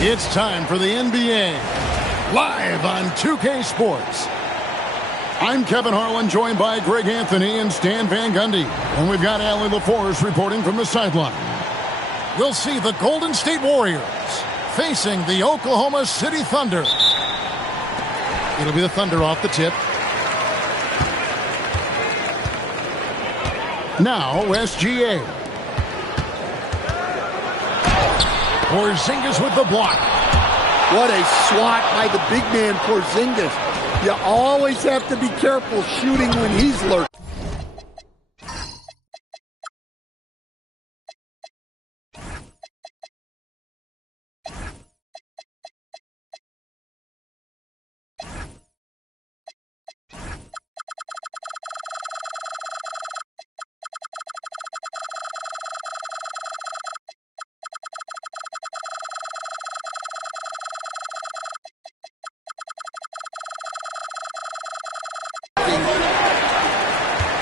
It's time for the NBA, live on 2K Sports. I'm Kevin Harlan, joined by Greg Anthony and Stan Van Gundy. And we've got Allie LaForce reporting from the sideline. We'll see the Golden State Warriors facing the Oklahoma City Thunder. It'll be the Thunder off the tip. Now, SGA. Porzingis with the block. What a swat by the big man Porzingis. You always have to be careful shooting when he's lurking.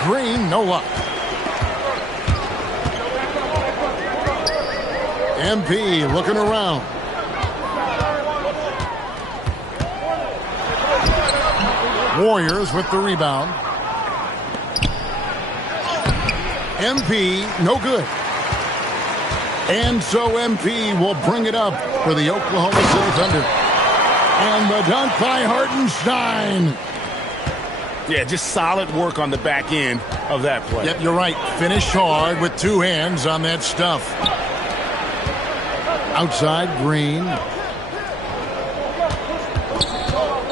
Green, no luck. MP looking around. Warriors with the rebound. MP, no good. And so MP will bring it up for the Oklahoma City Thunder. And the dunk by Hartenstein. Yeah, just solid work on the back end of that play. Yep, you're right. Finish hard with two hands on that stuff. Outside, Green.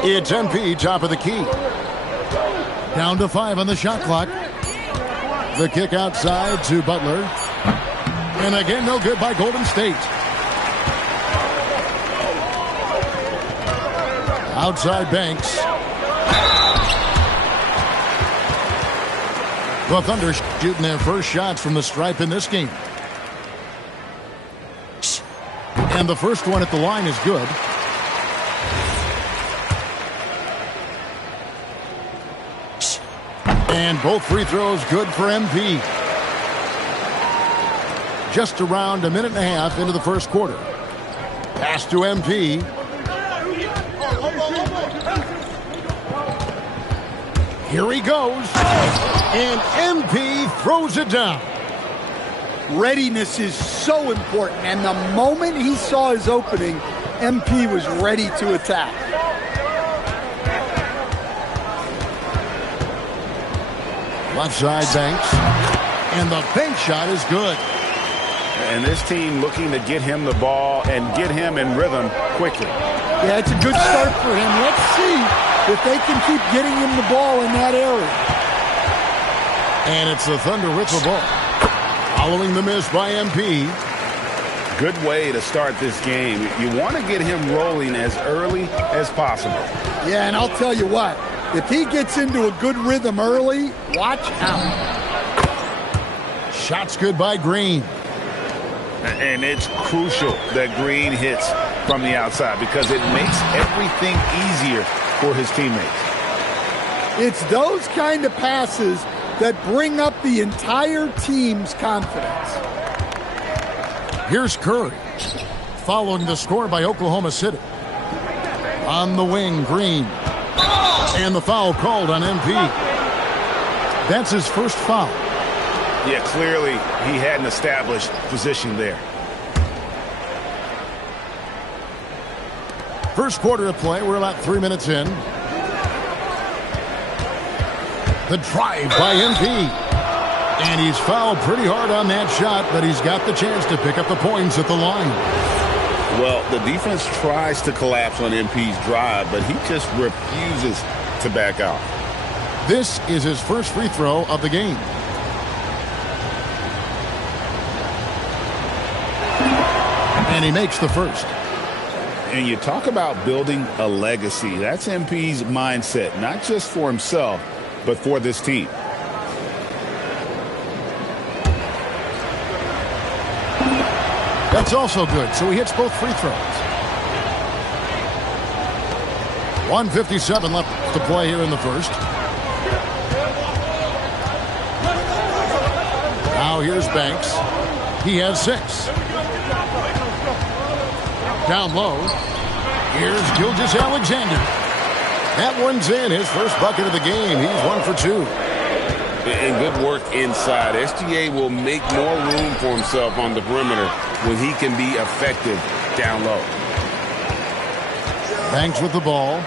It's MP, top of the key. Down to 5 on the shot clock. The kick outside to Butler. And again, no good by Golden State. Outside Banks. The Thunder shooting their first shots from the stripe in this game. And the first one at the line is good. And both free throws good for MP. Just around a minute and a half into the first quarter. Pass to MP. Here he goes. And MP throws it down. readiness is so important. And the moment he saw his opening, MP was ready to attack. Left side, Banks. And the bank shot is good. And this team looking to get him the ball and get him in rhythm quickly. Yeah, it's a good start for him. Let's see if they can keep getting him the ball in that area. And it's the Thunder with the ball. Following the miss by MP. Good way to start this game. You want to get him rolling as early as possible. Yeah, and I'll tell you what. If he gets into a good rhythm early, watch out. Shot's good by Green. And it's crucial that Green hits from the outside because it makes everything easier for his teammates. It's those kind of passes that bring up the entire team's confidence. Here's Curry. Following the score by Oklahoma City. On the wing, Green. And the foul called on MP. That's his first foul. Yeah, clearly he had an established position there. First quarter of play. We're about 3 minutes in. The drive by MP. And he's fouled pretty hard on that shot, but he's got the chance to pick up the points at the line. Well, the defense tries to collapse on MP's drive, but he just refuses to back out. This is his first free throw of the game. And he makes the first. And you talk about building a legacy. That's MP's mindset, not just for himself, but for this team. That's also good, so he hits both free throws. 1:57 left to play here in the first. Now here's Banks. He has 6. Down low. Here's Gilgeous-Alexander. That one's in. His first bucket of the game. He's 1 for 2. And good work inside. SGA will make more room for himself on the perimeter when he can be effective down low. Banks with the ball.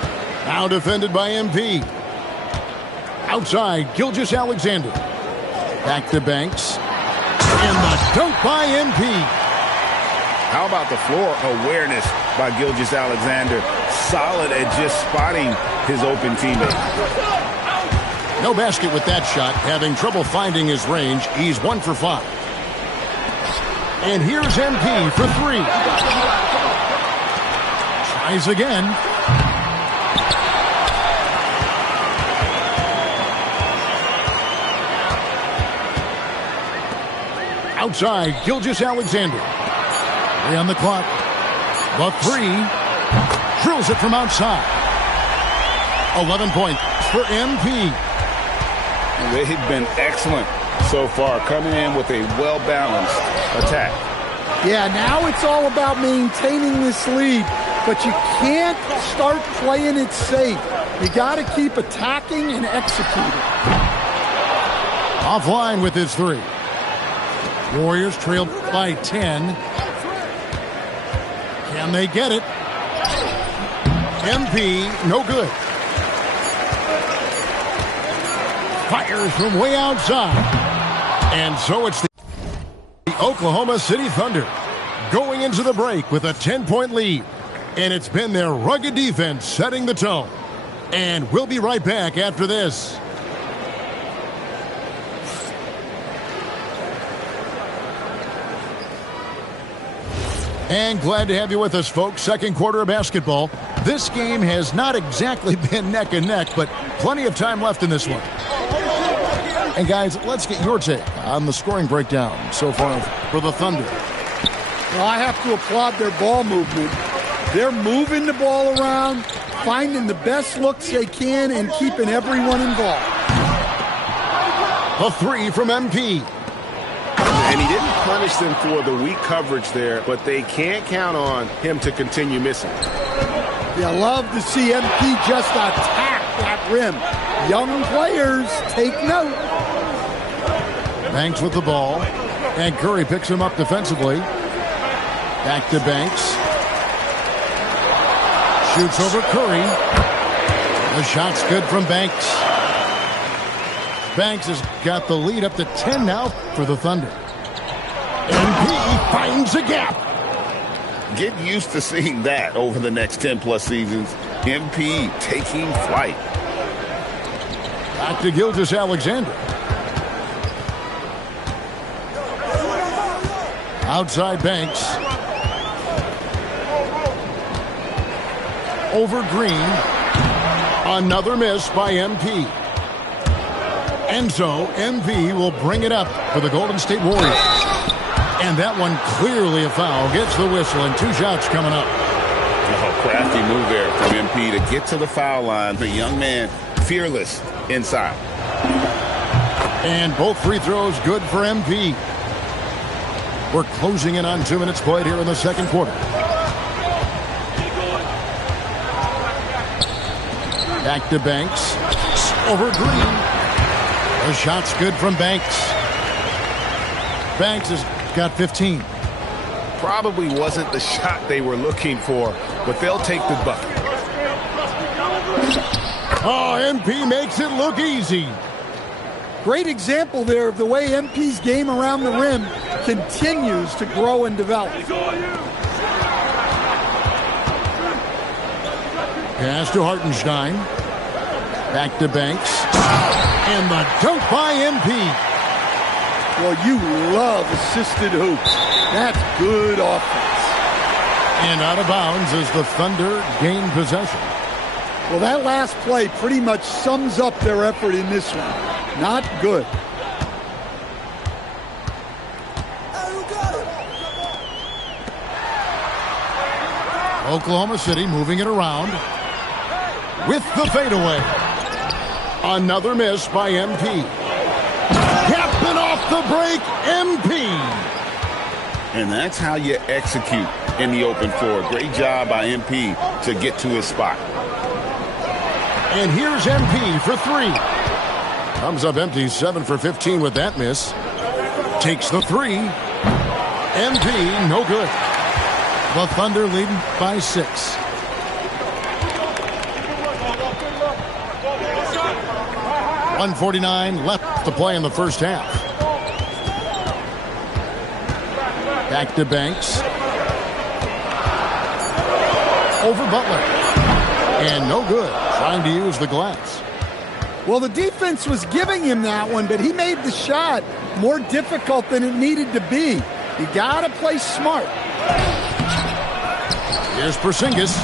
Now defended by MP. Outside, Gilgeous-Alexander. Back to Banks. And the dunk by MP. How about the floor awareness by Gilgeous-Alexander? Solid at just spotting his open teammate. No basket with that shot. Having trouble finding his range. He's 1 for 5. And here's MP for 3. Tries again. Outside, Gilgeous-Alexander. 3 on the clock. The 3. Drills it from outside. 11 points for MP. They've been excellent so far, coming in with a well-balanced attack. Yeah, now it's all about maintaining this lead, but you can't start playing it safe. You got to keep attacking and executing. Offline with his 3. Warriors trail by 10. Can they get it? MP, no good. Fires from way outside. And so it's the Oklahoma City Thunder going into the break with a 10-point lead. And it's been their rugged defense setting the tone. And we'll be right back after this. And glad to have you with us, folks. Second quarter of basketball. This game has not exactly been neck and neck, but plenty of time left in this one. And guys, let's get your take on the scoring breakdown so far for the Thunder. Well, I have to applaud their ball movement. They're moving the ball around, finding the best looks they can, and keeping everyone involved. A 3 from MP. And he didn't punish them for the weak coverage there, but they can't count on him to continue missing. You love to see MP just attack that rim. Young players, take note. Banks with the ball. And Curry picks him up defensively. Back to Banks. Shoots over Curry. The shot's good from Banks. Banks has got the lead up to 10 now for the Thunder. MP finds a gap. Get used to seeing that over the next 10-plus seasons. MP taking flight. Back to Gilgeous-Alexander. Outside Banks. Over Green. Another miss by MP. And so MP will bring it up for the Golden State Warriors. And that one clearly a foul. Gets the whistle and 2 shots coming up. Oh, crafty move there from MP to get to the foul line. The young man, fearless inside. And both free throws good for MP. We're closing in on 2 minutes played here in the second quarter. Back to Banks. Over Green. The shot's good from Banks. Banks has got 15. Probably wasn't the shot they were looking for, but they'll take the bucket. Oh, MP makes it look easy. Great example there of the way MP's game around the rim continues to grow and develop. Pass to Hartenstein. Back to Banks. And the dunk by MP. Well, you love assisted hoops. That's good offense. And out of bounds as the Thunder gain possession. Well, that last play pretty much sums up their effort in this one. Not good. Oklahoma City moving it around with the fadeaway. Another miss by MP. Captain off the break, MP. And that's how you execute in the open floor. Great job by MP to get to his spot. And here's MP for 3. Comes up empty, 7 for 15 with that miss. Takes the 3. MP, no good. The Thunder leading by 6. .149 left to play in the first half. Back to Banks. Over Butler. And no good. Trying to use the glass. Well, the defense was giving him that one, but he made the shot more difficult than it needed to be. You got to play smart. Here's Porzingis.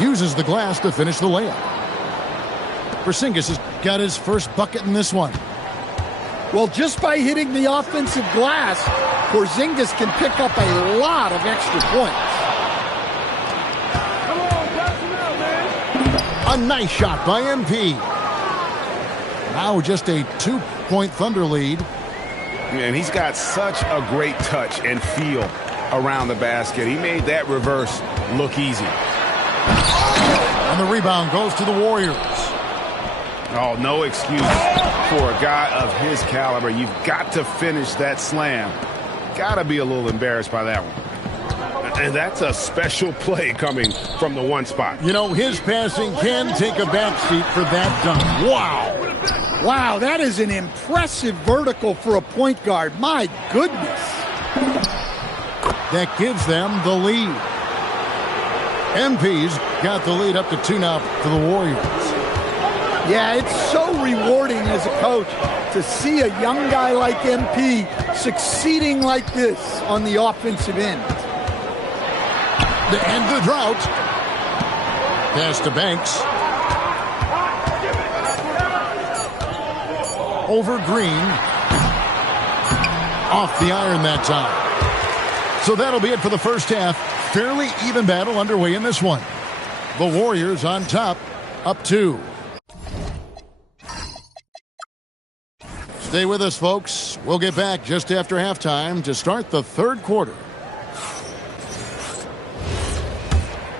Uses the glass to finish the layup. Porzingis has got his first bucket in this one. Well, just by hitting the offensive glass, Porzingis can pick up a lot of extra points. Come on, pass him out, man. A nice shot by MP. Now just a 2-point Thunder lead. And he's got such a great touch and feel around the basket. He made that reverse look easy. And the rebound goes to the Warriors. Oh, no excuse for a guy of his caliber. You've got to finish that slam. Got to be a little embarrassed by that one. And that's a special play coming from the one spot. You know, his passing can take a backseat for that dunk. Wow. Wow, that is an impressive vertical for a point guard. My goodness. That gives them the lead. MP's got the lead up to 2 now for the Warriors. Yeah, it's so rewarding as a coach to see a young guy like MP succeeding like this on the offensive end. To end the drought. Pass to Banks. Over Green. Off the iron that time. So that'll be it for the first half. Fairly even battle underway in this one. The Warriors on top, up 2. Stay with us, folks. We'll get back just after halftime to start the third quarter.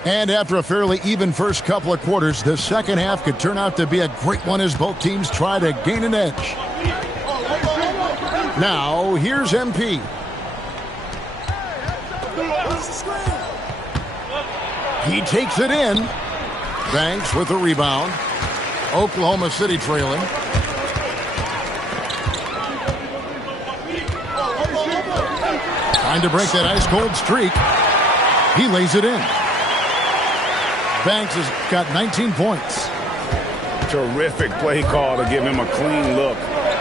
And after a fairly even first couple of quarters, the second half could turn out to be a great one as both teams try to gain an edge. Now, here's MP. He takes it in. Banks with the rebound. Oklahoma City trailing. Trying to break that ice-cold streak. He lays it in. Banks has got 19 points. Terrific play call to give him a clean look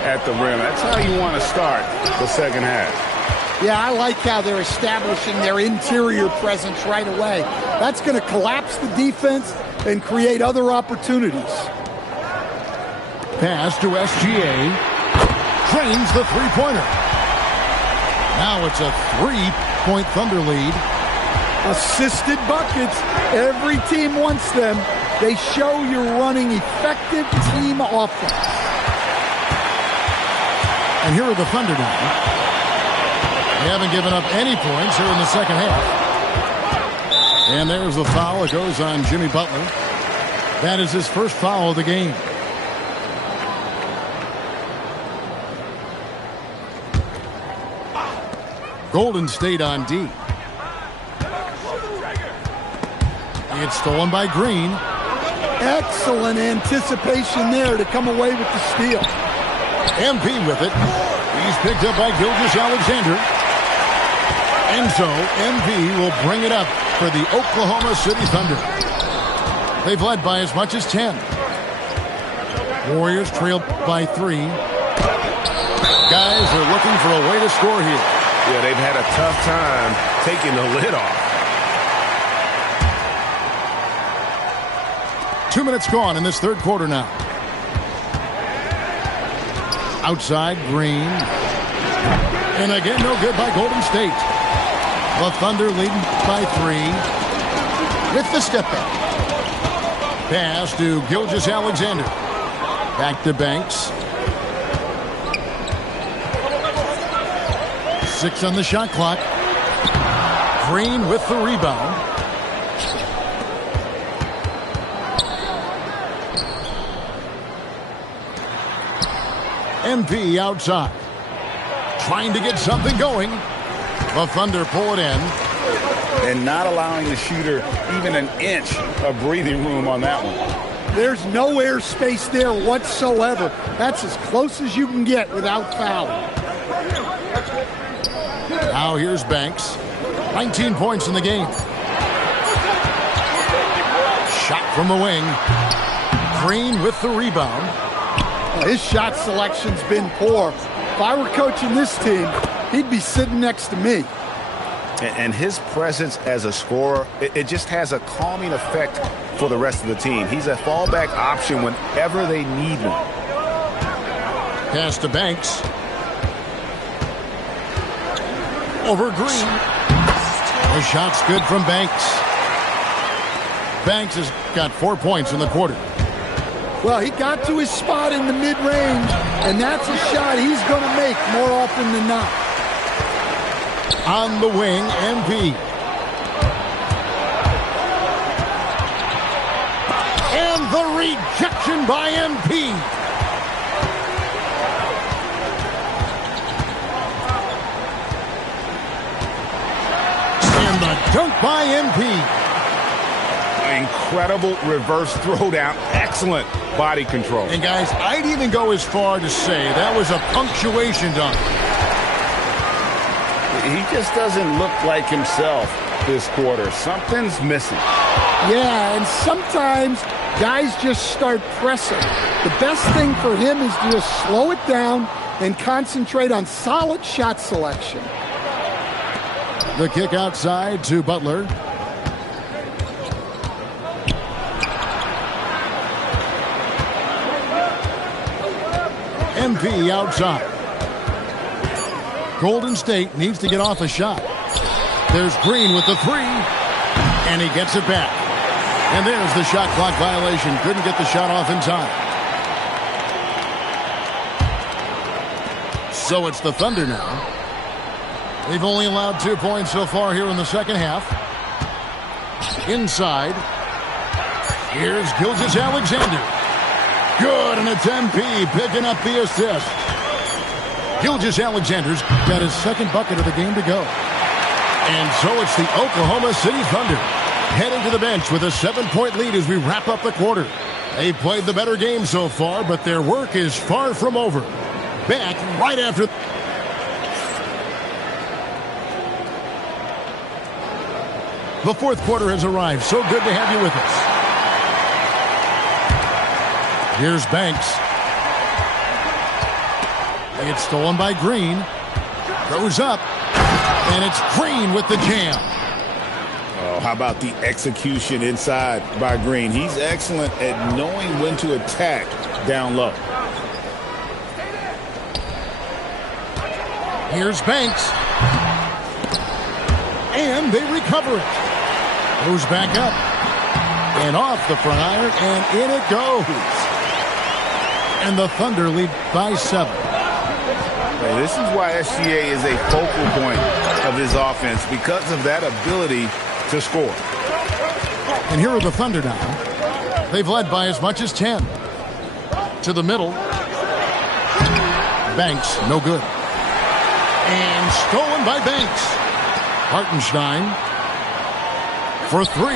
at the rim. That's how you want to start the second half. Yeah, I like how they're establishing their interior presence right away. That's going to collapse the defense and create other opportunities. Pass to SGA. Drains the three-pointer. Now it's a 3-point Thunder lead. Assisted buckets. Every team wants them. They show you're running effective team offense. And here are the Thunder now. They haven't given up any points here in the second half. And there's the foul. It goes on Jimmy Butler. That is his first foul of the game. Golden State on D. It's stolen by Green. Excellent anticipation there to come away with the steal. MP with it. He's picked up by Gilgeous-Alexander. And so MP will bring it up for the Oklahoma City Thunder. They've led by as much as 10. Warriors trail by 3. Guys are looking for a way to score here. Yeah, they've had a tough time taking the lid off. 2 minutes gone in this third quarter now. Outside, Green. And again, no good by Golden State. The Thunder leading by 3 with the step back. Pass to Gilgeous-Alexander. Back to Banks. 6 on the shot clock. Green with the rebound. MP outside. Trying to get something going. The Thunder pull it in. And not allowing the shooter even an inch of breathing room on that one. There's no air space there whatsoever. That's as close as you can get without fouling. Now here's Banks. 19 points in the game. Shot from the wing. Green with the rebound. His shot selection's been poor. If I were coaching this team, he'd be sitting next to me. And his presence as a scorer, it just has a calming effect for the rest of the team. He's a fallback option whenever they need one. Pass to Banks. Over Green. The shot's good from Banks. Banks has got 4 points in the quarter. Well, he got to his spot in the mid-range, and that's a shot he's going to make more often than not. On the wing, MP. And the rejection by MP. And the dunk by MP. Incredible reverse throwdown. Excellent body control. And guys, I'd even go as far to say that was a punctuation dunk. He just doesn't look like himself this quarter. Something's missing. Yeah, and sometimes guys just start pressing. The best thing for him is to just slow it down and concentrate on solid shot selection. The kick outside to Butler. MP outside. Golden State needs to get off a shot. There's Green with the 3. And he gets it back. And there's the shot clock violation. Couldn't get the shot off in time. So it's the Thunder now. They've only allowed 2 points so far here in the second half. Inside. Here's Gilgeous-Alexander. Good, and it's MP picking up the assist. Gilgeous-Alexander's got his second bucket of the game to go. And so it's the Oklahoma City Thunder heading to the bench with a 7-point lead as we wrap up the quarter. They've played the better game so far, but their work is far from over. Back right after. The fourth quarter has arrived. So good to have you with us. Here's Banks. It's stolen by Green. Goes up. And it's Green with the jam. Oh, how about the execution inside by Green? He's excellent at knowing when to attack down low. Here's Banks. And they recover it. Goes back up. And off the front iron, and in it goes. And the Thunder lead by 7. Hey, this is why SGA is a focal point of this offense, because of that ability to score. And here are the Thunder now. They've led by as much as 10. To the middle. Banks, no good. And stolen by Banks. Hartenstein for 3.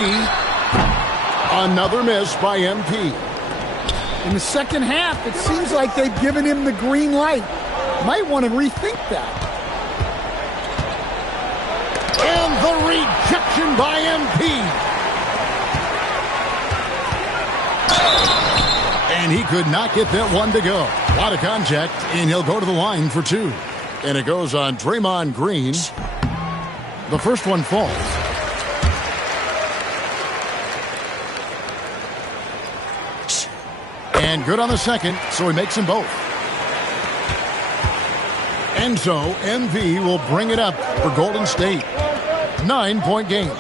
Another miss by MP. In the second half, it seems like they've given him the green light. Might want to rethink that. And the rejection by MP. And he could not get that one to go. A lot of contact, and he'll go to the line for 2. And it goes on Draymond Green. The first one falls. And good on the second, so he makes them both. And so MV will bring it up for Golden State. 9-point game.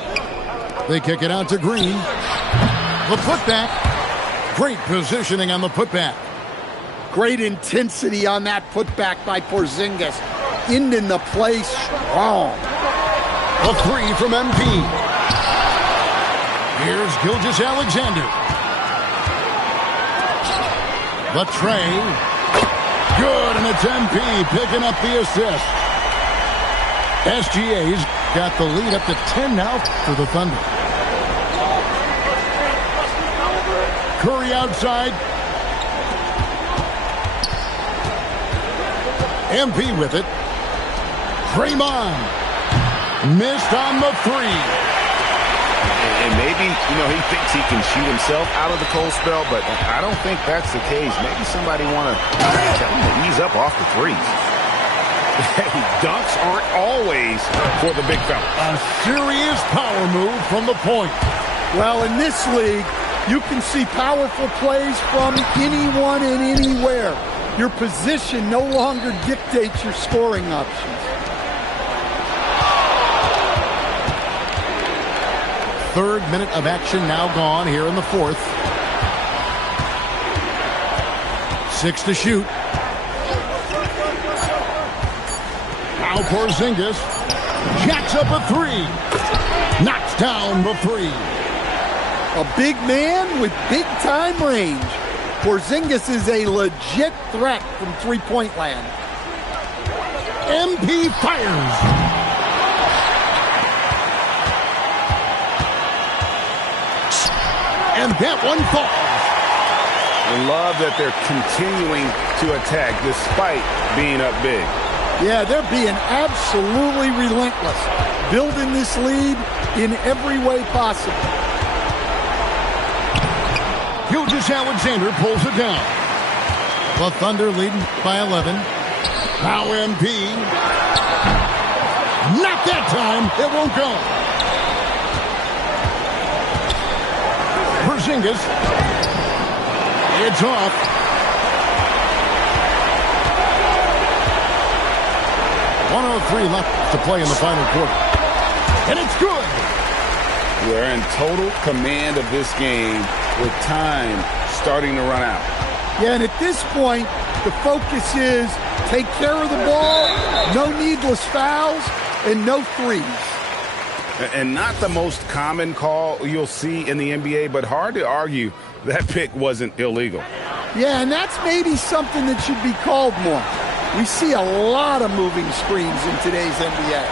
They kick it out to Green. The putback. Great positioning on the putback. Great intensity on that putback by Porzingis. Ending the play strong. A 3 from MP. Here's Gilgeous-Alexander. The tray. Good, and it's MP picking up the assist. SGA's got the lead up to 10 now for the Thunder. Curry outside. MP with it. Draymond. Missed on the 3. And maybe, he thinks he can shoot himself out of the cold spell, but I don't think that's the case. Maybe somebody want to tell him to ease up off the threes. Hey, dunks aren't always for the big fella. A serious power move from the point. Well, in this league, you can see powerful plays from anyone and anywhere. Your position no longer dictates your scoring options. Third minute of action now gone here in the fourth. 6 to shoot. Now Porzingis jacks up a 3. Knocks down the 3. A big man with big-time range. Porzingis is a legit threat from three-point land. MP fires. And that one falls. I love that they're continuing to attack despite being up big. Yeah, they're being absolutely relentless, building this lead in every way possible. Gilgeous-Alexander pulls it down. The Thunder leading by 11. Now MP. Not that time. It won't go. Porzingis. It's off. .103 left to play in the final quarter. And it's good. We're in total command of this game with time starting to run out. Yeah, and at this point, the focus is take care of the ball, no needless fouls, and no threes. And not the most common call you'll see in the NBA, but hard to argue that pick wasn't illegal. Yeah, and that's maybe something that should be called more. We see a lot of moving screens in today's NBA.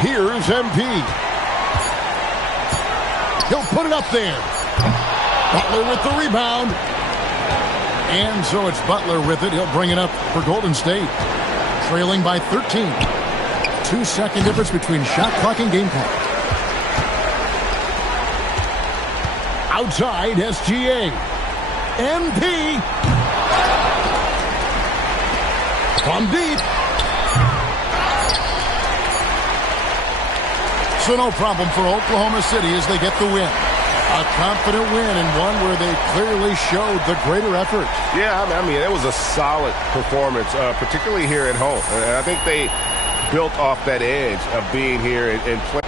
Here's MP. He'll put it up there. Butler with the rebound. And so it's Butler with it. He'll bring it up for Golden State. Trailing by 13. 2-second difference between shot clock and game clock. Outside, SGA. MP. From deep. So no problem for Oklahoma City as they get the win. A confident win and one where they clearly showed the greater effort. Yeah, I mean, it was a solid performance, particularly here at home. And I think they built off that edge of being here and playing.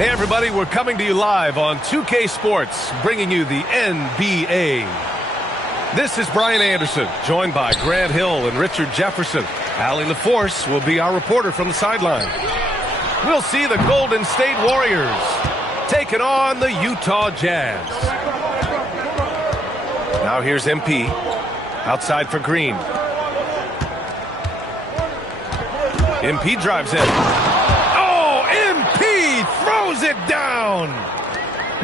Hey everybody, we're coming to you live on 2K Sports, bringing you the NBA. This is Brian Anderson, joined by Grant Hill and Richard Jefferson. Allie LaForce will be our reporter from the sideline. We'll see the Golden State Warriors taking on the Utah Jazz. Now here's MP, outside for Green. MP drives in. Throws it down.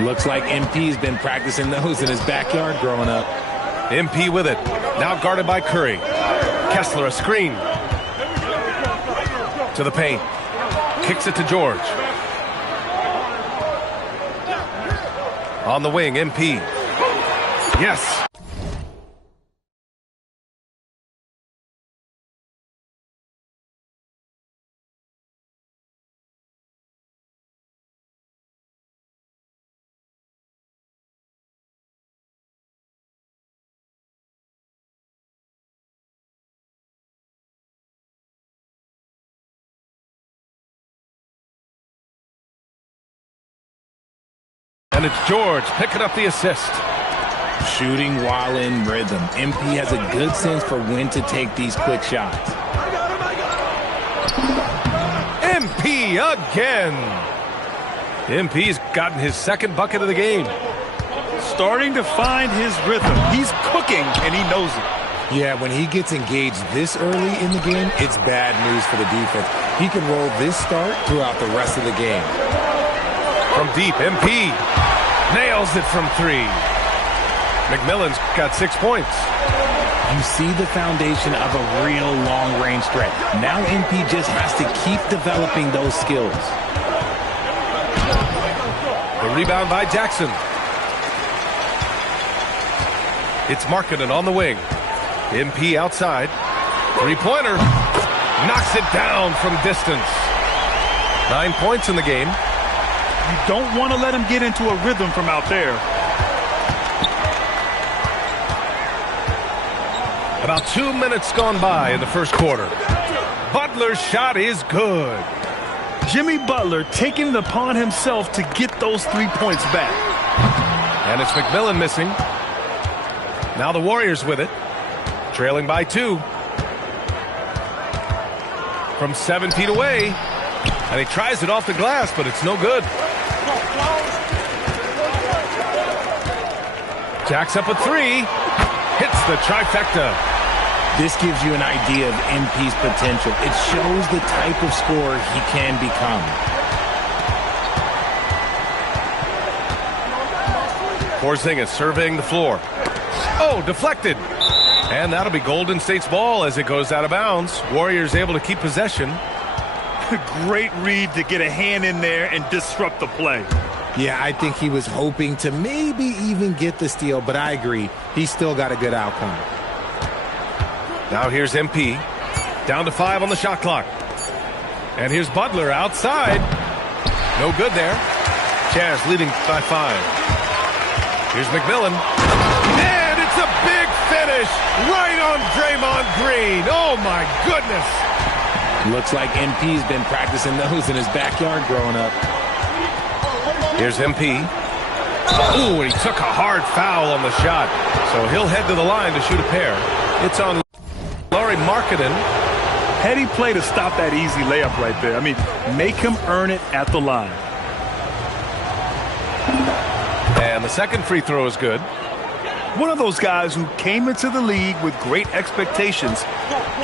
Looks like MP's been practicing those in his backyard growing up. MP with it. Now guarded by Curry. Kessler a screen. To the paint. Kicks it to George. On the wing, MP. Yes. And it's George picking up the assist. Shooting while in rhythm. MP has a good sense for when to take these quick shots. MP again. MP's gotten his second bucket of the game. Starting to find his rhythm. He's cooking, and he knows it. Yeah, when he gets engaged this early in the game, it's bad news for the defense. He can roll this start throughout the rest of the game. From deep, MP nails it from three. McMillan's got 6 points. You see the foundation of a real long-range threat. Now MP just has to keep developing those skills. The rebound by Jackson. It's Markkanen on the wing. MP outside. Three-pointer. Knocks it down from distance. 9 points in the game. You don't want to let him get into a rhythm from out there. About 2 minutes gone by in the first quarter. Butler's shot is good. Jimmy Butler taking it upon himself to get those 3 points back. And it's McMillan missing. Now the Warriors with it. Trailing by 2. From 7 feet away. And he tries it off the glass, but it's no good. Jacks up a 3. Hits the trifecta. This gives you an idea of MP's potential. It shows the type of scorer he can become. Porzingis surveying the floor. Oh, deflected. And that'll be Golden State's ball as it goes out of bounds. Warriors able to keep possession. Great read to get a hand in there and disrupt the play. Yeah, I think he was hoping to maybe even get the steal, but I agree. He still got a good outcome. Now here's MP. Down to 5 on the shot clock. And here's Butler outside. No good there. Jazz leading by 5. Here's McMillan. And it's a big finish right on Draymond Green. Oh, my goodness. Looks like MP's been practicing those in his backyard growing up. Here's MP. Ooh, and he took a hard foul on the shot. So he'll head to the line to shoot a pair. It's on Lauri Markkanen. Heady play to stop that easy layup right there. I mean, make him earn it at the line. And the second free throw is good. One of those guys who came into the league with great expectations.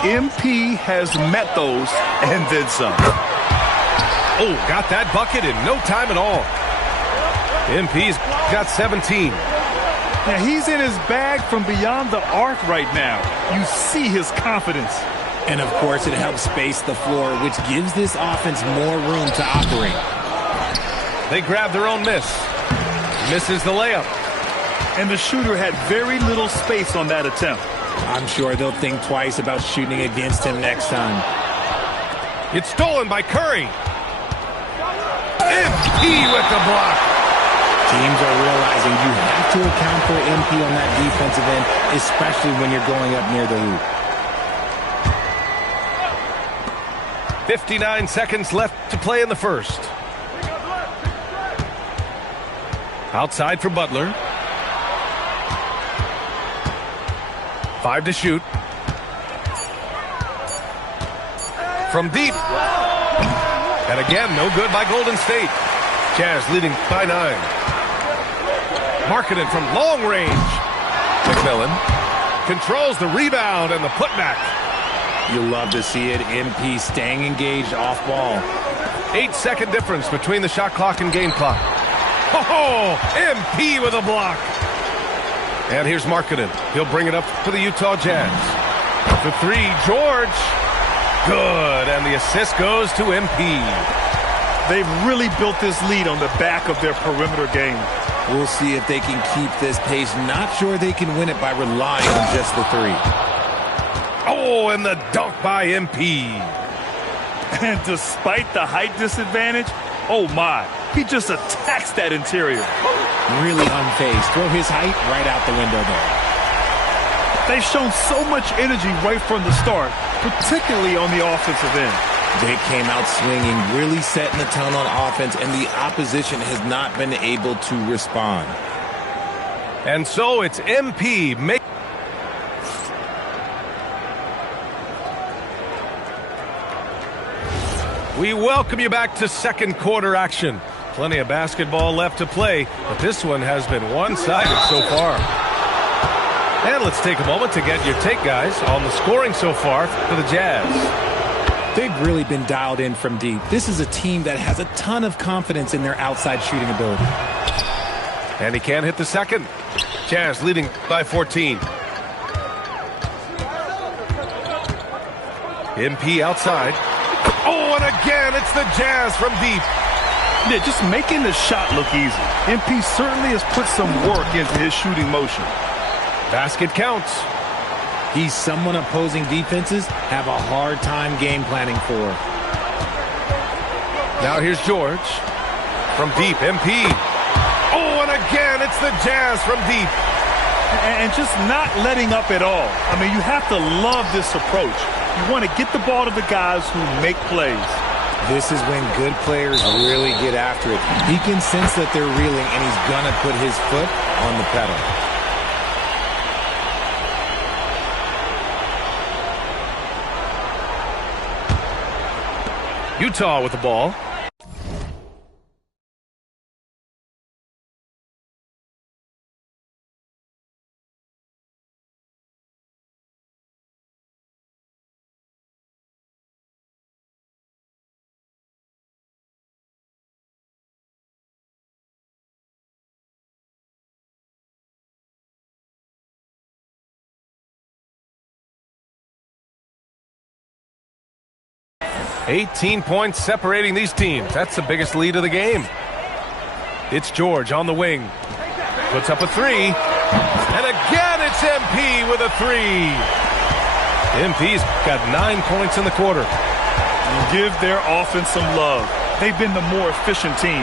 MP has met those and then some. Oh, got that bucket in no time at all. MP's got 17. Now he's in his bag from beyond the arc right now. You see his confidence. And of course it helps space the floor, which gives this offense more room to operate. They grab their own miss. Misses the layup. And the shooter had very little space on that attempt. I'm sure they'll think twice about shooting against him next time. It's stolen by Curry. MP with the block. Teams are realizing you have to account for MP on that defensive end, especially when you're going up near the hoop. 59 seconds left to play in the first. Outside for Butler. 5 to shoot. From deep. And again, no good by Golden State. Jazz leading by 9. Markkanen from long range. McMillan controls the rebound and the putback. You love to see it. MP staying engaged off ball. 8-second difference between the shot clock and game clock. Oh, MP with a block. And here's Markkanen. He'll bring it up for the Utah Jazz. The 3, George. Good, and the assist goes to MP. They've really built this lead on the back of their perimeter game. We'll see if they can keep this pace. Not sure they can win it by relying on just the 3. Oh, and the dunk by MP. And despite the height disadvantage, oh my, he just attacks that interior. Really unfazed. Throw his height right out the window there. They've shown so much energy right from the start, particularly on the offensive end. They came out swinging, really setting the tone on offense, and the opposition has not been able to respond. And so it's MP. We welcome you back to second quarter action. Plenty of basketball left to play, but this one has been one-sided so far. And let's take a moment to get your take, guys, on the scoring so far for the Jazz. They've really been dialed in from deep. This is a team that has a ton of confidence in their outside shooting ability. And he can't hit the second. Jazz leading by 14. MP outside. Oh, and again, it's the Jazz from deep. Yeah, just making the shot look easy. MP certainly has put some work into his shooting motion. Basket counts. He's someone opposing defenses have a hard time game planning for. Now here's George. From deep, MP. Oh, and again, it's the Jazz from deep. And just not letting up at all. I mean, you have to love this approach. You want to get the ball to the guys who make plays. This is when good players really get after it. He can sense that they're reeling, and he's going to put his foot on the pedal. Utah with the ball. $18 points separating these teams. That's the biggest lead of the game. It's George on the wing. Puts up a 3. And again, it's MP with a 3. MP's got 9 points in the quarter. Give their offense some love. They've been the more efficient team.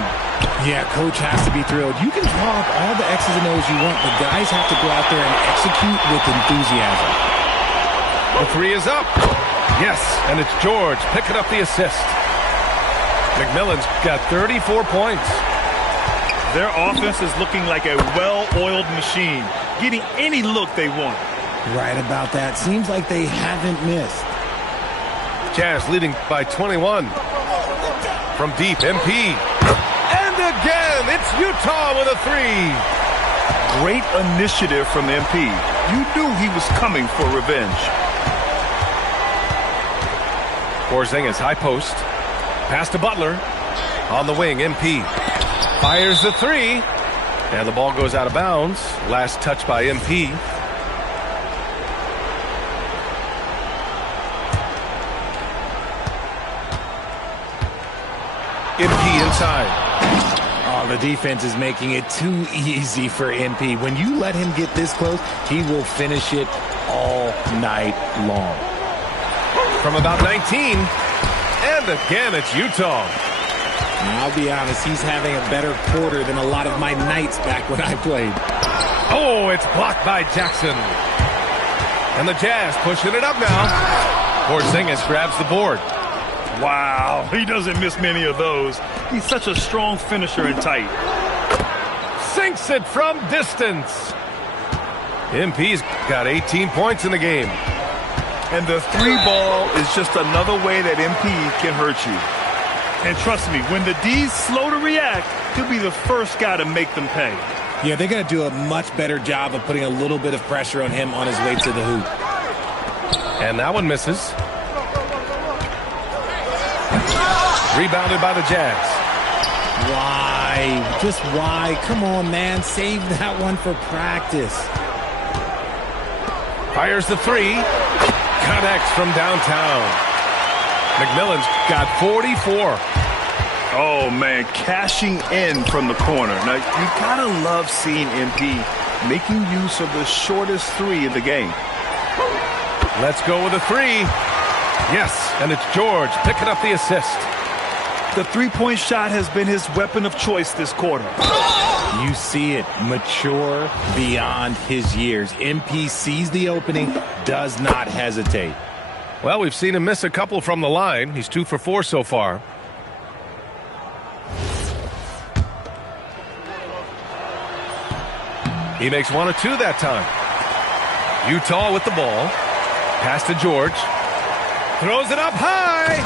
Yeah, coach has to be thrilled. You can draw up all the X's and O's you want, but guys have to go out there and execute with enthusiasm. The 3 is up. Yes, and it's George picking up the assist. McMillan's got 34 points. Their offense is looking like a well-oiled machine, getting any look they want. Right about that. Seems like they haven't missed. Jazz leading by 21. From deep, MP. And again, it's Utah with a 3. Great initiative from MP. You knew he was coming for revenge. Porzingis high post. Pass to Butler. On the wing, MP. Fires the 3. And the ball goes out of bounds. Last touch by MP. MP inside. Oh, the defense is making it too easy for MP. When you let him get this close, he will finish it all night long. From about 19. And again, it's Utah. I'll be honest, he's having a better quarter than a lot of my nights back when I played. Oh, it's blocked by Jackson. And the Jazz pushing it up now. Porzingis grabs the board. Wow, he doesn't miss many of those. He's such a strong finisher and tight. sinks it from distance. MP's got 18 points in the game. And the three ball is just another way that MP can hurt you. And trust me, when the D's slow to react, he'll be the first guy to make them pay. Yeah, they're going to do a much better job of putting a little bit of pressure on him on his way to the hoop. And that one misses. Rebounded by the Jazz. Why? Just why? Come on, man. Save that one for practice. Fires the three. Connects from downtown. McMillan's got 44. Oh, man, cashing in from the corner. Now, you gotta love seeing MP making use of the shortest three in the game. Let's go with a three. Yes, and it's George picking up the assist. The three-point shot has been his weapon of choice this quarter. You see it, mature beyond his years. MP sees the opening, does not hesitate. Well, we've seen him miss a couple from the line. He's 2 for 4 so far. He makes 1 of 2 that time. Utah with the ball. Pass to George. Throws it up high.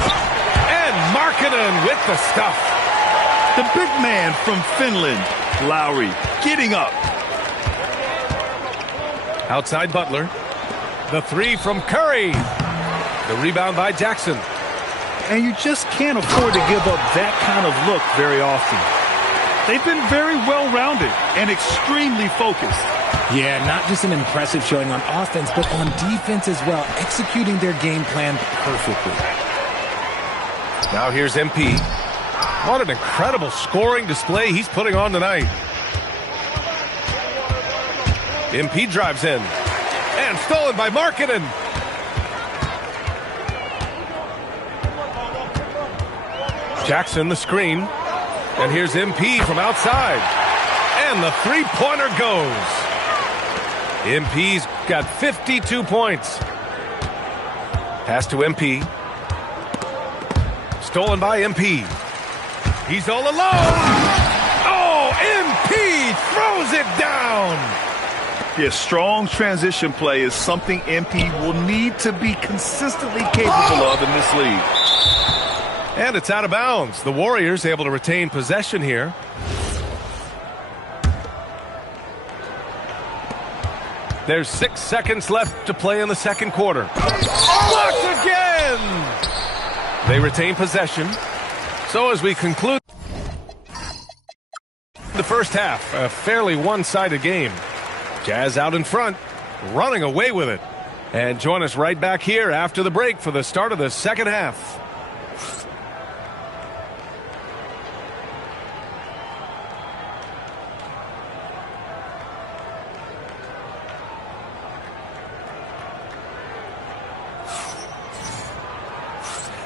And Markkanen with the stuff. The big man from Finland, Lowry, getting up. Outside Butler. The three from Curry. The rebound by Jackson. And you just can't afford to give up that kind of look very often. They've been very well-rounded and extremely focused. Yeah, not just an impressive showing on offense, but on defense as well, executing their game plan perfectly. Now here's MP. What an incredible scoring display he's putting on tonight. MP drives in. And stolen by Markkanen. Jackson the screen. And here's MP from outside. And the three-pointer goes. MP's got 52 points. Pass to MP. Stolen by MP. He's all alone. Oh, MP throws it down. Yeah, strong transition play is something MP will need to be consistently capable of in this league. And it's out of bounds. The Warriors able to retain possession here. There's 6 seconds left to play in the second quarter. Blocked again! They retain possession. So as we conclude the first half, a fairly one-sided game. Jazz out in front, running away with it. And join us right back here after the break for the start of the second half.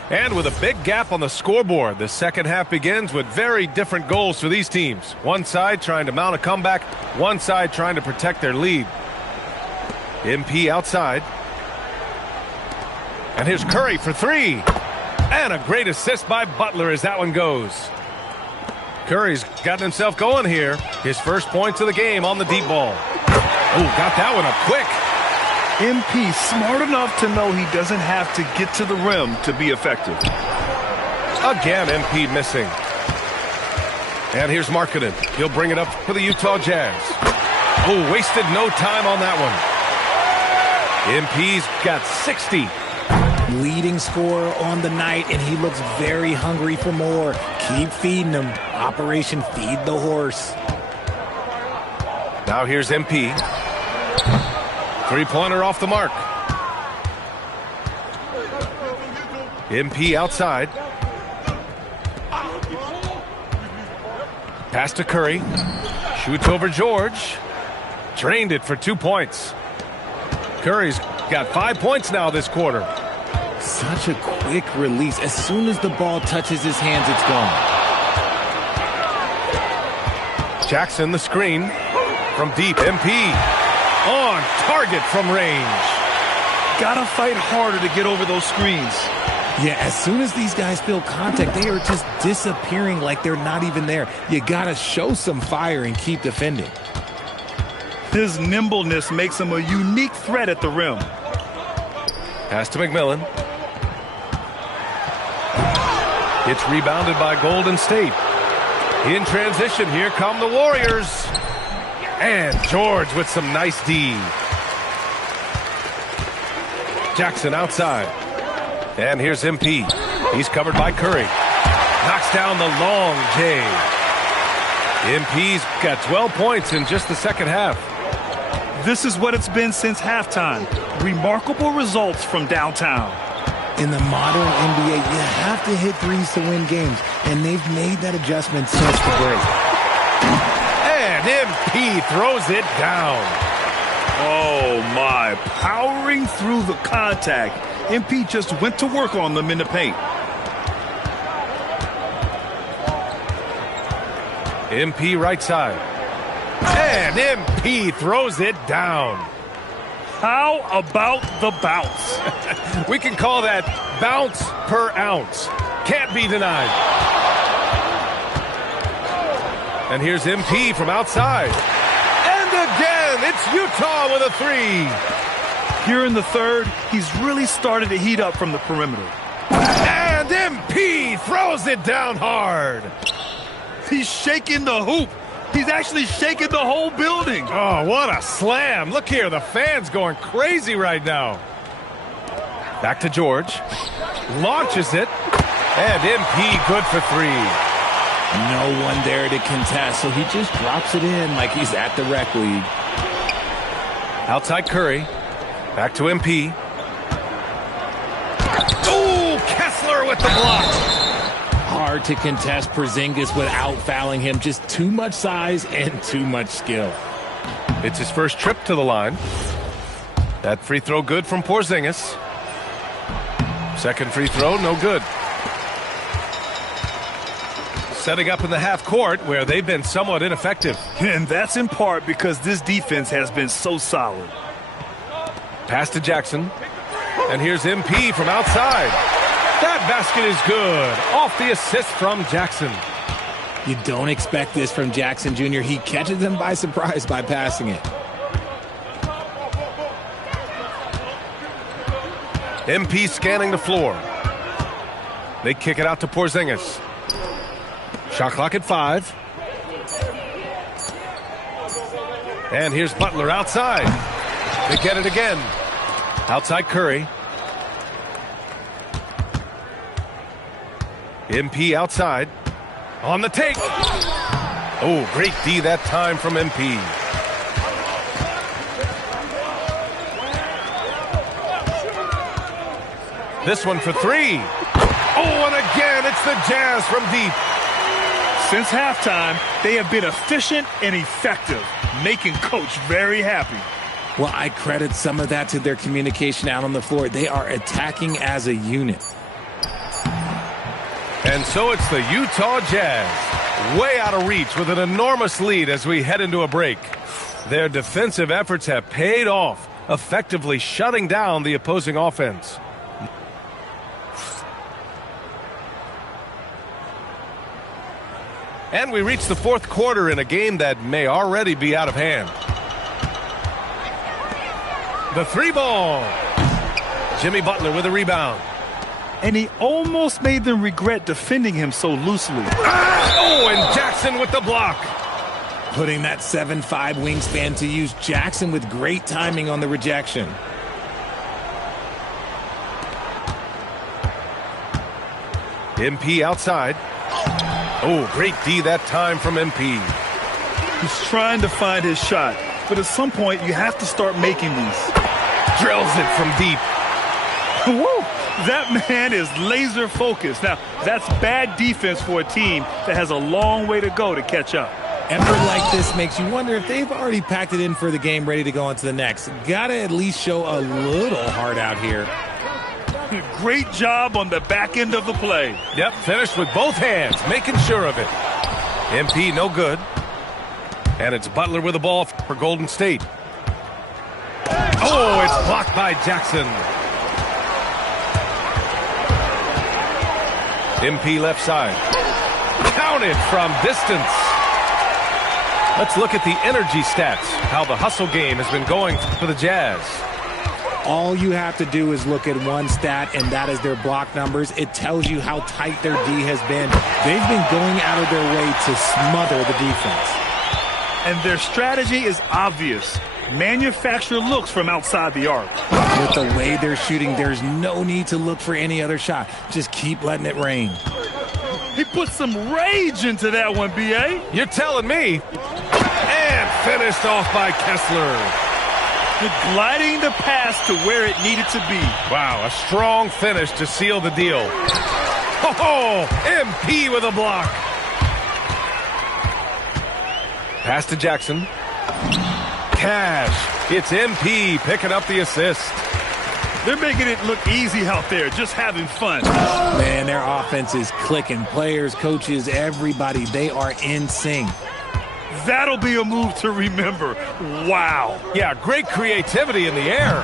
And with a big gap on the scoreboard, the second half begins with very different goals for these teams. One side trying to mount a comeback, one side trying to protect their lead. MP outside. And here's Curry for three. And a great assist by Butler as that one goes. Curry's gotten himself going here. His first points of the game on the deep ball. Oh, got that one up quick. MP smart enough to know he doesn't have to get to the rim to be effective. Again, MP missing. And here's Markkanen. He'll bring it up for the Utah Jazz. Oh, wasted no time on that one. MP's got 60. Leading scorer on the night, and he looks very hungry for more. Keep feeding him. Operation Feed the Horse. Now here's MP. Three-pointer off the mark. MP outside. Pass to Curry. Shoots over George. Drained it for 2 points. Curry's got 5 points now this quarter. Such a quick release. As soon as the ball touches his hands, it's gone. Jackson the screen. From deep, MP. On target from range. Gotta fight harder to get over those screens. Yeah, as soon as these guys feel contact, they are just disappearing like they're not even there. You got to show some fire and keep defending. His nimbleness makes him a unique threat at the rim. Pass to McMillan. It's rebounded by Golden State. In transition, here come the Warriors. And George with some nice D. Jackson outside. And here's MP. He's covered by Curry. Knocks down the long J. MP's got 12 points in just the second half. This is what it's been since halftime. Remarkable results from downtown. In the modern NBA, you have to hit threes to win games, and they've made that adjustment since the break. And MP throws it down. Oh, my. Powering through the contact. MP just went to work on them in the paint. MP right side. And MP throws it down. How about the bounce? We can call that bounce per ounce. Can't be denied. And here's MP from outside. And again, it's Utah with a three. Here in the third, he's really started to heat up from the perimeter. And MP throws it down hard. He's shaking the hoop. He's actually shaking the whole building. Oh, what a slam. Look here, the fans going crazy right now. Back to George. Launches it. And MP good for three. No one there to contest, so he just drops it in like he's at the rec league. Outside Curry. Back to MP. Oh, Kessler with the block. Hard to contest Porzingis without fouling him. Just too much size and too much skill. It's his first trip to the line. That free throw good from Porzingis. Second free throw, no good. Setting up in the half court where they've been somewhat ineffective. And that's in part because this defense has been so solid. Pass to Jackson. And here's MP from outside. That basket is good. Off the assist from Jackson. You don't expect this from Jackson Jr. He catches them by surprise by passing it. MP scanning the floor. They kick it out to Porzingis. Shot clock at 5. And here's Butler outside. They get it again. Outside Curry. MP outside. On the take. Oh, great D that time from MP. This one for three. Oh, and again, it's the Jazz from deep. Since halftime, they have been efficient and effective, making Coach very happy. Well, I credit some of that to their communication out on the floor. They are attacking as a unit. And so it's the Utah Jazz, way out of reach with an enormous lead as we head into a break. Their defensive efforts have paid off, effectively shutting down the opposing offense. And we reach the fourth quarter in a game that may already be out of hand. The three ball. Jimmy Butler with a rebound. And he almost made them regret defending him so loosely. Oh, and Jackson with the block. Putting that 7'5" wingspan to use. Jackson with great timing on the rejection. MP outside. Oh, great D that time from MP. He's trying to find his shot, but at some point you have to start making these. Drills it from deep. Woo! That man is laser focused. Now, that's bad defense for a team that has a long way to go to catch up. Effort like this makes you wonder if they've already packed it in for the game, ready to go on to the next. Gotta at least show a little heart out here. Great job on the back end of the play. Yep, finished with both hands, making sure of it. MP no good. And it's Butler with the ball for Golden State. Oh, it's blocked by Jackson. MP left side. Counted from distance. Let's look at the energy stats, how the hustle game has been going for the Jazz. All you have to do is look at one stat, and that is their block numbers. It tells you how tight their D has been. They've been going out of their way to smother the defense. And their strategy is obvious. Manufacture looks from outside the arc. With the way they're shooting, there's no need to look for any other shot. Just keep letting it rain. He put some rage into that one, B.A. You're telling me. And finished off by Kessler. Gliding the pass to where it needed to be. Wow, a strong finish to seal the deal. Oh, MP with a block. Pass to Jackson. Cash. It's MP picking up the assist. They're making it look easy out there, just having fun. Man, their offense is clicking. Players, coaches, everybody, they are in sync. That'll be a move to remember. Wow. Yeah, great creativity in the air.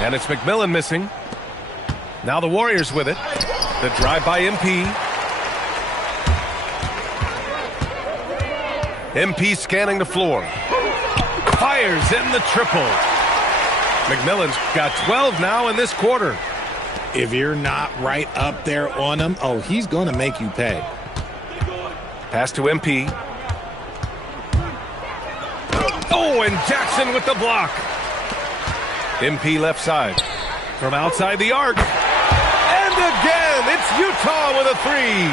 And it's McMillan missing. Now the Warriors with it. The drive by MP. MP scanning the floor. Fires in the triple. McMillan's got 12 now in this quarter. If you're not right up there on him, oh, he's going to make you pay. Pass to MP. Oh, and Jackson with the block. MP left side. From outside the arc. And again, it's Utah with a three.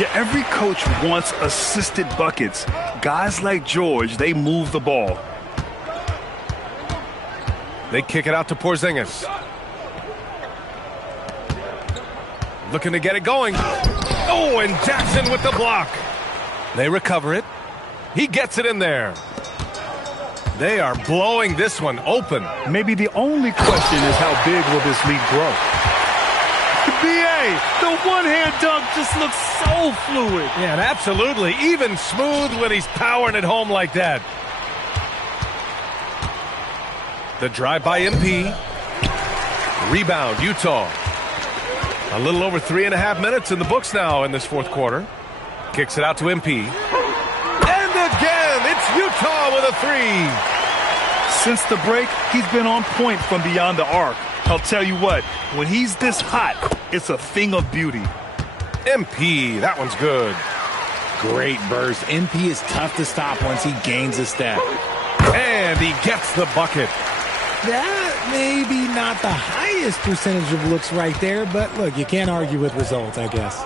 Yeah, every coach wants assisted buckets. Guys like George, they move the ball. They kick it out to Porzingis. Looking to get it going. Oh, and Jackson with the block. They recover it. He gets it in there. They are blowing this one open. Maybe the only question is how big will this lead grow? B.A., the one-hand dunk just looks so fluid. Yeah, and absolutely. Even smooth when he's powering it home like that. The drive by MP. Rebound, Utah. A little over 3.5 minutes in the books now in this fourth quarter. Kicks it out to MP. And again, it's Utah with a three. Since the break, he's been on point from beyond the arc. I'll tell you what, when he's this hot, it's a thing of beauty. MP, that one's good. Great burst. MP is tough to stop once he gains a step. And he gets the bucket. That may be not the highest percentage of looks right there, but look, you can't argue with results, I guess.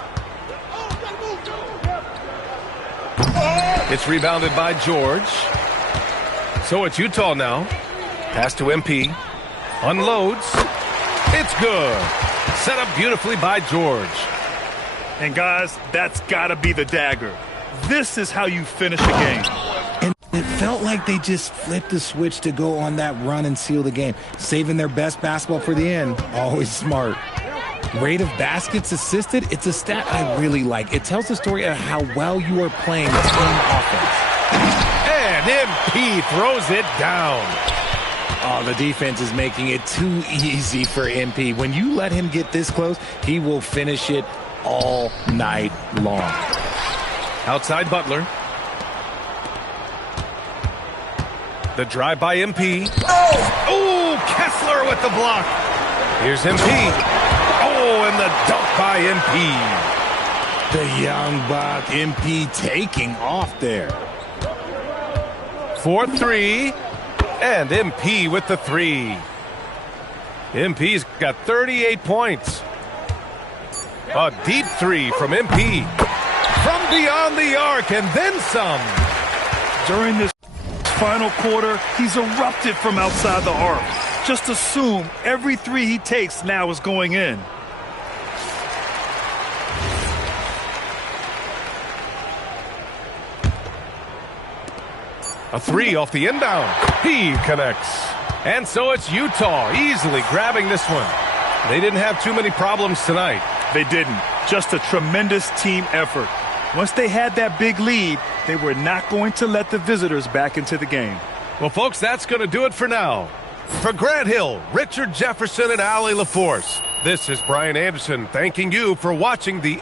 It's rebounded by George. So it's Utah now. Pass to MP. Unloads. It's good. Set up beautifully by George. And guys, that's got to be the dagger. This is how you finish a game. And it felt like they just flipped the switch to go on that run and seal the game. Saving their best basketball for the end. Always smart. Rate of baskets assisted, it's a stat I really like. It tells the story of how well you are playing team offense. And MP throws it down. Oh, the defense is making it too easy for MP. When you let him get this close, he will finish it all night long. Outside Butler. The drive by MP. Oh, Kessler with the block. Here's MP. Oh, and the dunk by MP. The young buck, MP taking off there. 4-3. And MP with the three. MP's got 38 points. A deep three from MP. From beyond the arc and then some. During this final quarter, he's erupted from outside the arc. Just assume every three he takes now is going in. A three off the inbound. He connects. And so it's Utah easily grabbing this one. They didn't have too many problems tonight. They didn't. Just a tremendous team effort. Once they had that big lead, they were not going to let the visitors back into the game. Well, folks, that's going to do it for now. For Grant Hill, Richard Jefferson, and Allie LaForce, This is Brian Anderson thanking you for watching the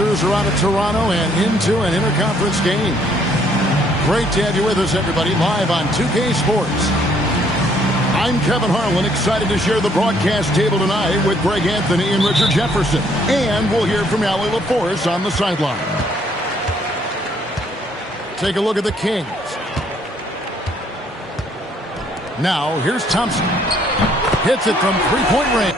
Raptors are out of Toronto and into an interconference game. Great to have you with us, everybody, live on 2K Sports. I'm Kevin Harlan, excited to share the broadcast table tonight with Greg Anthony and Richard Jefferson. And we'll hear from Allie LaForce on the sideline. Take a look at the Kings. Now, here's Thompson. Hits it from three-point range.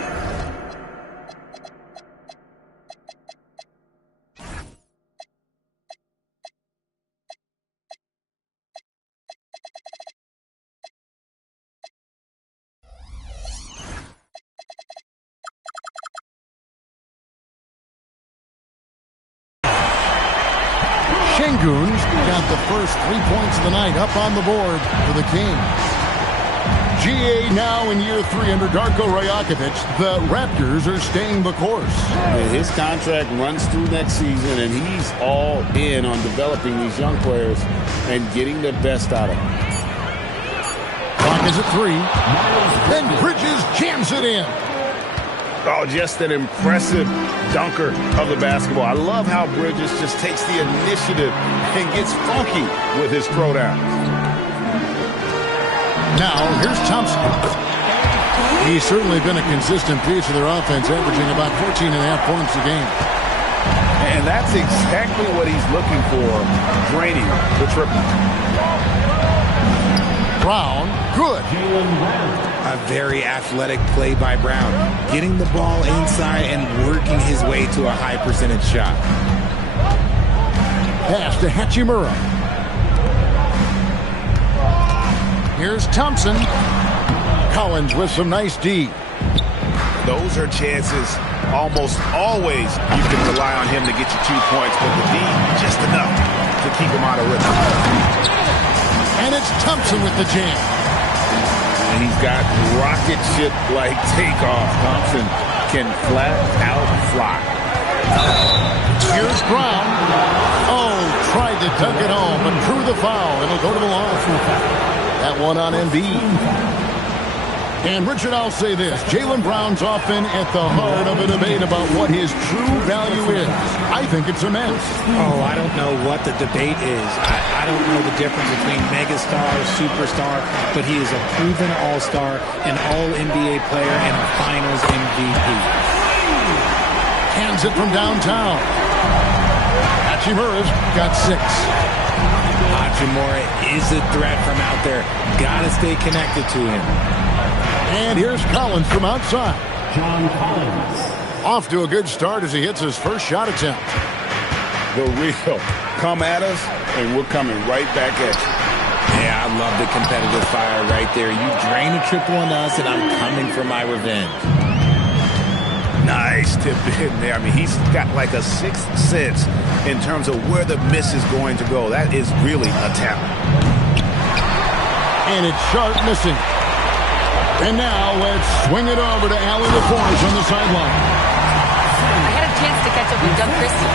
Şengün's got the first 3 points of the night up on the board for the Kings. GA now in year 3 under Darko Rajakovic. The Raptors are staying the course. His contract runs through next season, and he's all in on developing these young players and getting the best out of them. Clock is at 3. And Bridges jams it in. Oh, just an impressive dunker of the basketball. I love how Bridges just takes the initiative and gets funky with his throwdown. Now, here's Thompson. He's certainly been a consistent piece of their offense, averaging about 14.5 points a game. And that's exactly what he's looking for, draining the triple. Brown, good. A very athletic play by Brown, getting the ball inside and working his way to a high percentage shot. Pass to Hachimura. Here's Thompson. Collins with some nice D. Those are chances almost always you can rely on him to get you 2 points, but the D just enough to keep him out of rhythm. And it's Thompson with the jam. And he's got rocket ship-like takeoff. Thompson can flat out fly. Here's Brown. Oh, tried to tuck it home, but drew the foul. It'll go to the line. That one on Embiid. And, Richard, I'll say this. Jaylen Brown's often at the heart of a debate about what his true value is. I think it's immense. Oh, I don't know what the debate is. I don't know the difference between megastar, superstar, but he is a proven all-star, an all-NBA player, and a finals MVP. Hands it from downtown. Hachimura's got 6. Hachimura is a threat from out there. Got to stay connected to him. And here's Collins from outside. John Collins. Off to a good start as he hits his first shot attempt. The real. Come at us, and we're coming right back at you. Yeah, I love the competitive fire right there. You drain a triple on us, and I'm coming for my revenge. Nice tip in there. I mean, he's got like a sixth sense in terms of where the miss is going to go. That is really a talent. And it's sharp missing. And now let's swing it over to Allie LaForge on the sideline. I had a chance to catch up with Doug Christie.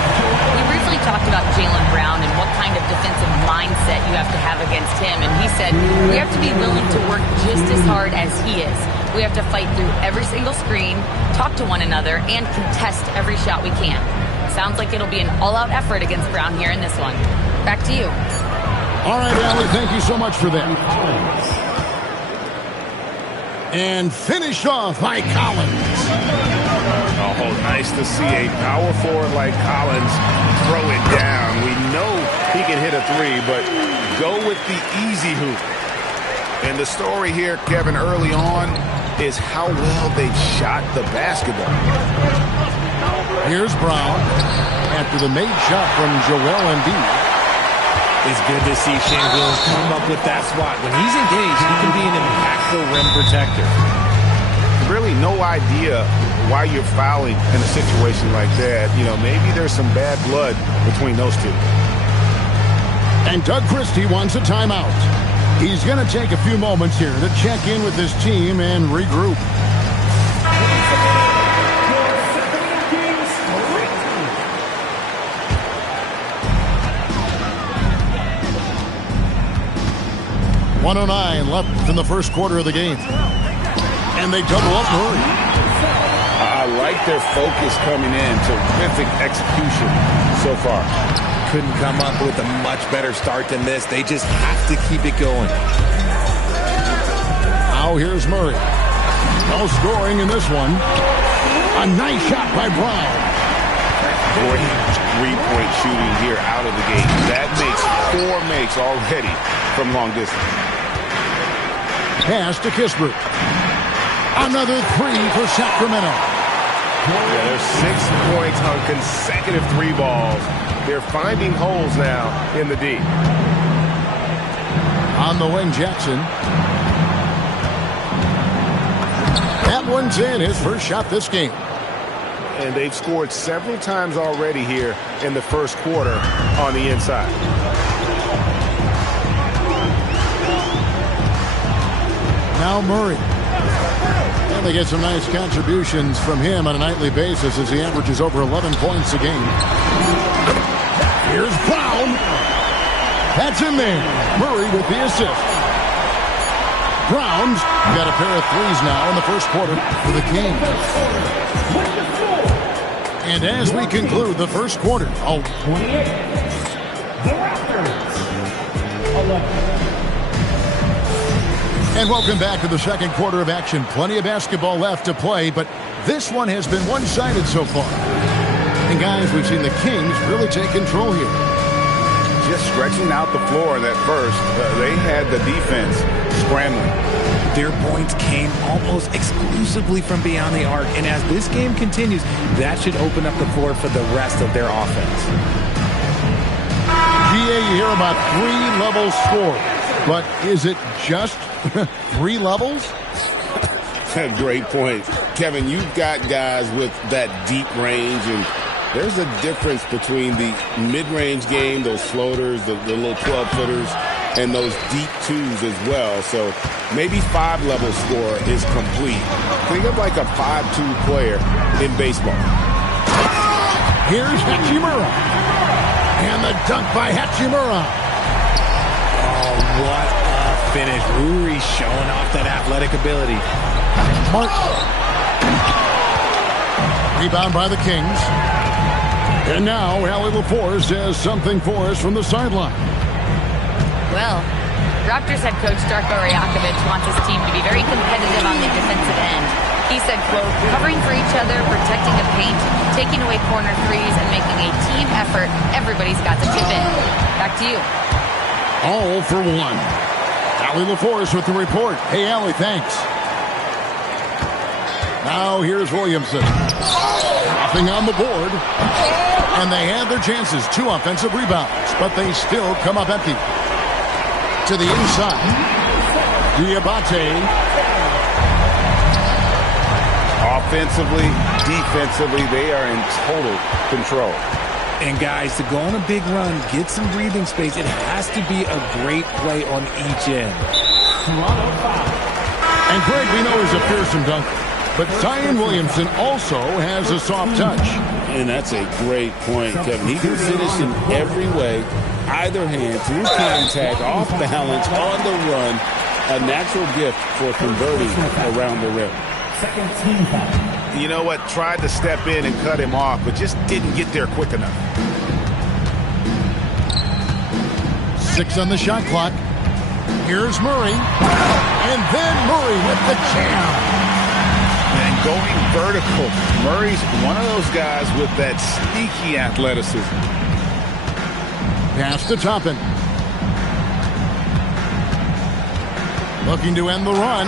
We briefly talked about Jaylen Brown and what kind of defensive mindset you have to have against him. And he said, we have to be willing to work just as hard as he is. We have to fight through every single screen, talk to one another, and contest every shot we can. Sounds like it'll be an all-out effort against Brown here in this one. Back to you. All right, Allie, thank you so much for that. And finished off by Collins. Oh, nice to see a power forward like Collins throw it down. We know he can hit a three, but go with the easy hoop. And the story here, Kevin, early on is how well they shot the basketball. Here's Brown after the made shot from Joel Embiid. It's good to see Shanghul come up with that swat. When he's engaged, he can be an impactful rim protector. Really no idea why you're fouling in a situation like that. You know, maybe there's some bad blood between those two. And Doug Christie wants a timeout. He's going to take a few moments here to check in with his team and regroup. .109 left in the first quarter of the game. And they double up Murray. I like their focus coming in. Terrific execution so far. Couldn't come up with a much better start than this. They just have to keep it going. Now here's Murray. No scoring in this one. A nice shot by Brown. Great three-point shooting here out of the gate. That makes 4 makes already from long distance. Pass to Kispert. Another 3 for Sacramento. Yeah, there's 6 points on consecutive 3 balls. They're finding holes now in the D. On the wing, Jackson. That one's in, his first shot this game. And they've scored several times already here in the first quarter on the inside. Now Murray. And they get some nice contributions from him on a nightly basis as he averages over 11 points a game. Here's Brown. That's in there. Murray with the assist. Brown's got a pair of threes now in the first quarter for the Kings. And as we conclude the first quarter, 28. The Raptors. 11. And welcome back to the second quarter of action. Plenty of basketball left to play, but this one has been one-sided so far. And guys, we've seen the Kings really take control here. Just stretching out the floor in that first. They had the defense scrambling. Their points came almost exclusively from beyond the arc, and as this game continues, that should open up the floor for the rest of their offense. GA, you hear about 3-level score, but is it just 3 levels? Great point. Kevin, you've got guys with that deep range, and there's a difference between the mid-range game, those floaters, the little 12-footers, and those deep twos as well. So maybe 5-level score is complete. Think of like a 5-2 player in baseball. Here's Hachimura. And the dunk by Hachimura. Oh, what a finish. Uri showing off that athletic ability. Martin. Rebound by the Kings. And now Allie LaForce has something for us from the sideline. Well, Raptors head coach Darko Rajakovic wants his team to be very competitive on the defensive end. He said, quote, covering for each other, protecting the paint, taking away corner threes, and making a team effort. Everybody's got to chip in. Back to you. All for one. Allie LaForce with the report. Hey, Allie, thanks. Now here's Williamson. Nothing on the board. And they had their chances. 2 offensive rebounds, but they still come up empty. To the inside. Diabate. Offensively, defensively, they are in total control. And guys, to go on a big run, get some breathing space, it has to be a great play on each end. And Greg, we know he's a fearsome dunker, but Zion Williamson also has a soft touch. And that's a great point, Kevin. He can finish in every way, either hand, through contact, off balance, on the run. A natural gift for converting around the rim. Second team foul. You know what? Tried to step in and cut him off, but just didn't get there quick enough. 6 on the shot clock. Here's Murray. And then Murray with the jam. And going vertical. Murray's one of those guys with that sneaky athleticism. Pass to Toppin. Looking to end the run.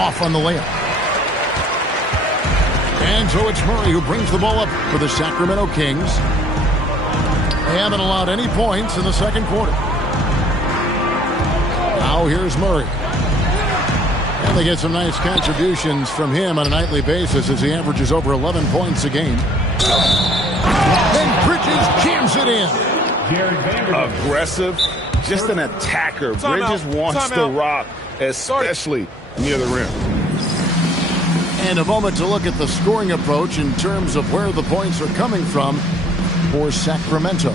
Off on the layup. And so it's Murray who brings the ball up for the Sacramento Kings. They haven't allowed any points in the second quarter. Now here's Murray. And they get some nice contributions from him on a nightly basis as he averages over 11 points a game. And Bridges jams it in. Aggressive, just an attacker. Bridges wants to rock, especially near the rim. And a moment to look at the scoring approach in terms of where the points are coming from for Sacramento.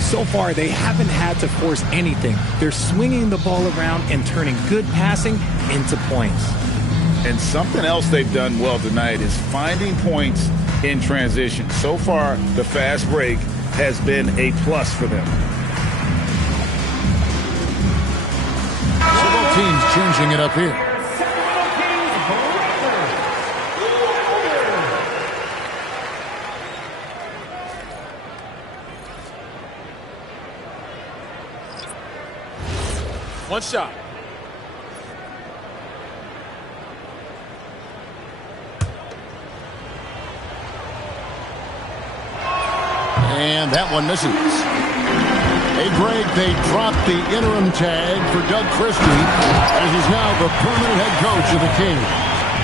So far, they haven't had to force anything. They're swinging the ball around and turning good passing into points. And something else they've done well tonight is finding points in transition. So far, the fast break has been a plus for them. So both teams changing it up here. One shot. And that one misses. Hey, Greg, they dropped the interim tag for Doug Christie as he's now the permanent head coach of the Kings.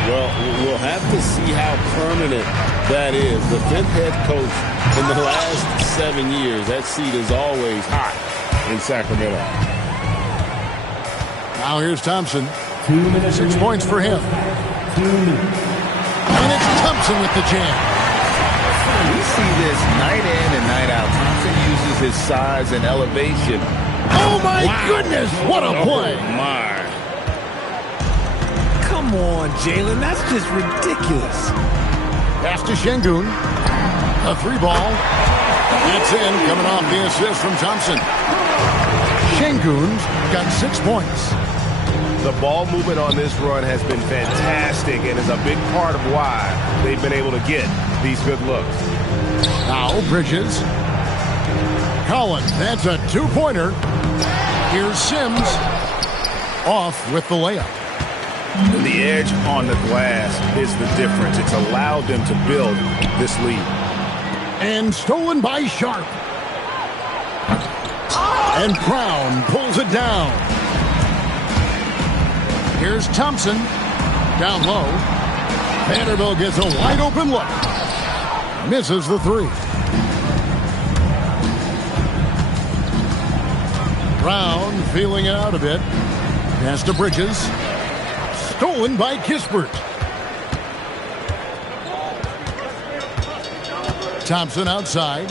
Well, we'll have to see how permanent that is. The 5th head coach in the last 7 years. That seat is always hot in Sacramento. Now here's Thompson. 6 points for him. And it's Thompson with the jam. We see this night in and night out. Thompson uses his size and elevation. Oh, my goodness. What a play. Oh, my. Come on, Jalen. That's just ridiculous. Pass to Şengün. A 3-ball. That's in, coming off the assist from Thompson. Şengün's got 6 points. The ball movement on this run has been fantastic and is a big part of why they've been able to get these good looks. Now Bridges. Collins, that's a 2-pointer. Here's Sims. Off with the layup. The edge on the glass is the difference. It's allowed them to build this lead. And stolen by Sharp. And Brown pulls it down. Here's Thompson. Down low. Vanderbilt gets a wide open look. Misses the 3. Brown feeling it out a bit. Pass to Bridges. Stolen by Kispert. Thompson outside.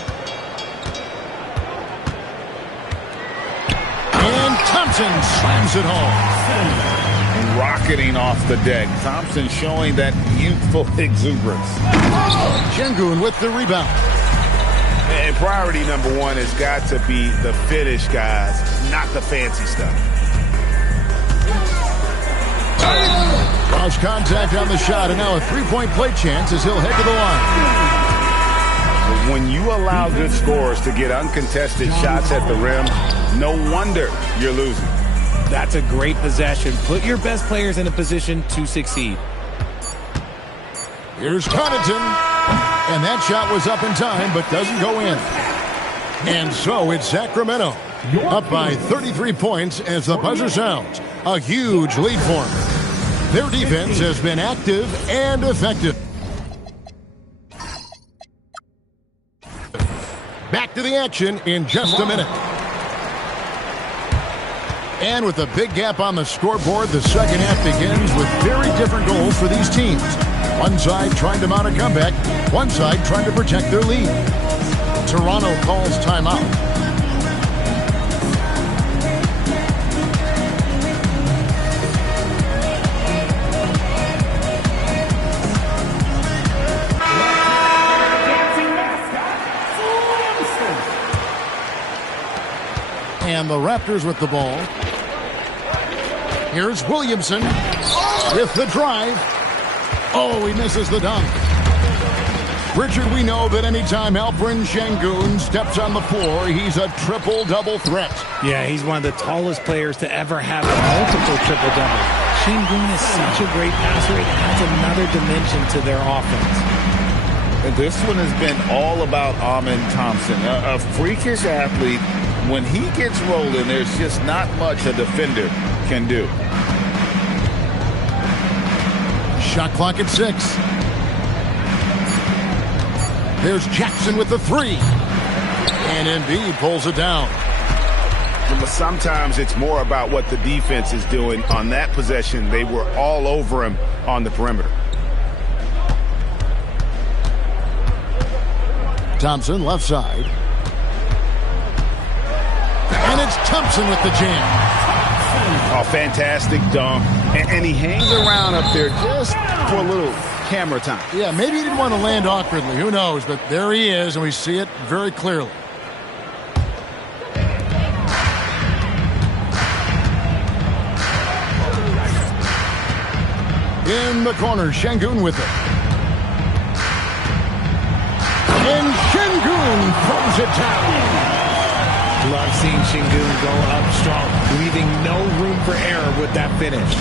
And Thompson slams it home. Rocketing off the deck. Thompson showing that youthful exuberance. Şengün with the rebound. And priority number 1 has got to be the finish, guys, not the fancy stuff. Lost contact on the shot, and now a 3-point play chance as he'll head to the line. When you allow good scorers to get uncontested shots at the rim, no wonder you're losing. That's a great possession. Put your best players in a position to succeed. Here's Connaughton. And that shot was up in time, but doesn't go in. And so it's Sacramento up by 33 points as the buzzer sounds. A huge lead for them. Their defense has been active and effective. Back to the action in just a minute. And with a big gap on the scoreboard, the second half begins with very different goals for these teams. One side trying to mount a comeback, one side trying to protect their lead. Toronto calls timeout. And the Raptors with the ball. Here's Williamson with the drive. Oh, he misses the dunk. Richard, we know that anytime Alperen Şengün steps on the floor, he's a triple-double threat. Yeah, he's one of the tallest players to ever have a multiple triple-double. Şengün is such a great passer. It adds another dimension to their offense. And this one has been all about Amen Thompson, a freakish athlete. When he gets rolling, there's just not much a defender can do. Shot clock at 6. There's Jackson with the 3. And Embiid pulls it down. But sometimes it's more about what the defense is doing on that possession. They were all over him on the perimeter. Thompson left side. And it's Thompson with the jam. Oh, fantastic dunk. And he hangs around up there just for a little camera time. Yeah, maybe he didn't want to land awkwardly. Who knows? But there he is, and we see it very clearly. In the corner, Şengün with it. And Şengün throws it down. Love seeing Şengün go up strong, leaving no room for error with that finish.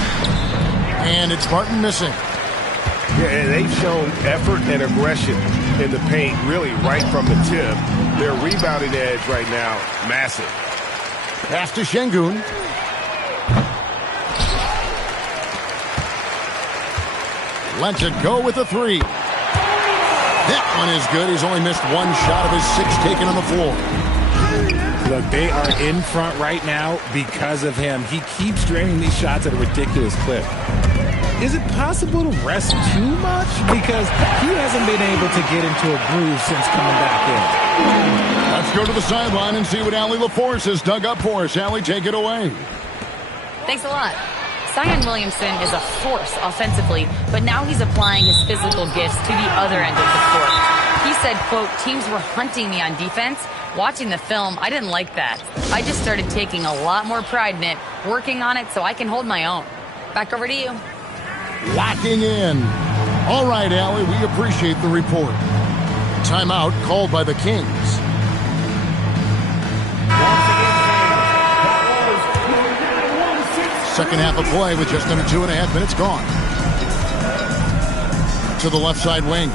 And it's Barton missing. Yeah, and they've shown effort and aggression in the paint, really right from the tip. Their rebounding edge right now, massive. Pass to Şengün. Lets it go with a 3. That one is good. He's only missed one shot of his 6 taken on the floor. Look, they are in front right now because of him. He keeps draining these shots at a ridiculous clip. Is it possible to rest too much? Because he hasn't been able to get into a groove since coming back in. Let's go to the sideline and see what Allie LaForce has dug up for us. Allie, take it away. Thanks a lot. Zion Williamson is a force offensively, but now he's applying his physical gifts to the other end of the court. He said, quote, teams were hunting me on defense. Watching the film, I didn't like that. I just started taking a lot more pride in it, working on it so I can hold my own. Back over to you. Locking in. All right, Allie, we appreciate the report. Timeout called by the Kings. Second half of play with just under 2.5 minutes gone. To the left side wing.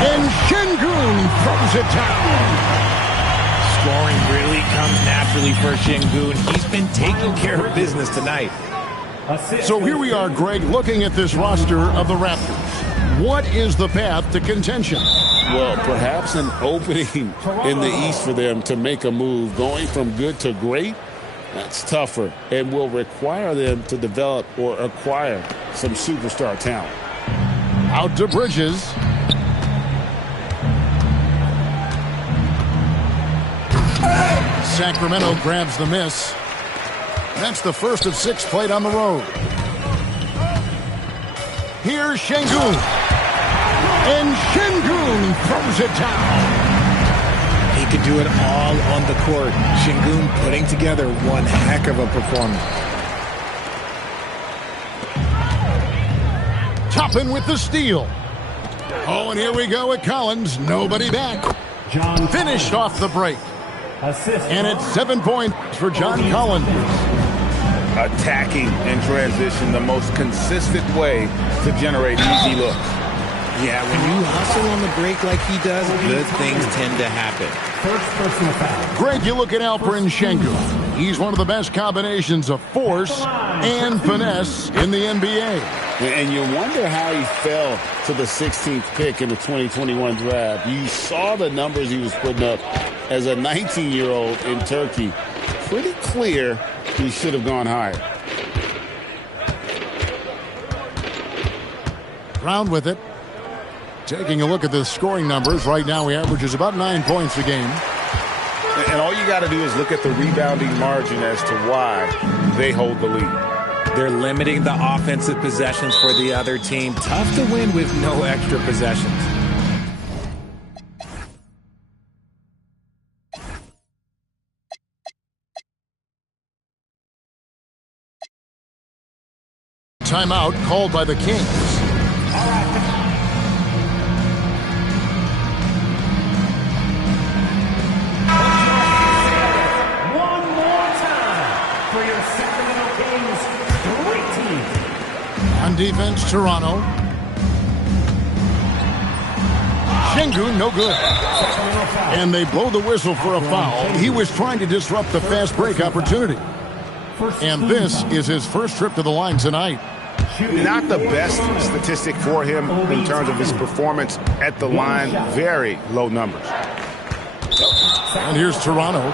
And Şengün throws it down. Scoring really comes naturally for Şengün. He's been taking care of business tonight. So here we are, Greg, looking at this roster of the Raptors. What is the path to contention? Well, perhaps an opening in the East for them to make a move. Going from good to great, that's tougher and will require them to develop or acquire some superstar talent. Out to Bridges. Sacramento grabs the miss. That's the first of 6 played on the road. Here's Şengün. And Şengün throws it down. He could do it all on the court. Şengün putting together one heck of a performance. Toppin with the steal. Oh, and here we go with Collins. Nobody back. Finished off the break. And it's 7 points for John Collins. Attacking in transition, the most consistent way to generate easy looks. Yeah, when you hustle on the break like he does, good things tend to happen. First personal foul. Greg, you look at Alperen Şengün. He's one of the best combinations of force and finesse in the NBA. And you wonder how he fell to the 16th pick in the 2021 draft. You saw the numbers he was putting up as a 19-year-old in Turkey. Pretty clear he should have gone higher. Brown with it. Taking a look at the scoring numbers. Right now, he averages about 9 points a game. And all you got to do is look at the rebounding margin as to why they hold the lead. They're limiting the offensive possessions for the other team. Tough to win with no extra possessions. Timeout called by the Kings. One more time for your Sacramento Kings 3 team. On defense, Toronto. Şengün, no good. And they blow the whistle for a foul. He was trying to disrupt the fast break opportunity. And this is his first trip to the line tonight. Not the best statistic for him in terms of his performance at the line. Very low numbers. And here's Toronto.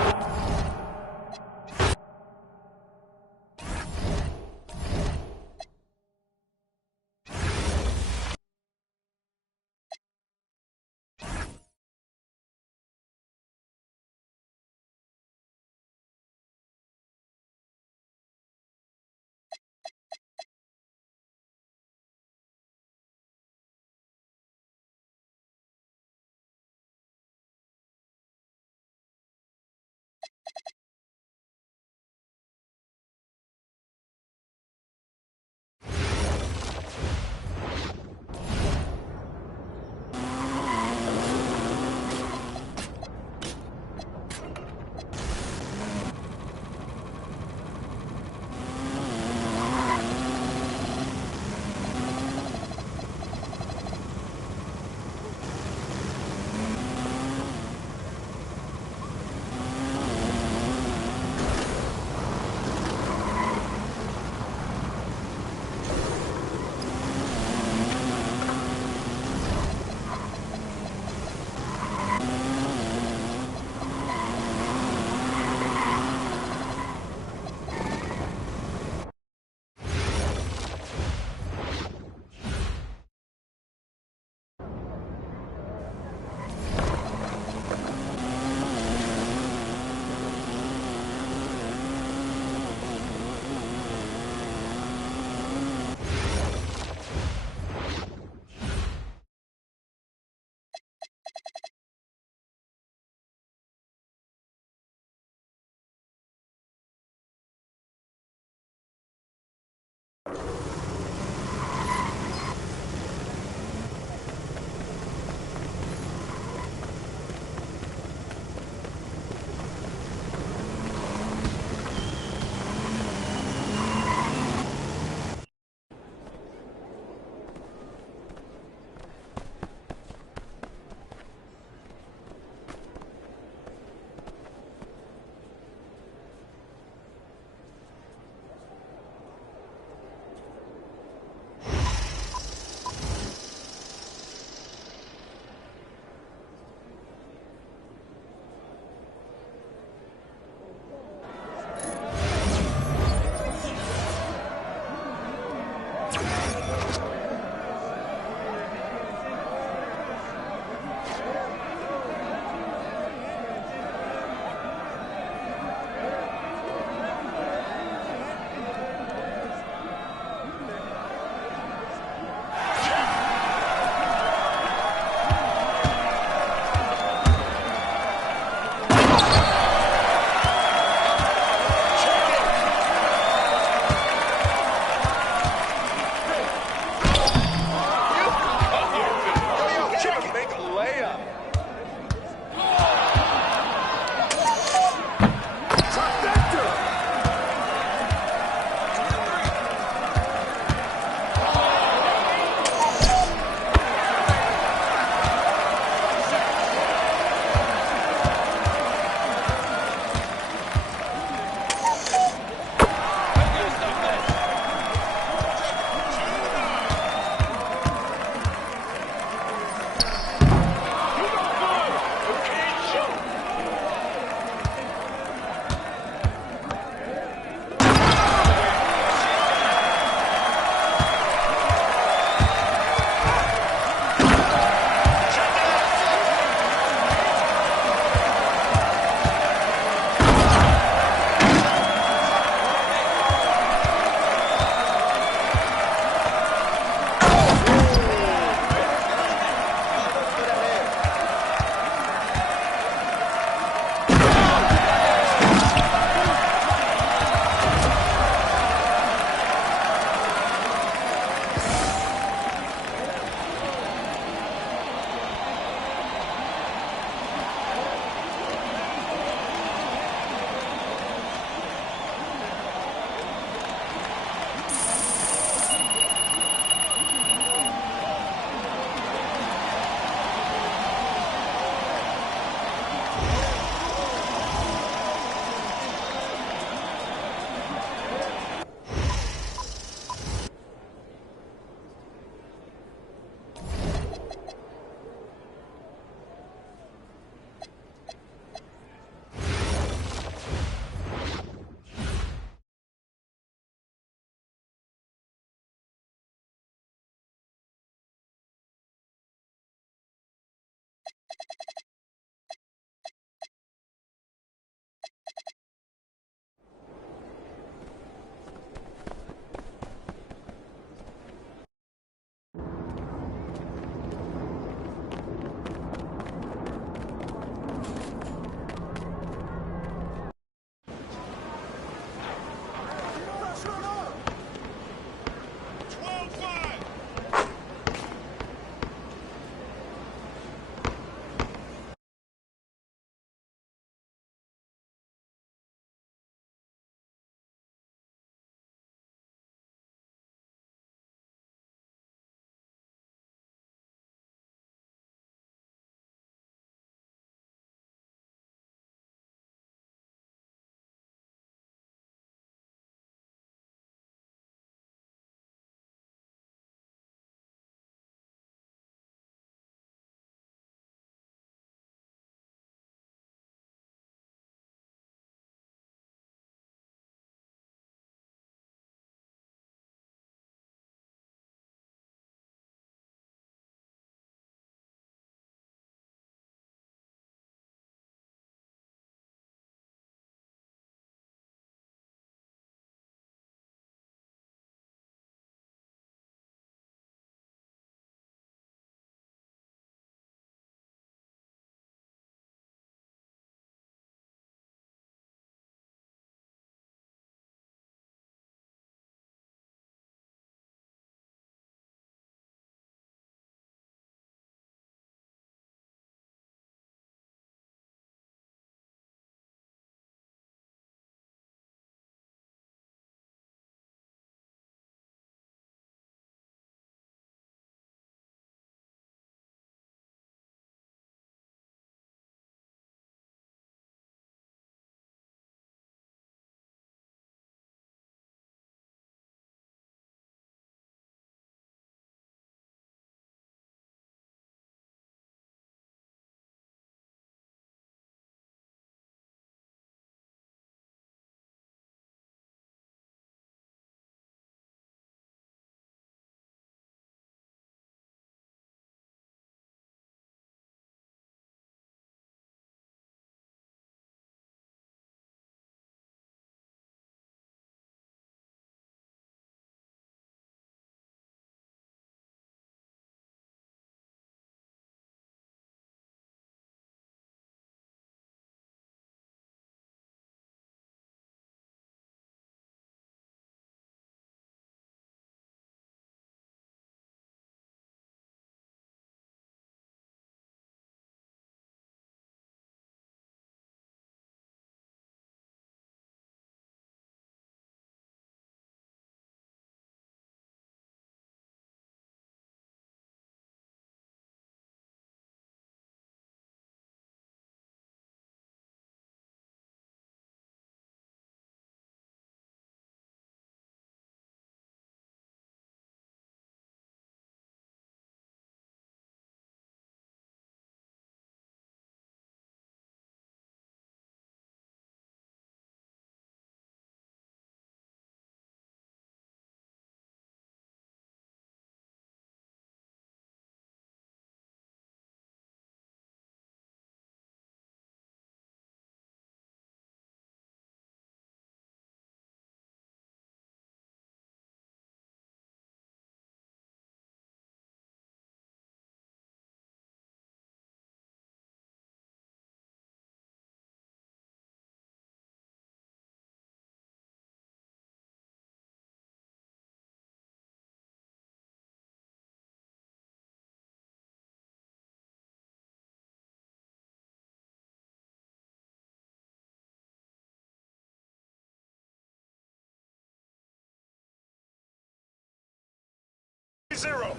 0.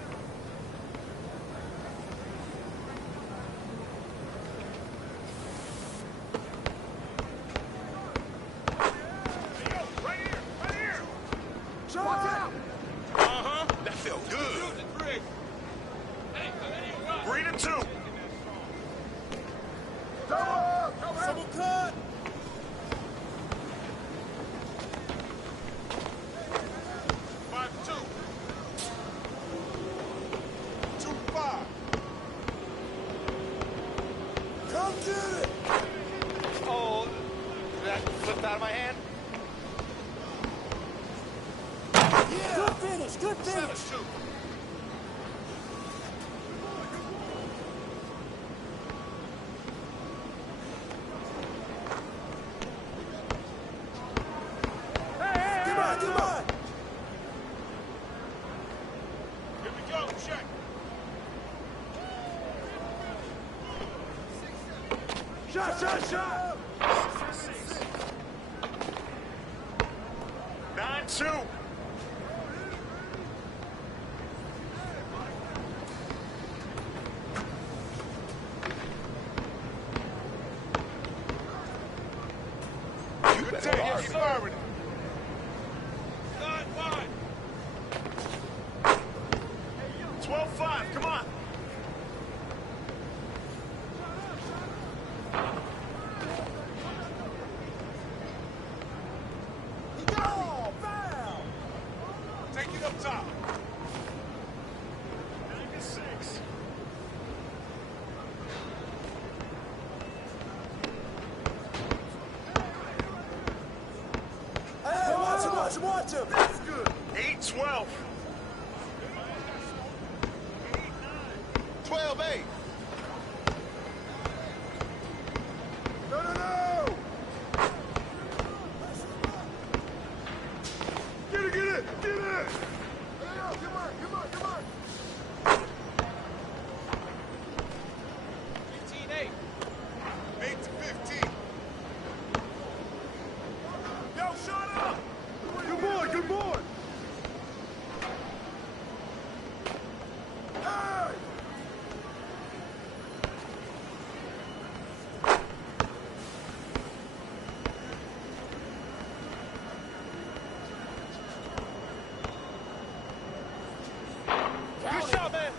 That felt good. 3 to 2. Someone cut. 5-2. 2-5. Come get it. Oh, that slipped out of my hand. Yeah. Good finish. Good finish. 7-2. Come on. Here we go. Check. Shot. 9-2. You can take it. Keep firing it. 9-5. 12-5. Come on. Take it up top. 96. Hey, watch him. That's good. 8-12. 12-8. No. Get it. Hey, come on. 15-8. 8-15. Yo, shut up. Good boy. Hey. Good shot, man.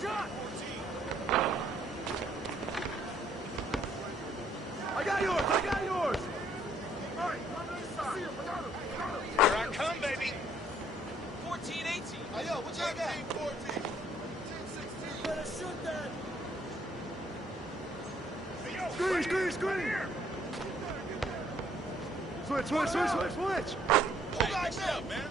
Shot. 14. I got yours. All right, come to this side. I got him. Here I come, baby. 14-18. Hey, yo, what y'all got? 14. 10-16. You better shoot that. Hey, yo, Screen. Switch. Hold on, up, man.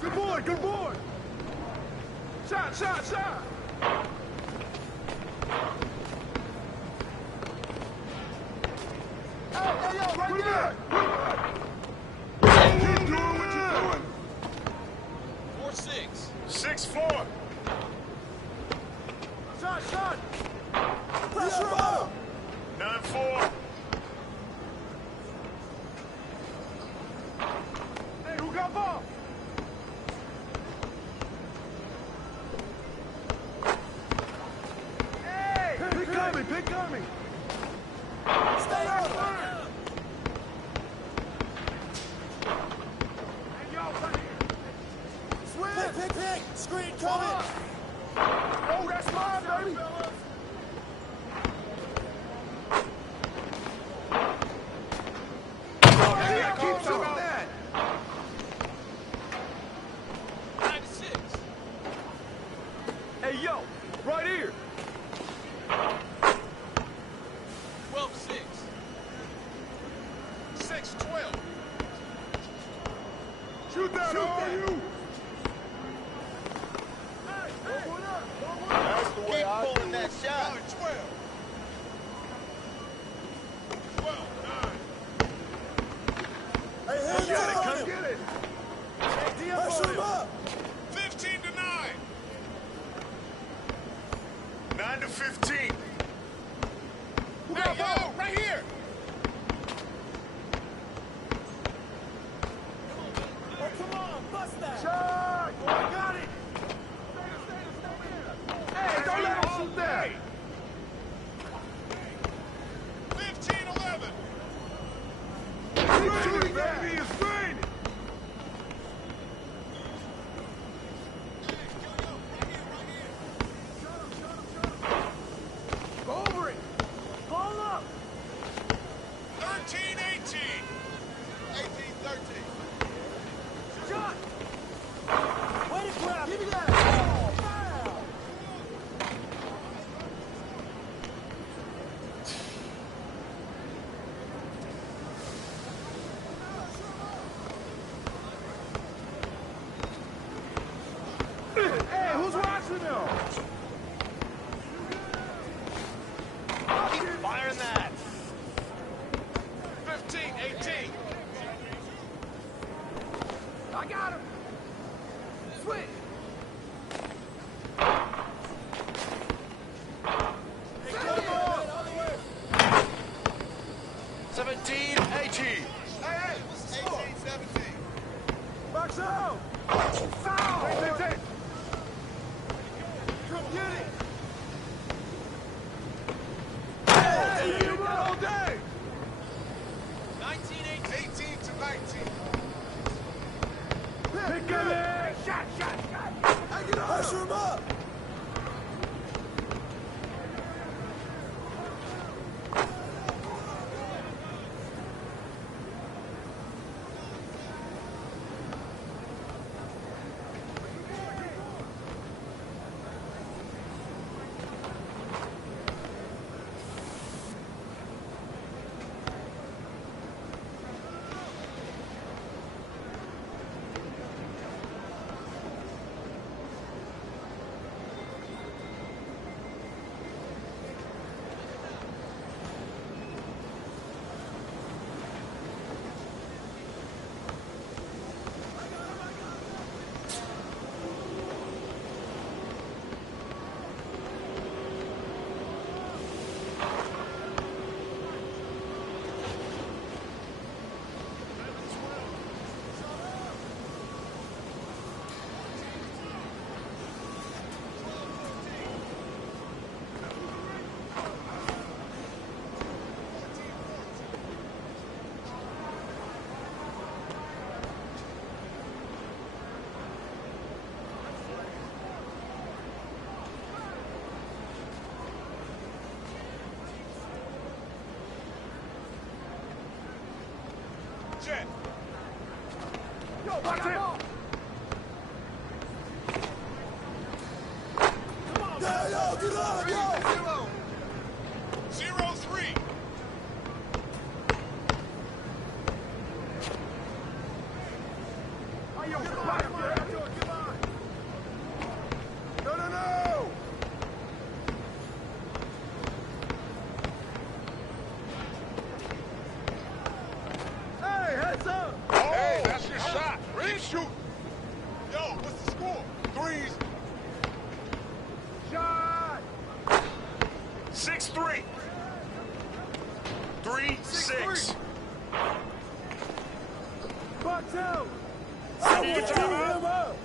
Good boy, good boy. Shot, shot, shot. Hey, yo, right there. Keep doing what you're doing. 4-6. 6-4. Shot, shot. Pressure him up. 9-4. Hey, who got ball? Hey, pick coming, pick coming. Stay up. Hey, y'all, right here. Swing. Pick. Screen coming. Oh, that's mine, baby. Yeah, keep shooting that. 9-6. Hey, yo, right here. 12-6. 6-12. Shoot that, all you. Hey, one up. That's the way I Keep pulling do that it. shot. 12. 12-9. Come get it, come get it. Pressure him up. 15-9. 9-15. Hey, yo, right here. Oh, come on, bust that. Shot. Oh, I got it. Hey, don't let him shoot that. 15-11. Keep shooting, baby. It's raining. Go over it. Ball up. 13-18. 18-13. Shot. Way to grab. Give me that. Oh, foul. Hey, who's watching them? Keep firing that. 15-18. I got him. Switch. Hey, come on. 17-18. Hey, 18-17. box out. Foul. Take. Come get it. Hey, you run all day. 19-18. 18-19. Pick it. Shot. I get on. Pressure him up. Jet. Yo, watch him. 0-3. No. Hey, heads up. Hey, that's your shot. Keep shooting. Yo, what's the score? Threes. Shot. 6-3. 3-6. Box out. Need a timeout. Him up.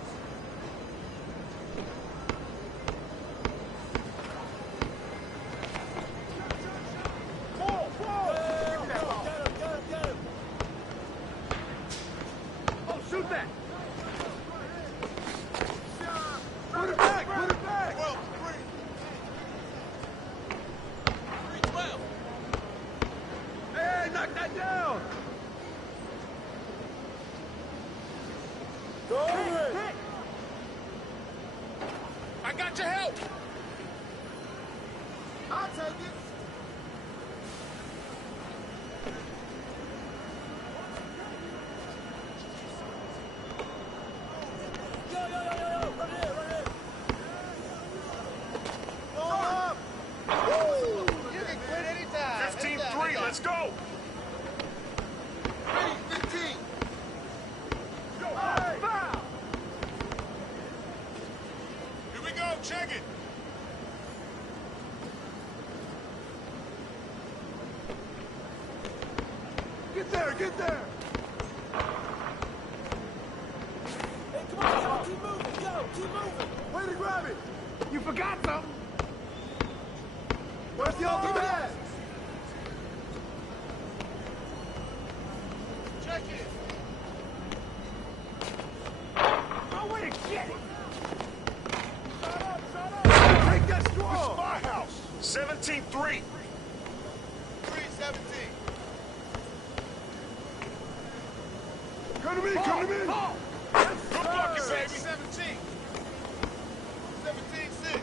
Get him. Oh, shoot that. Put it back. 12-3. 3-12. Hey, knock that down. Go hit. I got your help. I'll take it. Yo. Right here. Go up. You can quit anytime. 15-3. Let's go. 15. Go. Foul. Here we go. Check it. Get there. Hey, come on, keep moving. Way to grab it. You forgot something. Where's the other pass? Check it. Oh, way to get it. Shut up. Take that straw. This is my house. 17-3. 3-17. Come to me. Good bucket, baby. 17. 17-6.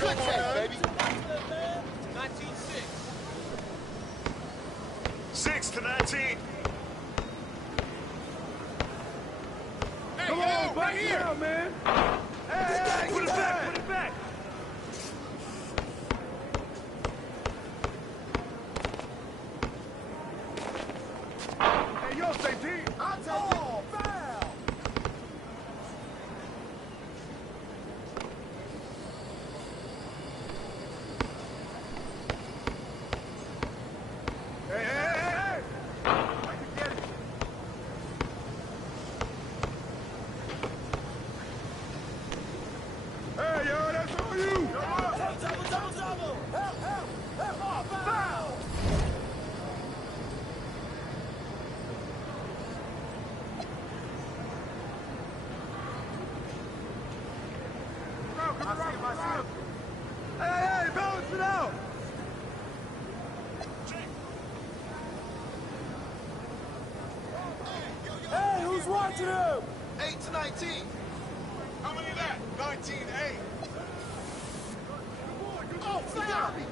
Good check, baby. 19-6. 6-19. Hey, Come yo, on, right here. Now, man. Hey, put it back. Hey, yo, safety. I'll take it. Foul. Hey. I can get it. Hey, yo, that's on you. Double. Help. Foul. Hey, balance it out. Hey, who's watching him? 8-19. How many of that? 19-8. Oh, you got me.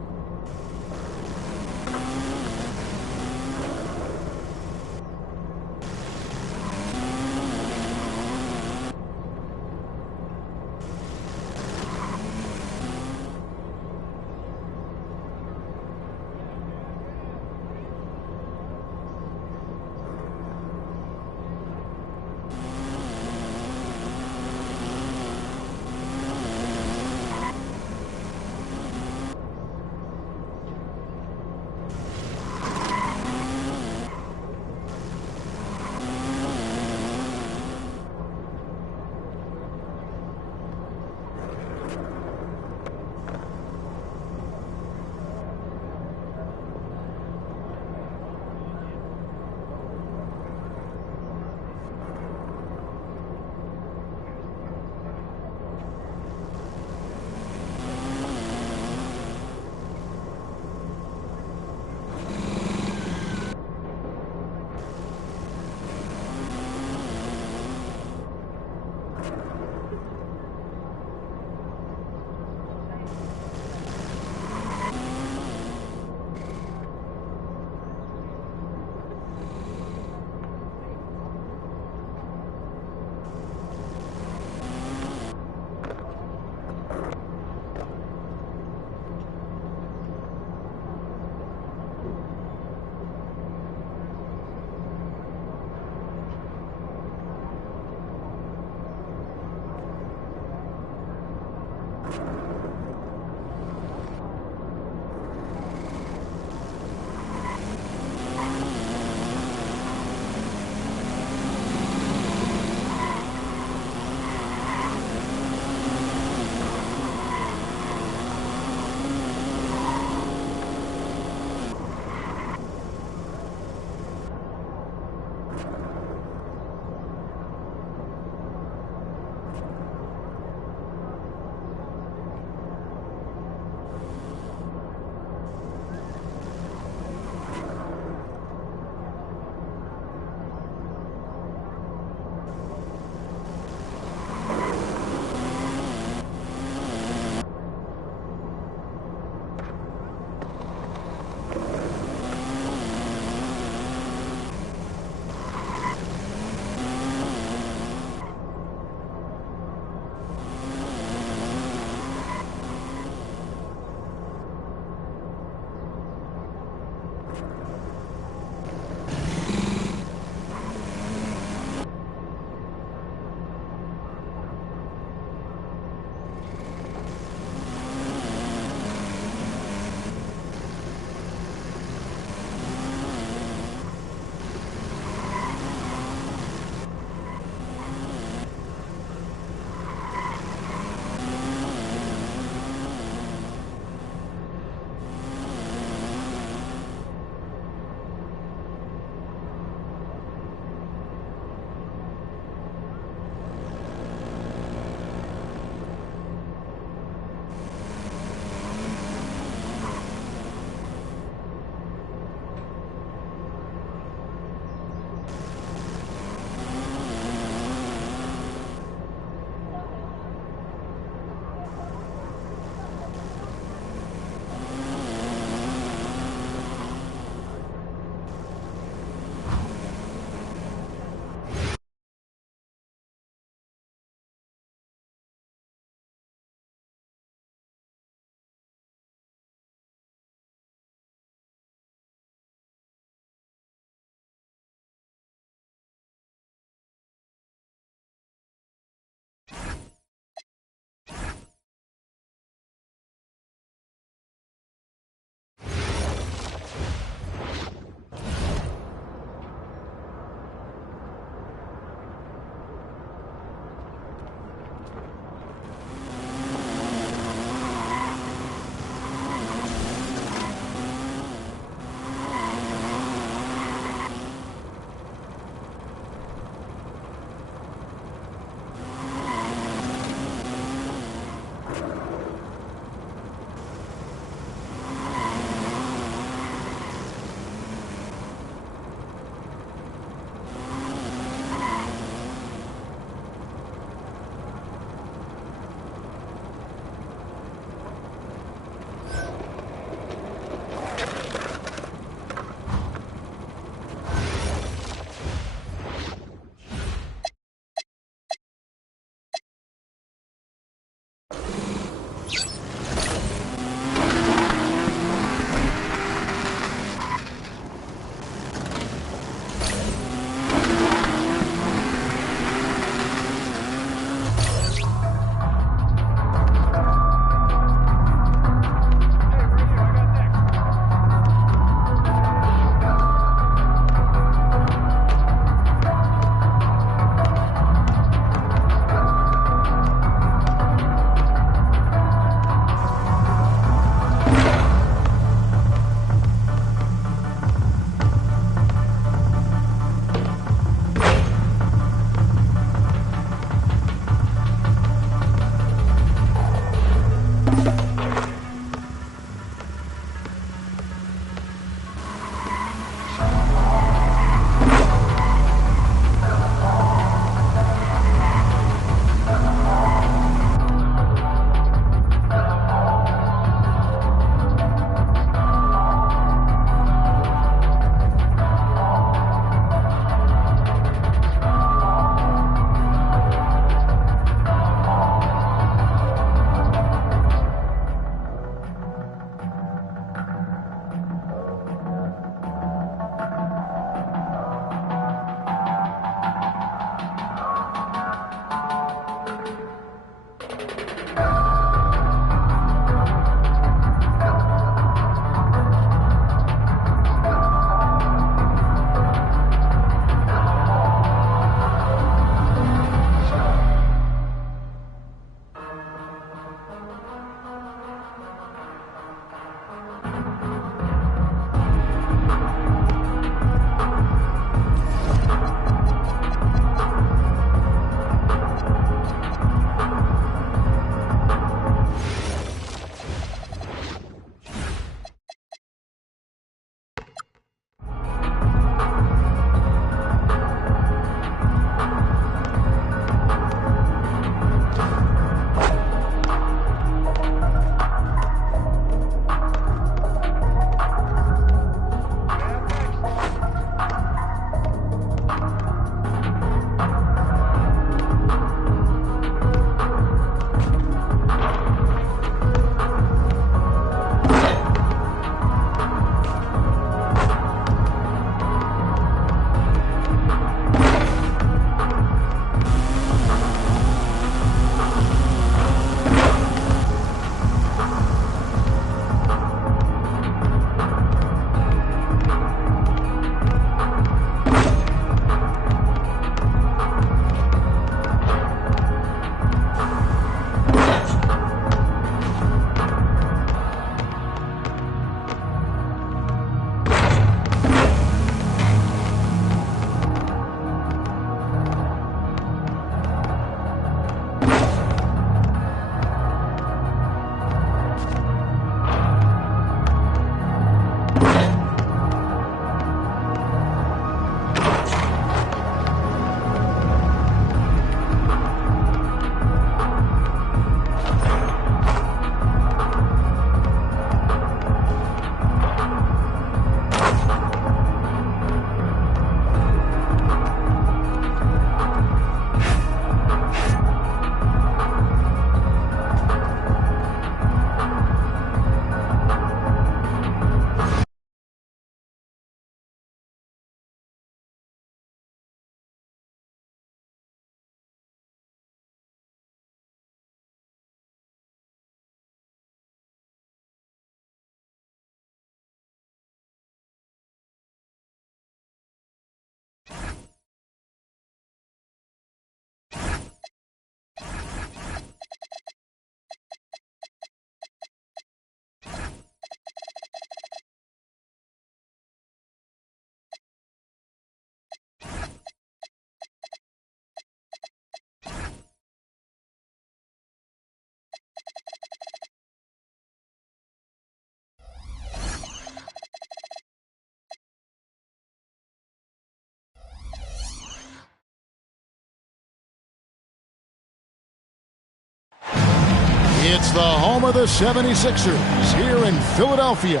It's the home of the 76ers here in Philadelphia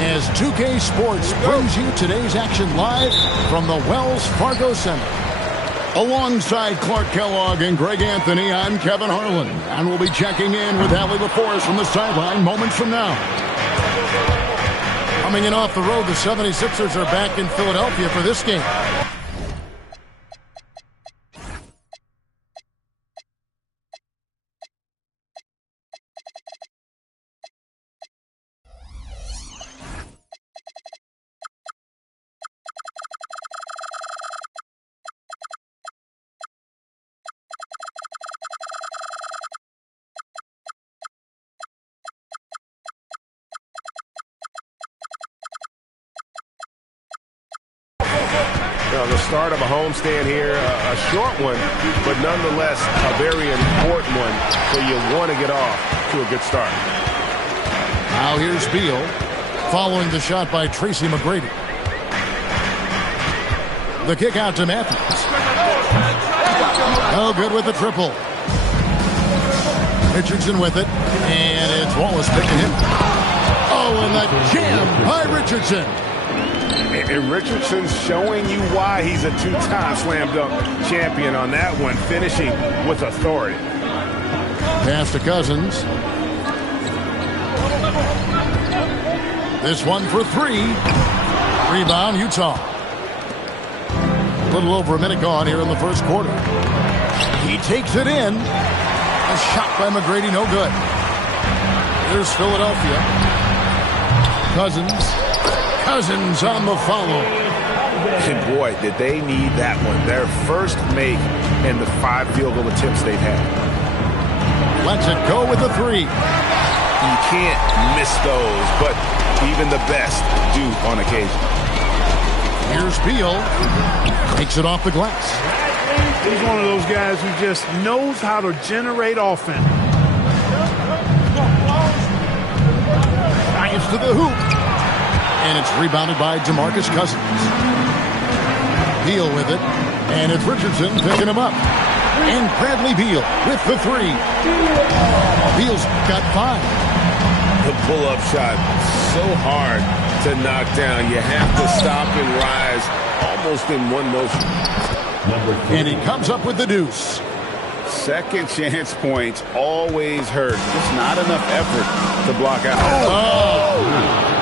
as 2K Sports brings you today's action live from the Wells Fargo Center. Alongside Clark Kellogg and Greg Anthony, I'm Kevin Harlan, and we'll be checking in with Allie LaForest from the sideline moments from now. Coming in off the road, the 76ers are back in Philadelphia for this game. The start of a homestand here, a short one, but nonetheless a very important one, so you want to get off to a good start. Now here's Beal, following the shot by Tracy McGrady. The kick out to Matthews. Oh, good with the triple. Richardson with it, and it's Wallace picking him. Oh, and the jam by Richardson. And Richardson's showing you why he's a two-time slam dunk champion on that one, finishing with authority. Pass to Cousins. This one for three. Rebound, Utah. A little over a minute gone here in the first quarter. He takes it in. A shot by McGrady, no good. Here's Philadelphia. Cousins on the follow. And boy, did they need that one. Their first make in the 5 field goal attempts they've had. Lets it go with the 3. You can't miss those, but even the best do on occasion. Here's Beal. Takes it off the glass. He's one of those guys who just knows how to generate offense. Science to the hoop. And it's rebounded by DeMarcus Cousins. Beal with it. And it's Richardson picking him up. And Bradley Beal with the 3. Beal's got 5. The pull-up shot, so hard to knock down. You have to stop and rise almost in one motion. And he comes up with the deuce. Second chance points always hurt. Just not enough effort to block out. Oh!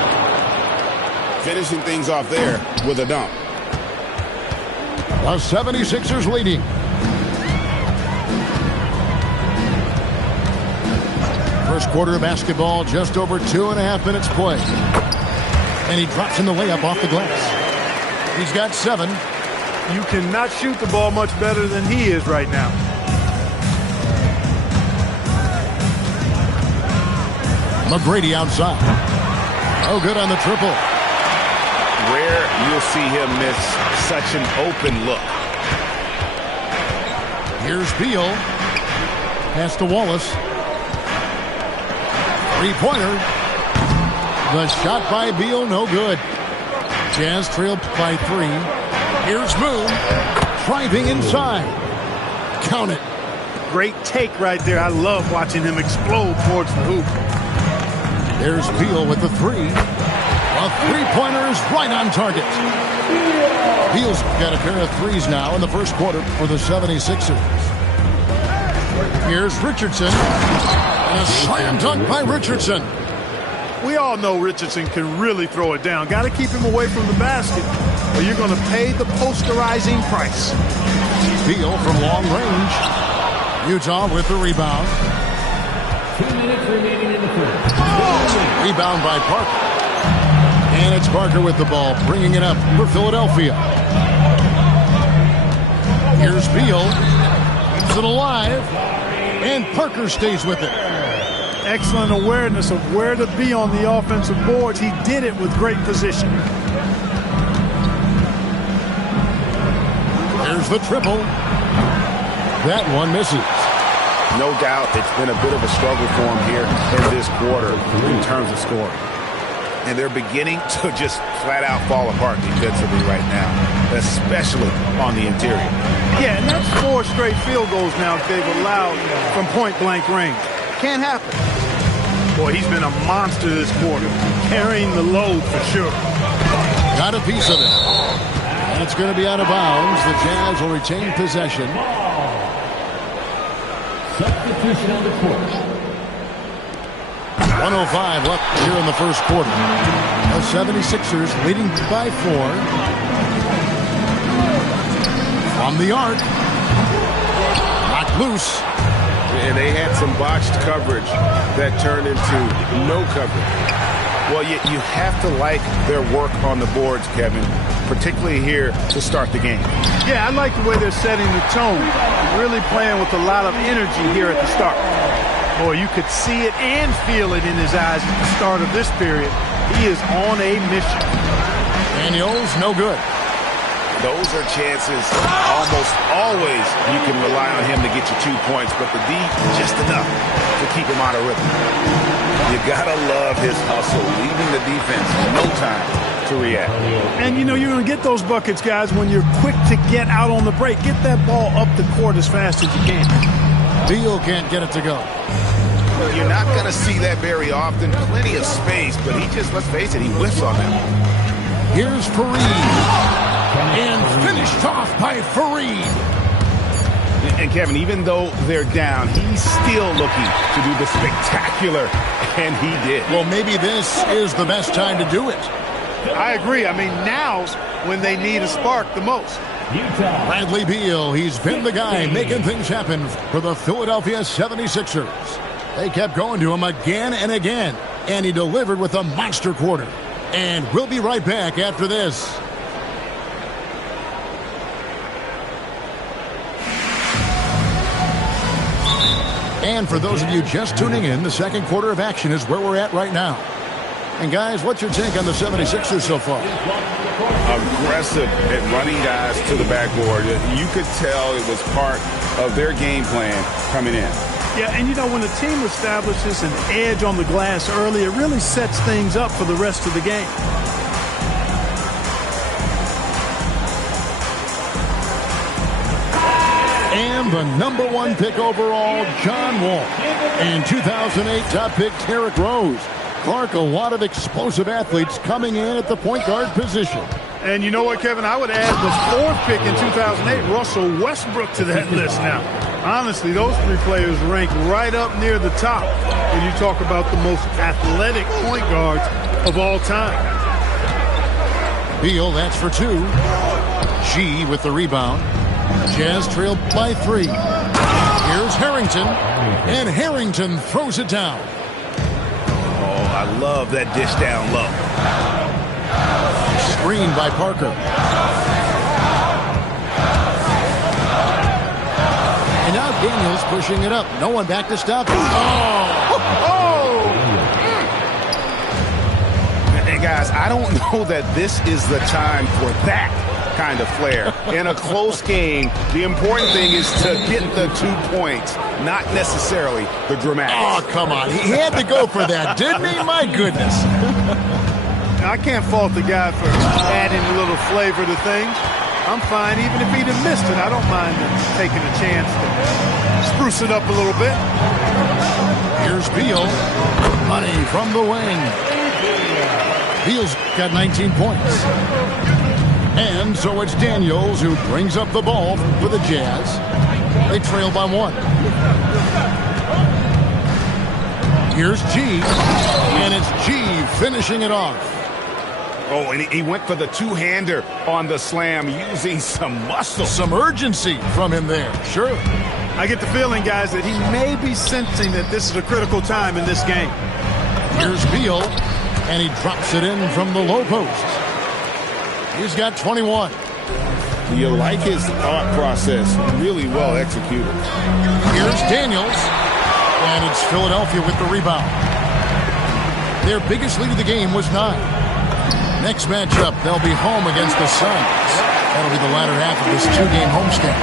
Finishing things off there with a dunk. The 76ers leading. First quarter of basketball, just over 2.5 minutes play. And he drops in the layup off the glass. He's got 7. You cannot shoot the ball much better than he is right now. McGrady outside. Oh, good on the triple. Rare you'll see him miss such an open look. Here's Beal. Pass to Wallace. 3-pointer. The shot by Beal, no good. Jazz trailed by 3. Here's Moon. Driving inside. Count it. Great take right there. I love watching him explode towards the hoop. There's Beal with the 3. A 3-pointer is right on target. Beal's got a pair of 3s now in the first quarter for the 76ers. Here's Richardson. And a slam dunk by Richardson. We all know Richardson can really throw it down. Got to keep him away from the basket, or you're going to pay the posterizing price. Beal from long range. Utah with the rebound. 2 minutes remaining in the first. Rebound by Parker. And it's Parker with the ball, bringing it up for Philadelphia. Here's Beal. Keeps it alive. And Parker stays with it. Excellent awareness of where to be on the offensive boards. He did it with great position. There's the triple. That one misses. No doubt it's been a bit of a struggle for him here in this quarter in terms of scoring. And they're beginning to just flat out fall apart defensively right now, especially on the interior. Yeah, and that's 4 straight field goals now they've allowed from point-blank range. Can't happen. Boy, he's been a monster this quarter, carrying the load for sure. Got a piece of it. And it's going to be out of bounds. The Jazz will retain possession. Substitution on the court. 1:05 left here in the first quarter. The 76ers leading by 4. From the arc. Knocked loose. And they had some botched coverage that turned into no coverage. Well, you have to like their work on the boards, Kevin, particularly here to start the game. Yeah, I like the way they're setting the tone. Really playing with a lot of energy here at the start. Boy, you could see it and feel it in his eyes at the start of this period. He is on a mission. Daniels, no good. Those are chances almost always you can rely on him to get you 2 points, but the D, just enough to keep him out of rhythm. You gotta love his hustle, leaving the defense no time to react. And, you know, you're going to get those buckets, guys, when you're quick to get out on the break. Get that ball up the court as fast as you can. Beal can't get it to go. Well, you're not going to see that very often. Plenty of space, but he just, let's face it, he whiffs on that one. Here's Fareed. And finished off by Fareed. And Kevin, even though they're down, he's still looking to do the spectacular, and he did. Well, maybe this is the best time to do it. I agree. I mean, now's when they need a spark the most. Bradley Beal, he's been the guy making things happen for the Philadelphia 76ers. They kept going to him again and again, and he delivered with a monster quarter. And we'll be right back after this. And for those of you just tuning in, the second quarter of action is where we're at right now. And guys, what's your take on the 76ers so far? Aggressive at running guys to the backboard. You could tell it was part of their game plan coming in. Yeah, and you know, when a team establishes an edge on the glass early, it really sets things up for the rest of the game. And the #1 pick overall, John Wall. And 2008 top pick, Derrick Rose. Clark, a lot of explosive athletes coming in at the point guard position. And you know what, Kevin? I would add the 4th pick in 2008, Russell Westbrook, to that list now. Honestly, those 3 players rank right up near the top when you talk about the most athletic point guards of all time. Beal, that's for 2. G with the rebound. Jazz trailed by 3. Here's Harrington, and Harrington throws it down. Oh, I love that dish down low. Screened by Parker. And now Daniels pushing it up. No one back to stop him. And guys, I don't know that this is the time for that kind of flair. In a close game, the important thing is to get the 2 points, not necessarily the dramatics. Oh, come on. He had to go for that, didn't he? My goodness. I can't fault the guy for adding a little flavor to things. I'm fine. Even if he'd have missed it, I don't mind taking a chance to spruce it up a little bit. Here's Beal. Money from the wing. Beal's got 19 points. And so it's Daniels who brings up the ball for the Jazz. They trail by 1. Here's G. And it's G finishing it off. Oh, and he went for the two-hander on the slam using some muscle. Some urgency from him there, sure. I get the feeling, guys, that he may be sensing that this is a critical time in this game. Here's Beal, and he drops it in from the low post. He's got 21. You like his thought process. Really well executed. Here's Daniels, and it's Philadelphia with the rebound. Their biggest lead of the game was 9. Next matchup, they'll be home against the Suns. That'll be the latter half of this 2-game homestand.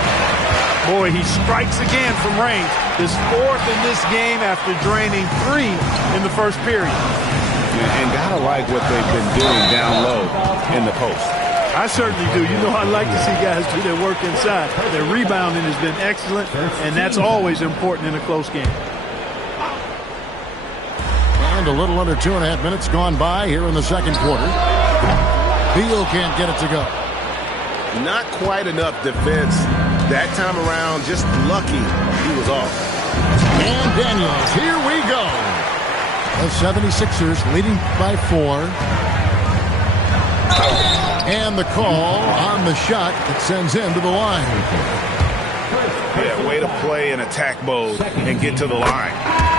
Boy, he strikes again from range. His 4th in this game after draining 3 in the first period. And gotta like what they've been doing down low in the post. I certainly do. You know, I like to see guys do their work inside. Their rebounding has been excellent, and that's always important in a close game. and a little under 2.5 minutes gone by here in the second quarter. Beal can't get it to go. Not quite enough defense that time around. Just lucky he was off. And Daniels, here we go. The 76ers leading by 4. And the call on the shot that sends him to the line. Yeah, way to play in attack mode and get to the line.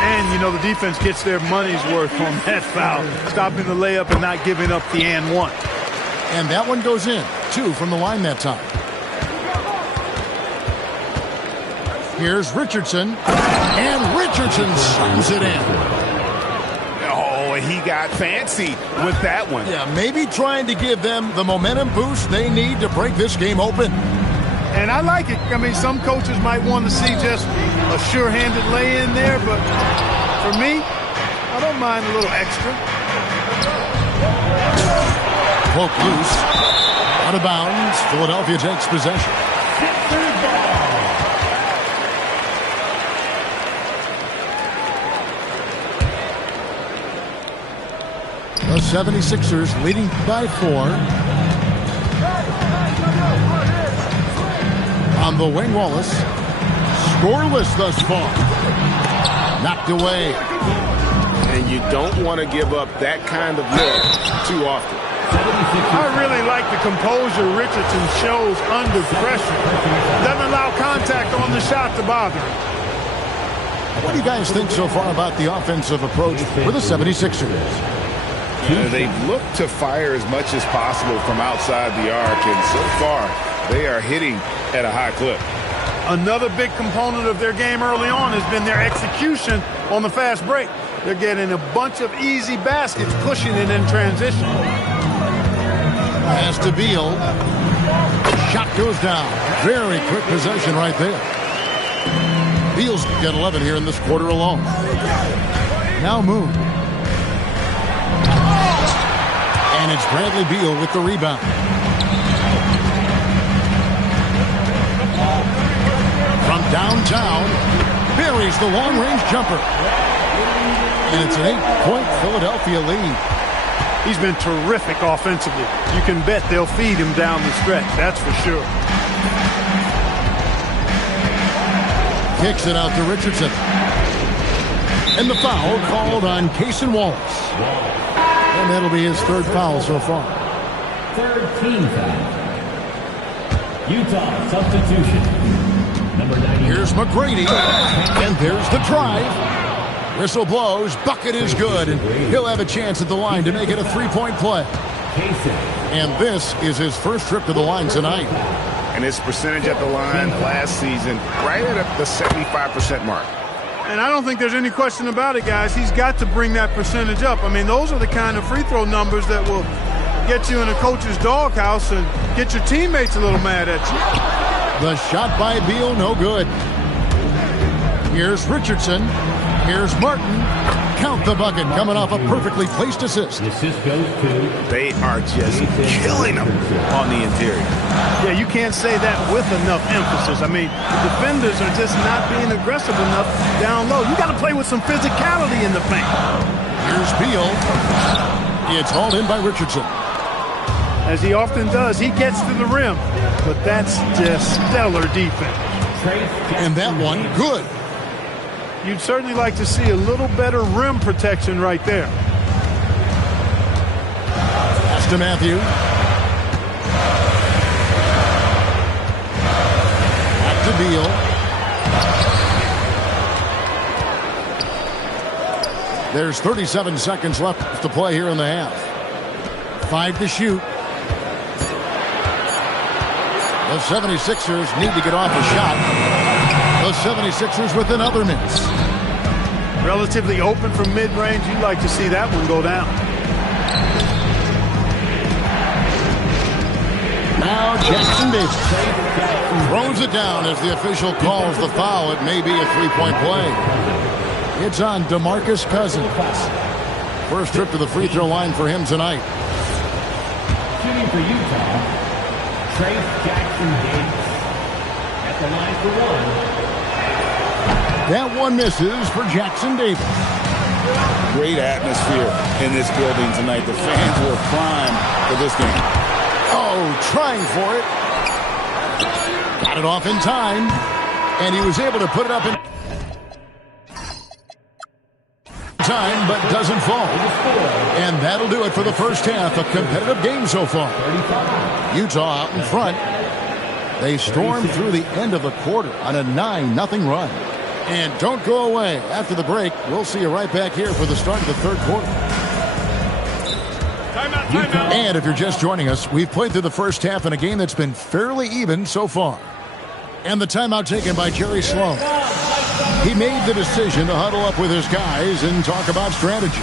And, you know, the defense gets their money's worth on that foul, stopping the layup and not giving up the and one. And that one goes in. 2 from the line that time. Here's Richardson. And Richardson slams it in. Oh, he got fancy with that one. Yeah, maybe trying to give them the momentum boost they need to break this game open. And I like it. I mean, some coaches might want to see just a sure-handed lay-in there, but for me, I don't mind a little extra. Poke loose. Out of bounds. Philadelphia takes possession. The 76ers leading by 4. On the wing, Wallace. Scoreless thus far. Knocked away. And you don't want to give up that kind of look too often. I really like the composure Richardson shows under pressure. Doesn't allow contact on the shot to bother him. What do you guys think so far about the offensive approach for the 76ers? They've looked to fire as much as possible from outside the arc, and so far they are hitting at a high clip. Another big component of their game early on has been their execution on the fast break. They're getting a bunch of easy baskets, pushing it in transition. Pass to Beal. Shot goes down. Very quick possession right there. Beal's got 11 here in this quarter alone. Now Moon. And it's Bradley Beal with the rebound. From downtown, buries the long-range jumper. And it's an 8-point Philadelphia lead. He's been terrific offensively. You can bet they'll feed him down the stretch, that's for sure. Kicks it out to Richardson. And the foul called on Cason Wallace. And that'll be his third foul so far. Third team foul. Utah substitution. Number 90. Here's McGrady. And there's the drive. Whistle blows. Bucket is good. And he'll have a chance at the line to make it a three-point play. And this is his first trip to the line tonight. And his percentage at the line last season right at the 75% mark. And I don't think there's any question about it, guys. He's got to bring that percentage up. I mean, those are the kind of free throw numbers that will get you in a coach's doghouse and get your teammates a little mad at you. The shot by Beal, no good. Here's Richardson. Here's Martin. Count the bucket, coming off a perfectly placed assist. They are just killing them on the interior. Yeah, you can't say that with enough emphasis. I mean, the defenders are just not being aggressive enough down low. You got to play with some physicality in the paint. Here's Beal. It's hauled in by Richardson. As he often does, he gets to the rim, but that's just stellar defense. And that one, good. You'd certainly like to see a little better rim protection right there. Pass to Matthew. Back to Beal. There's 37 seconds left to play here in the half. 5 to shoot. The 76ers need to get off a shot. The 76ers with another miss. Relatively open from mid-range. You'd like to see that one go down. Now Jackson Davis throws it down as the official calls the foul. It may be a three-point play. It's on DeMarcus Cousins. First trip to the free throw line for him tonight. Shooting for Utah, Trace Jackson Davis. At the line for one. That one misses for Jackson Davis. Great atmosphere in this building tonight. The fans were primed for this game. Oh, trying for it. Got it off in time. And he was able to put it up in time, but doesn't fall. And that'll do it for the first half. A competitive game so far. Utah out in front. They stormed through the end of the quarter on a 9-0 run. And don't go away. After the break, we'll see you right back here for the start of the third quarter. Timeout. And if you're just joining us, we've played through the first half in a game that's been fairly even so far. And the timeout taken by Jerry Sloan. He made the decision to huddle up with his guys and talk about strategy.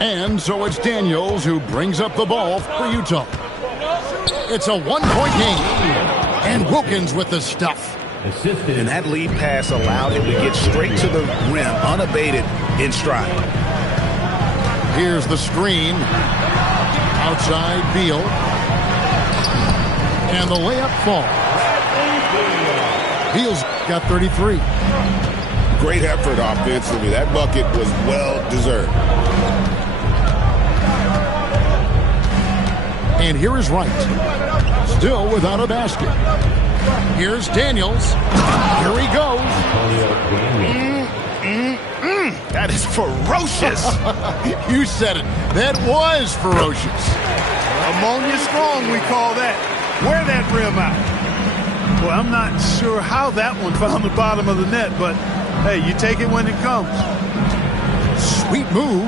And so it's Daniels who brings up the ball for Utah. It's a one-point game. And Wilkins with the stuff. And that lead pass allowed him to get straight to the rim, unabated in stride. Here's the screen. Outside Beal. And the layup falls. Beal's got 33. Great effort offensively. That bucket was well-deserved. And here is Wright. Still without a basket. Here's Daniels. Here he goes. That is ferocious. You said it. That was ferocious. Ammonia strong, we call that. Wear that rim out. Well, I'm not sure how that one found the bottom of the net, but hey, you take it when it comes. Sweet move.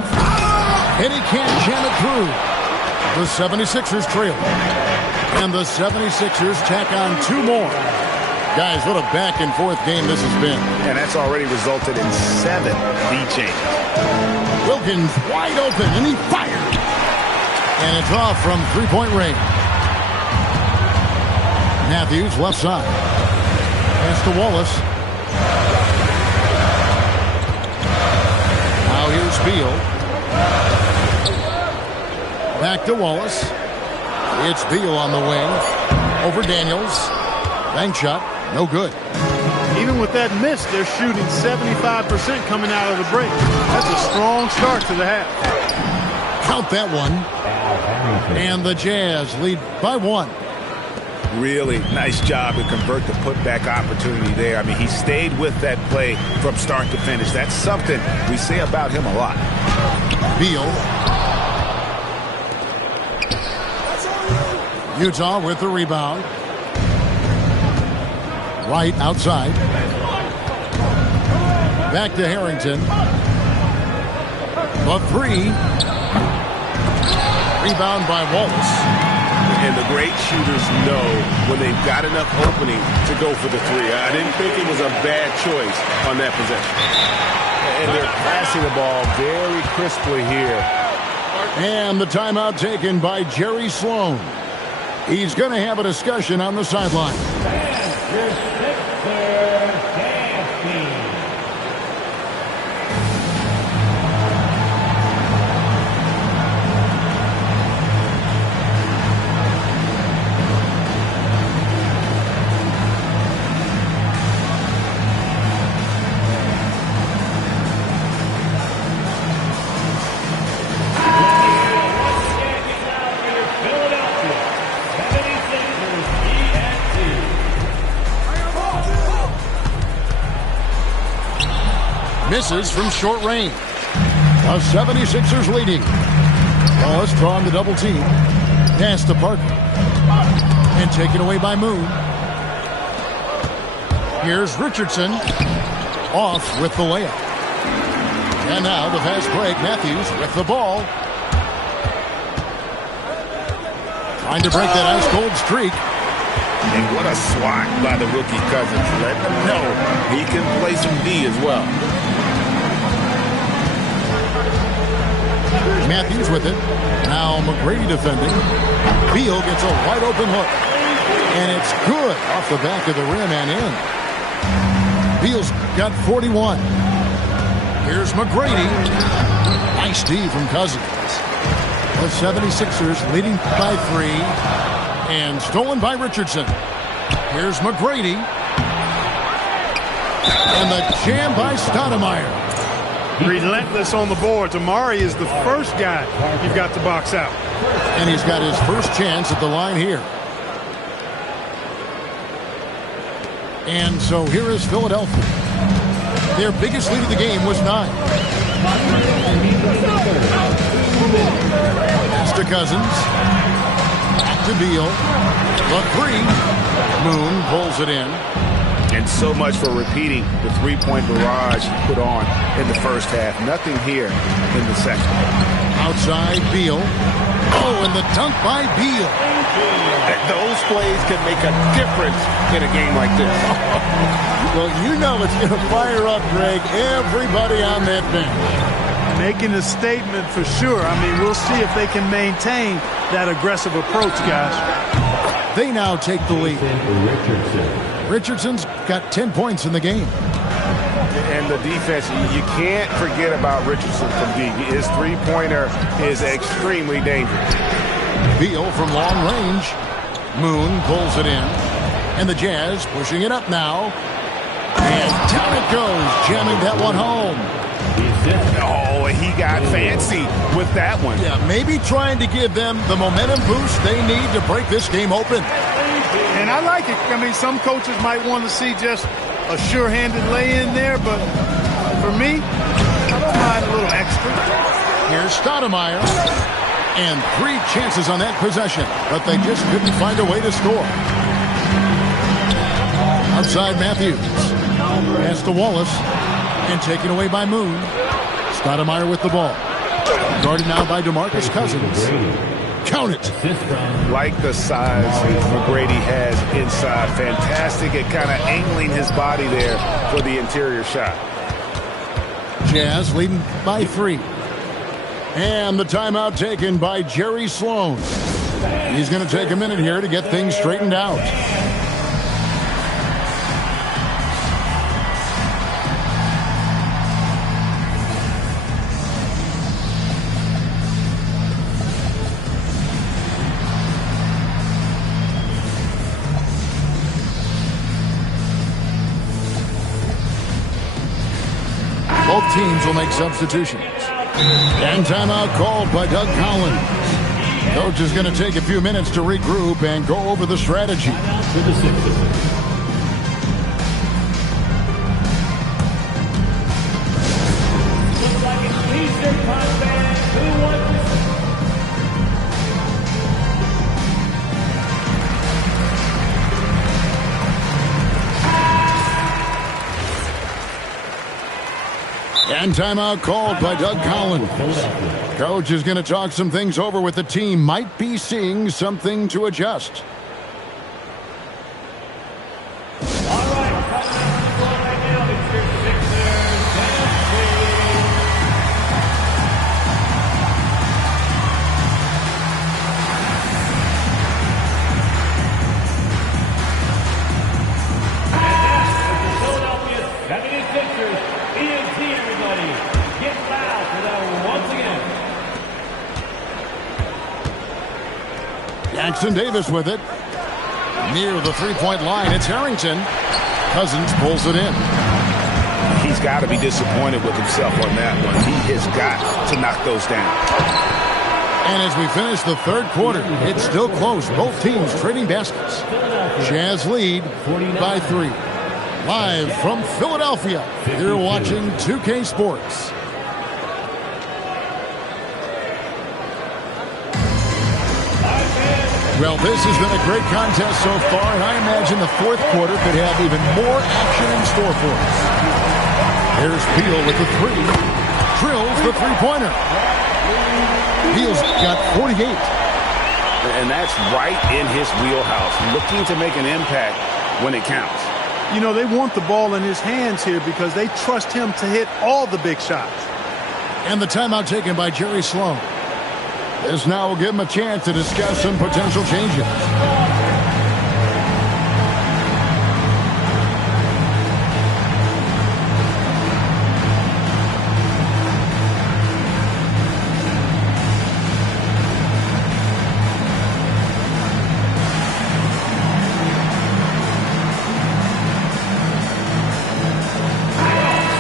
And he can't jam it through. The 76ers trail. And the 76ers tack on two more. Guys, what a back-and-forth game this has been. And that's already resulted in 7 lead changes. Wilkins wide open, and he fired. And it's off from three-point range. Matthews left side. Pass to Wallace. Now here's Beal. Back to Wallace. It's Beal on the wing. Over Daniels. Bank shot. No good. Even with that miss, they're shooting 75% coming out of the break. That's a strong start to the half. Count that one. And the Jazz lead by 1. Really nice job to convert the putback opportunity there. I mean, he stayed with that play from start to finish. That's something we say about him a lot. Beal. Utah with the rebound. Wright outside. Back to Harrington. The 3. Rebound by Wallace. And the great shooters know when they've got enough opening to go for the 3. I didn't think it was a bad choice on that possession. And they're passing the ball very crisply here. And the timeout taken by Jerry Sloan. He's going to have a discussion on the sideline. Misses from short range. The 76ers leading. Wallace drawing the double team. Pass to Parker. And taken away by Moon. Here's Richardson. Off with the layup. And now the fast break. Matthews with the ball. Trying to break that ice-cold streak. And what a swat by the rookie Cousins. Let him know he can play some D as well. Matthews with it. Now McGrady defending. Beal gets a wide open look. And it's good off the back of the rim and in. Beal's got 41. Here's McGrady. Nice D from Cousins. The 76ers leading by 3. And stolen by Richardson. Here's McGrady. And the jam by Stoudemire. Relentless on the boards. Amari is the first guy you've got to box out. And he's got his first chance at the line here. And so here is Philadelphia. Their biggest lead of the game was 9. Pass to Cousins. Back to Beal. The 3. Moon pulls it in. And so much for repeating the three-point barrage he put on in the first half. Nothing here in the second. Outside Beal. Oh, and the dunk by Beal. Those plays can make a difference in a game like this. Well, you know it's going to fire up, Greg, everybody on that bench. Making a statement for sure. I mean, we'll see if they can maintain that aggressive approach, guys. They now take the lead. Richardson's got 10 points in the game. And the defense, you can't forget about Richardson from deep. His three-pointer is extremely dangerous. Beal from long range. Moon pulls it in. And the Jazz pushing it up now. And down it goes, jamming that one home. Oh, he got fancy with that one. Yeah, maybe trying to give them the momentum boost they need to break this game open. And I like it. I mean, some coaches might want to see just a sure-handed lay-in there, but for me, I don't mind a little extra. Here's Stoudemire. And 3 chances on that possession, but they just couldn't find a way to score. Outside Matthews. Pass to Wallace. And taken away by Moon. Stoudemire with the ball. Guarded now by DeMarcus Cousins. Count it. Like the size McGrady has inside. Fantastic at kind of angling his body there for the interior shot. Jazz leading by 3. And the timeout taken by Jerry Sloan. He's going to take a minute here to get things straightened out. Both teams will make substitutions. And timeout called by Doug Collins. Coach is going to take a few minutes to regroup and go over the strategy. And timeout called by Doug Collins. Coach is going to talk some things over with the team. Might be seeing something to adjust. Jackson Davis with it. Near the three-point line, it's Harrington. Cousins pulls it in. He's got to be disappointed with himself on that one. He has got to knock those down. And as we finish the third quarter, it's still close. Both teams trading baskets. Jazz lead by 3. Live from Philadelphia, you're watching 2K Sports. Well, this has been a great contest so far, and I imagine the fourth quarter could have even more action in store for us. Here's Beal with the 3. Drills the three-pointer. Beal's got 48. And that's right in his wheelhouse, looking to make an impact when it counts. You know, they want the ball in his hands here because they trust him to hit all the big shots. And the timeout taken by Jerry Sloan. This now will give him a chance to discuss some potential changes.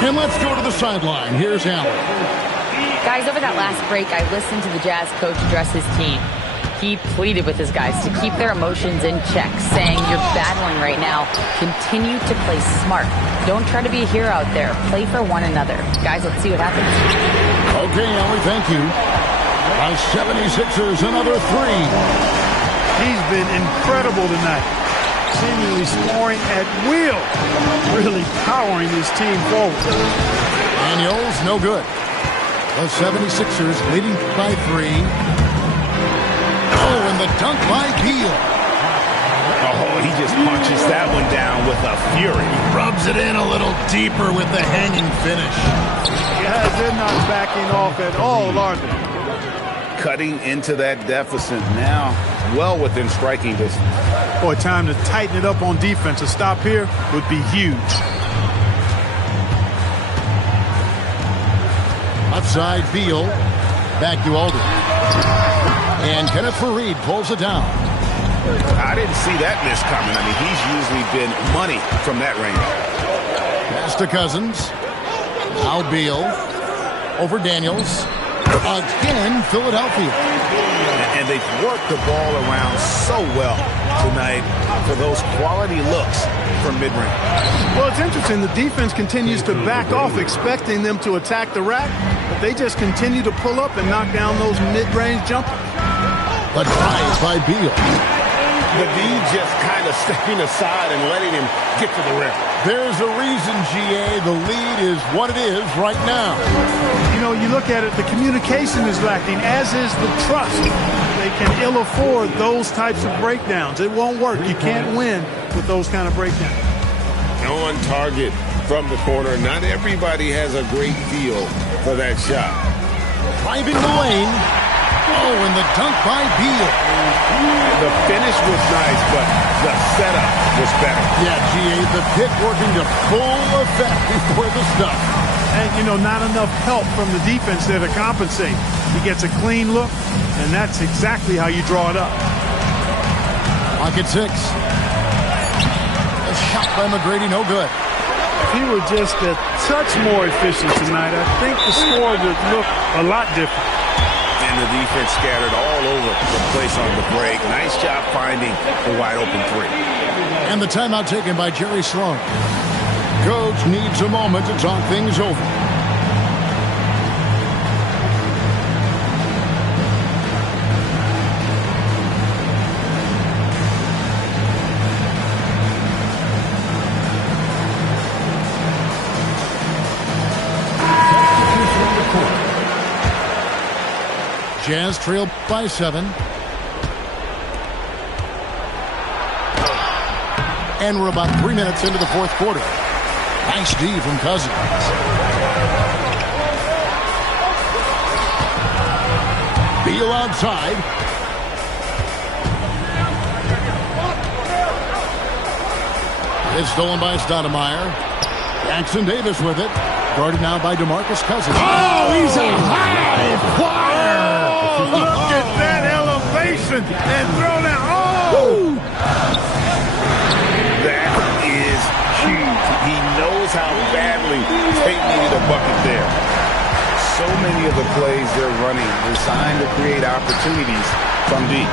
And let's go to the sideline. Here's Allen. Guys, over that last break, I listened to the Jazz coach address his team. He pleaded with his guys to keep their emotions in check, saying, you're battling right now. Continue to play smart. Don't try to be a hero out there. Play for one another. Guys, let's see what happens. Okay, Ellie, thank you. By 76ers, another three. He's been incredible tonight. Seemingly scoring at will. Really powering his team forward. Daniels, no good. The 76ers leading by 3. Oh, and the dunk by Beal. Oh, he just punches that one down with a fury. He rubs it in a little deeper with the hanging finish. Guys, they're not backing off at all, are they? Cutting into that deficit now, well within striking distance. Boy, time to tighten it up on defense. A stop here would be huge. Outside Beal, back to Alden. And Kenneth Faried pulls it down. I didn't see that miss coming. I mean, he's usually been money from that range. Pass to Cousins. Now Beal. Over Daniels. Again, Philadelphia. And they've worked the ball around so well tonight for those quality looks from mid-range. Well, it's interesting. The defense continues to back off, expecting them to attack the rack, but they just continue to pull up and knock down those mid-range jumpers. The drive by Beal. The D just kind of stepping aside and letting him get to the rim. There's a reason, GA, the lead is what it is right now. You know, you look at it, the communication is lacking, as is the trust. They can ill afford those types of breakdowns. It won't work. You can't win with those kind of breakdowns. On target from the corner. Not everybody has a great feel for that shot. Driving the lane. Oh, and the dunk by Beal. The finish was nice, but the setup was better. Yeah, GA, the pick working to full effect before the stuff. And, you know, not enough help from the defense there to compensate. He gets a clean look, and that's exactly how you draw it up. Pocket 6. A shot by McGrady, no good. If he were just a touch more efficient tonight, I think the score would look a lot different. And the defense scattered all over the place on the break. Nice job finding the wide open three. And the timeout taken by Jerry Sloan. Coach needs a moment to talk things over. Jazz trail by 7. And we're about 3 minutes into the fourth quarter. Nice D from Cousins. Beal outside. It's stolen by Stoudemire. Jackson Davis with it. Guarded now by DeMarcus Cousins. Oh, he's a high flyer! Oh, look at that elevation and throw down. Oh! That is huge. He knows how badly they needed a bucket there. So many of the plays they're running designed to create opportunities from deep.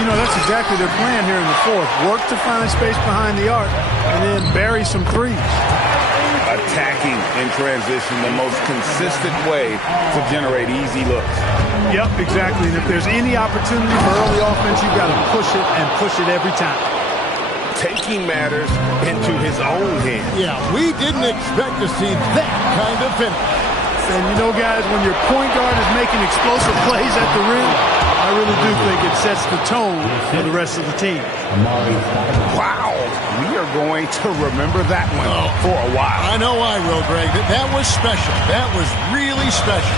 You know, that's exactly their plan here in the fourth. Work to find space behind the arc and then bury some threes. Attacking in transition, the most consistent way to generate easy looks. Yep, exactly. And if there's any opportunity for early offense, you've got to push it and push it every time. Taking matters into his own hands. Yeah, we didn't expect to see that kind of finish. And you know, guys, when your point guard is making explosive plays at the rim, I really do think it sets the tone for the rest of the team. Wow. We are going to remember that one for a while. I know I will, Greg. That was special. That was really special.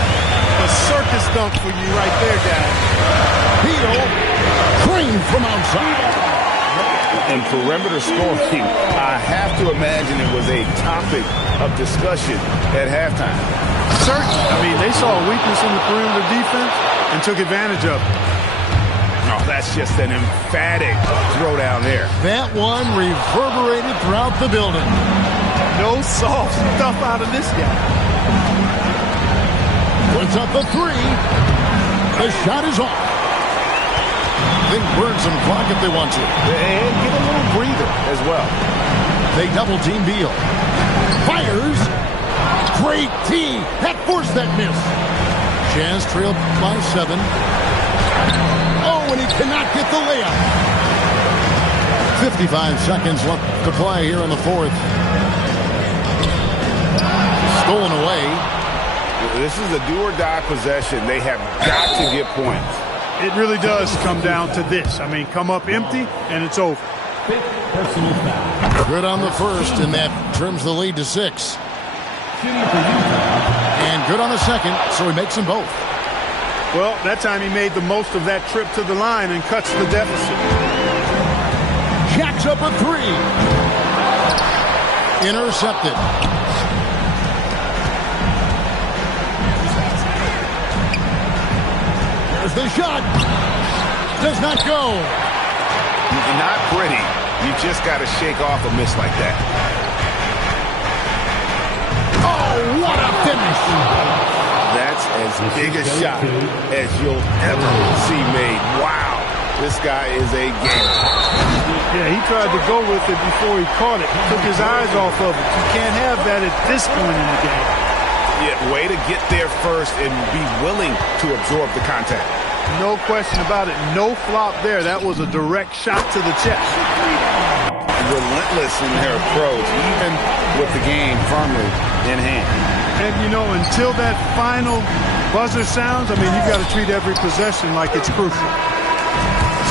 A circus dunk for you right there, guys. Heel, crane from outside. And perimeter scoring, I have to imagine it was a topic of discussion at halftime. Certainly. I mean, they saw a weakness in the perimeter defense and took advantage of it. Oh, that's just an emphatic throwdown there. That one reverberated throughout the building. No soft stuff out of this guy. Puts up the three. The shot is off. They burn some clock if they want to. And get a little breather as well. They double team Beal. Fires. Great tee. That forced that miss. Jazz trailed by 7. Oh, and he cannot get the layup. 55 seconds left to play here in the fourth. Stolen away. This is a do-or-die possession. They have got to get points. It really does come down to this. I mean, come up empty, and it's over. Good on the first, and that trims the lead to 6. And good on the second, so he makes them both. Well, that time he made the most of that trip to the line and cuts the deficit. Jacks up a 3. Intercepted. There's the shot. Does not go. Not pretty. You just got to shake off a miss like that. Oh, what a finish. That's as big a shot as you'll ever see made. Wow. This guy is a gamer. Yeah, he tried to go with it before he caught it. He took his eyes off of it. You can't have that at this point in the game. Yeah, way to get there first and be willing to absorb the contact. No question about it. No flop there. That was a direct shot to the chest. Relentless in their approach, even with the game firmly in hand. And, you know, until that final buzzer sounds, I mean, you've got to treat every possession like it's crucial.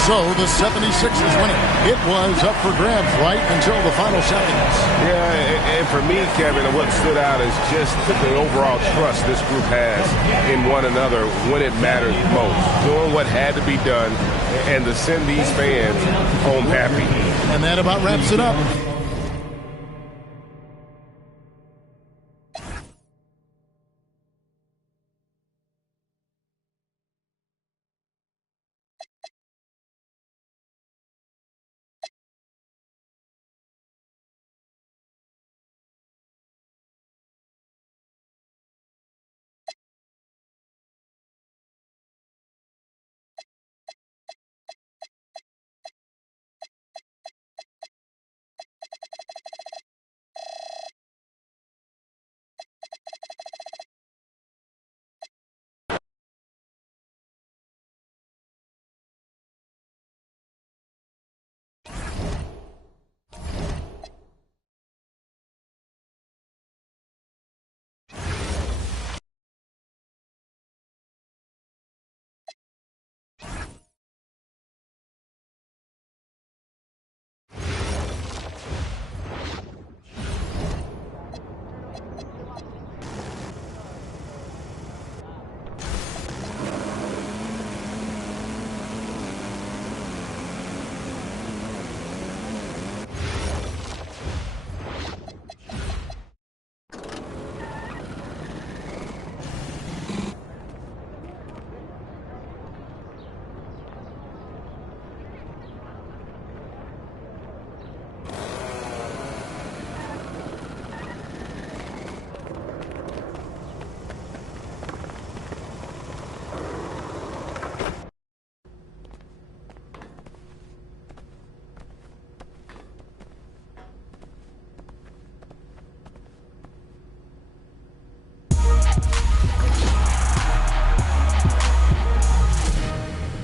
So the 76ers win it. It was up for grabs right until the final seconds. Yeah, and for me, Kevin, what stood out is just the overall trust this group has in one another when it matters most. Doing what had to be done and to send these fans home happy. And that about wraps it up.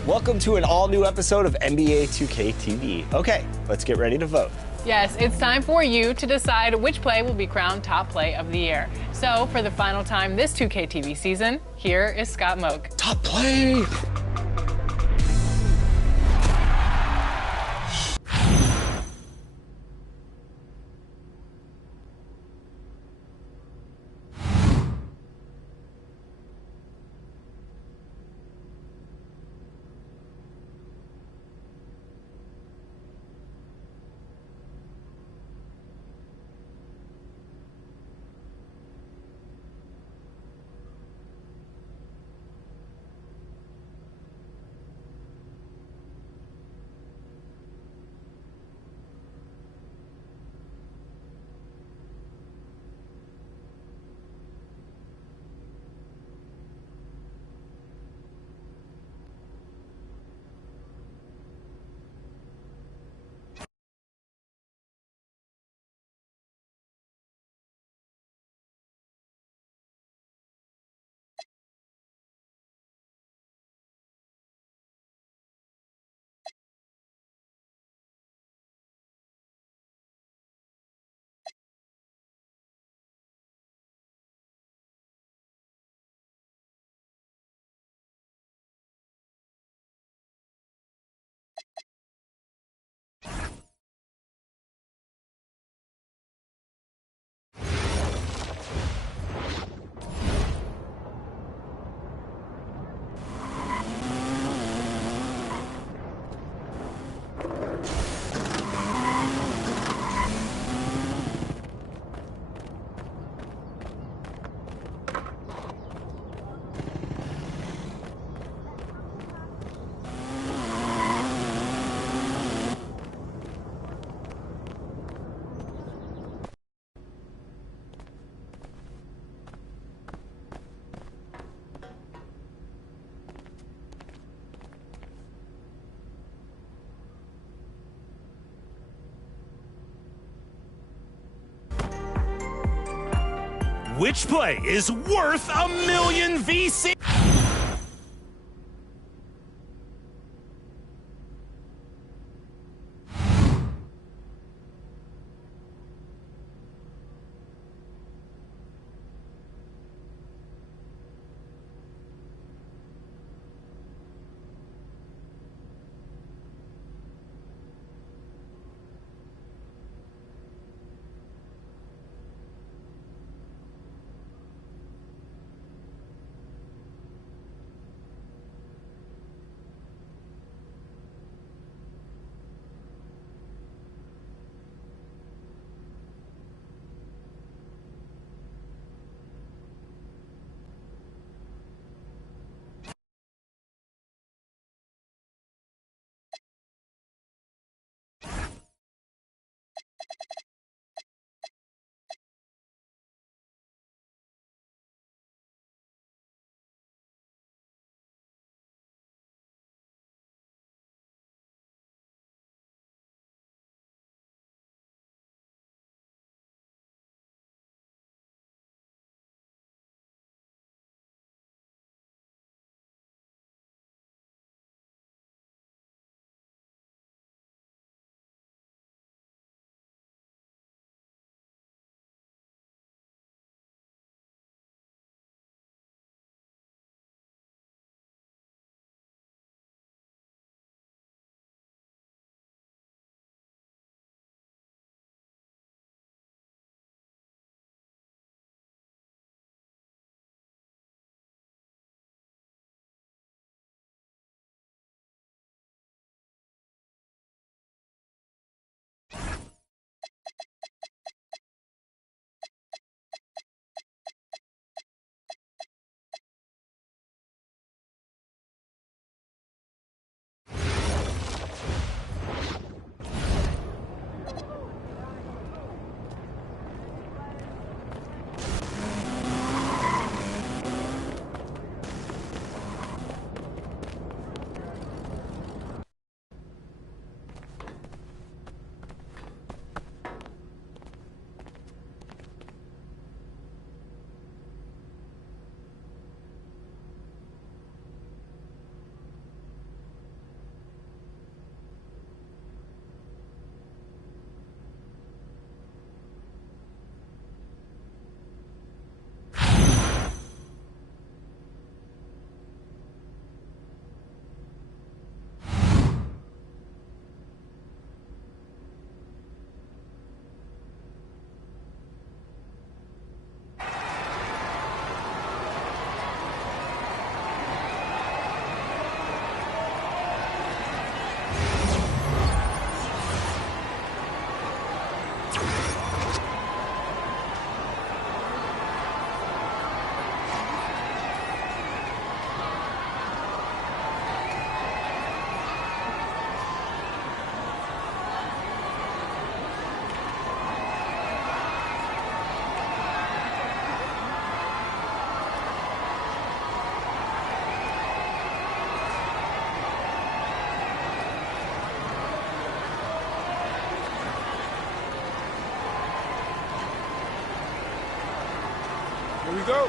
Welcome to an all-new episode of NBA 2K TV. Okay, let's get ready to vote. Yes, it's time for you to decide which play will be crowned top play of the year. So, for the final time this 2K TV season, here is Scott Moak. Top play! which play is worth a million VC? Here we go.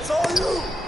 That's all you.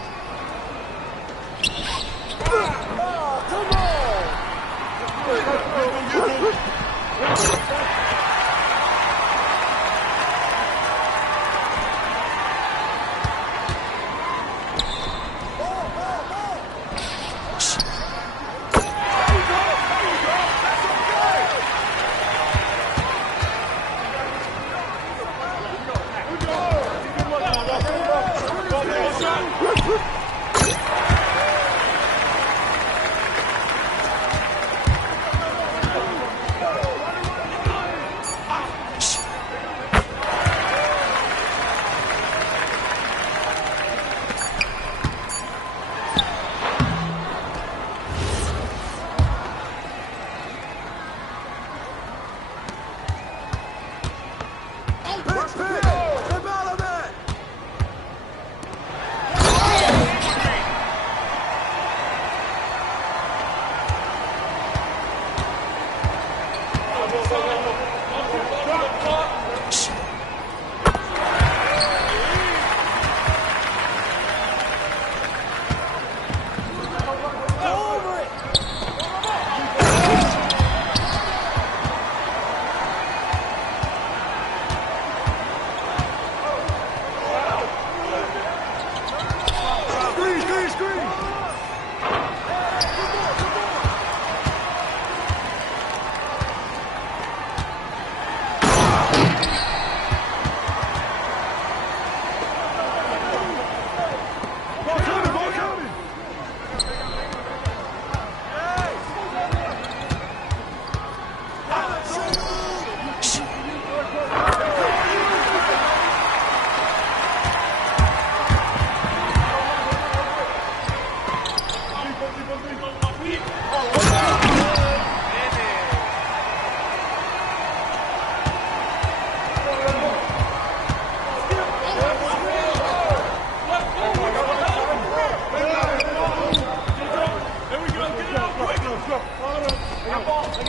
Come on.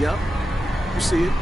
Yep, you see it.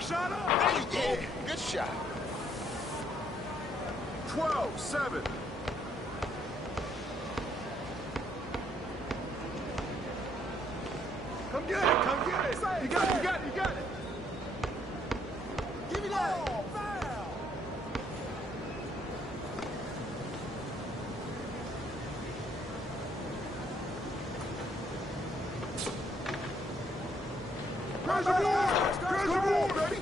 Shot up! There you go. Good shot. 12-7. Come get it, come get it. You got it, you got it, you got it. Give me that. Oh, foul. Crash the ball! Crash the ball, baby!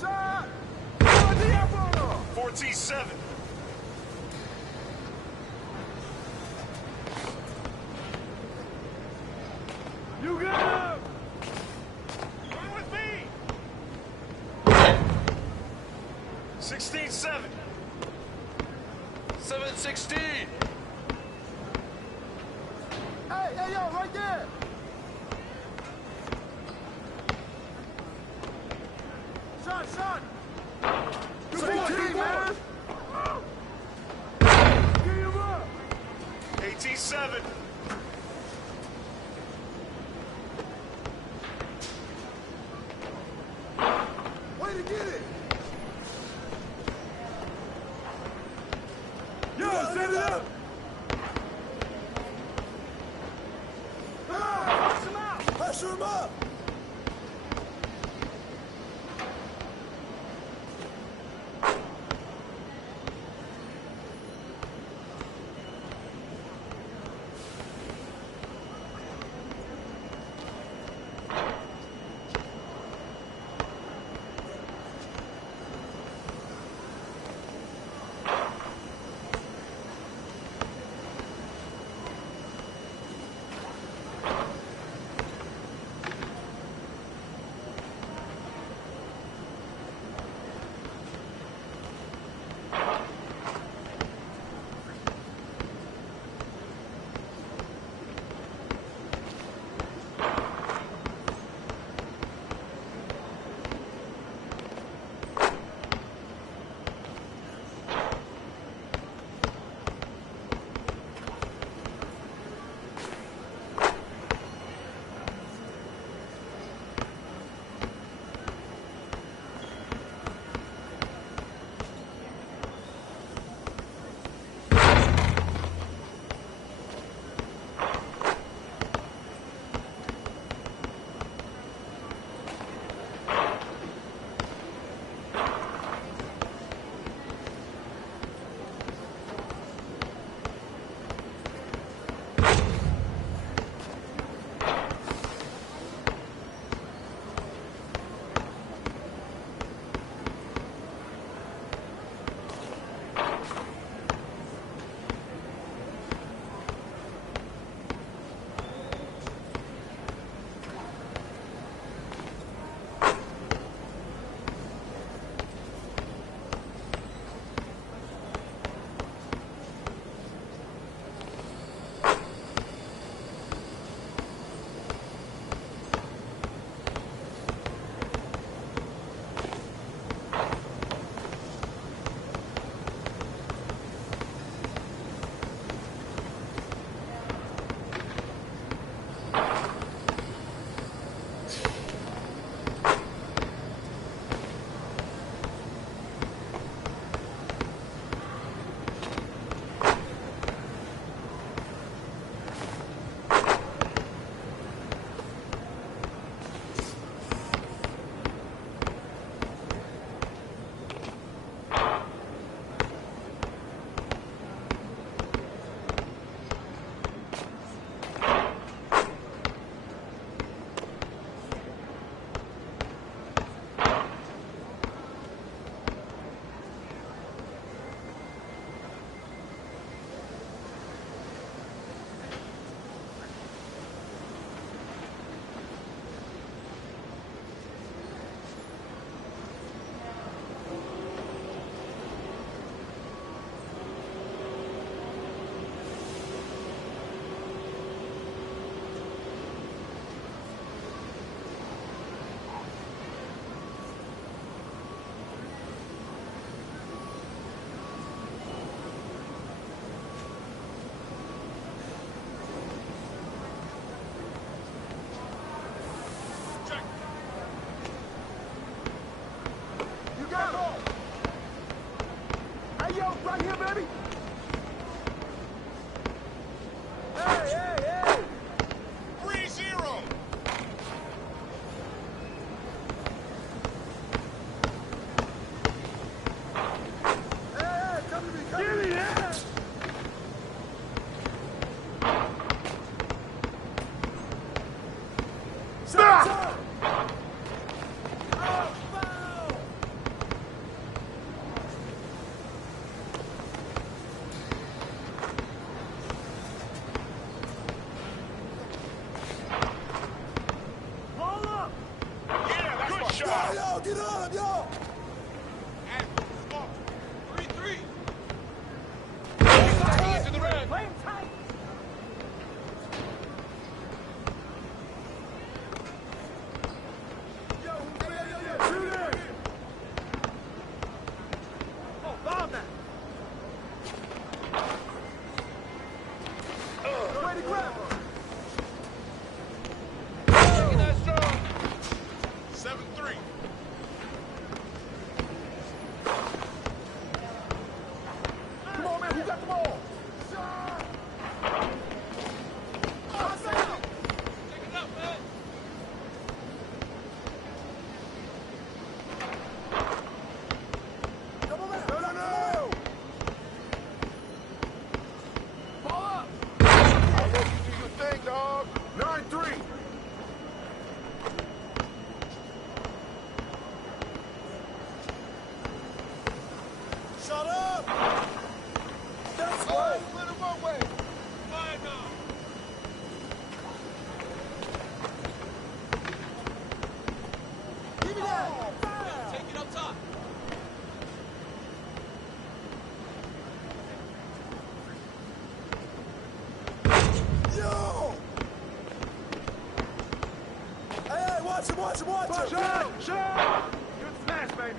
Shot! 14-7. You got him! Come with me! 16-7. 7-16. Hey, yo, right there! Shot! Good team, man! Get him up! 18-7. Way to get it! Yo, set it up! Pressure him up! Get on, yo! Hey, score. 3-3. Into the red. Play him tight. Shooter! Oh, bomb that. Way to grab her! Taking that strong. 7-3. Come on, man, who got the ball? Pass out! Take it up, man. Come on, man! No! Ball up! I'll let you do your thing, dog. 9-3! Shut up! That's right! Let him one way. 5-9. Give me that! Take it up top. Yo! Hey, watch him! Shot! Good smash, baby.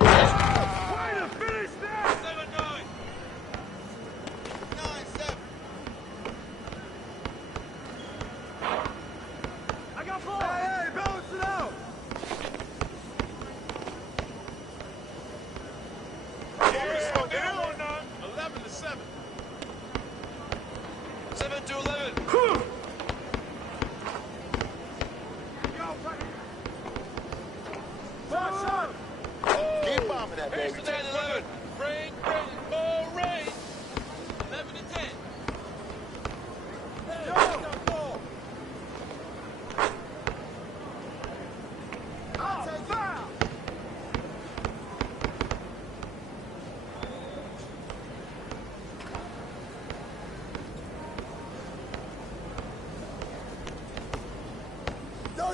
Way to finish that! 7-9. 9-7. I got ball. Hey, balance it out! Slow down. 11-7. 7-11. Keep bombing that, Here's baby. the 10-11. Rain, more rain. 11-10. Foul! Yo!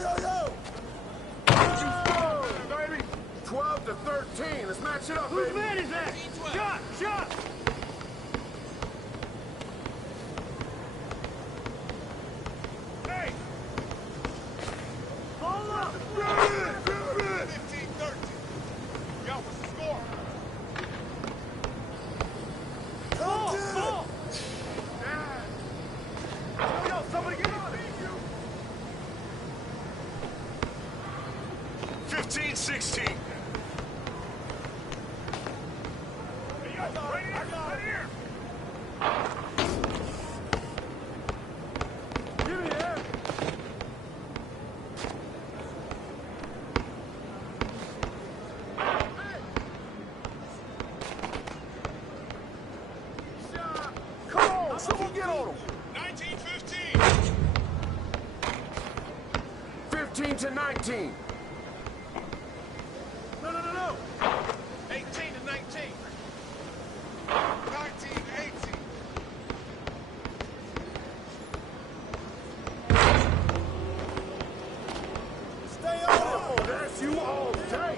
Baby. 12-13. Let's match it up, Whose baby. man is that? 15-12. Shot. Hey. Ball up. 15-13. Yo, what's the score? Ball. Yo, somebody get on. 15-16. Right here. Give me that. Come on, someone get on him. 19-15. 15-19. No. 18-19. 19-18. Stay on him. That's you all day.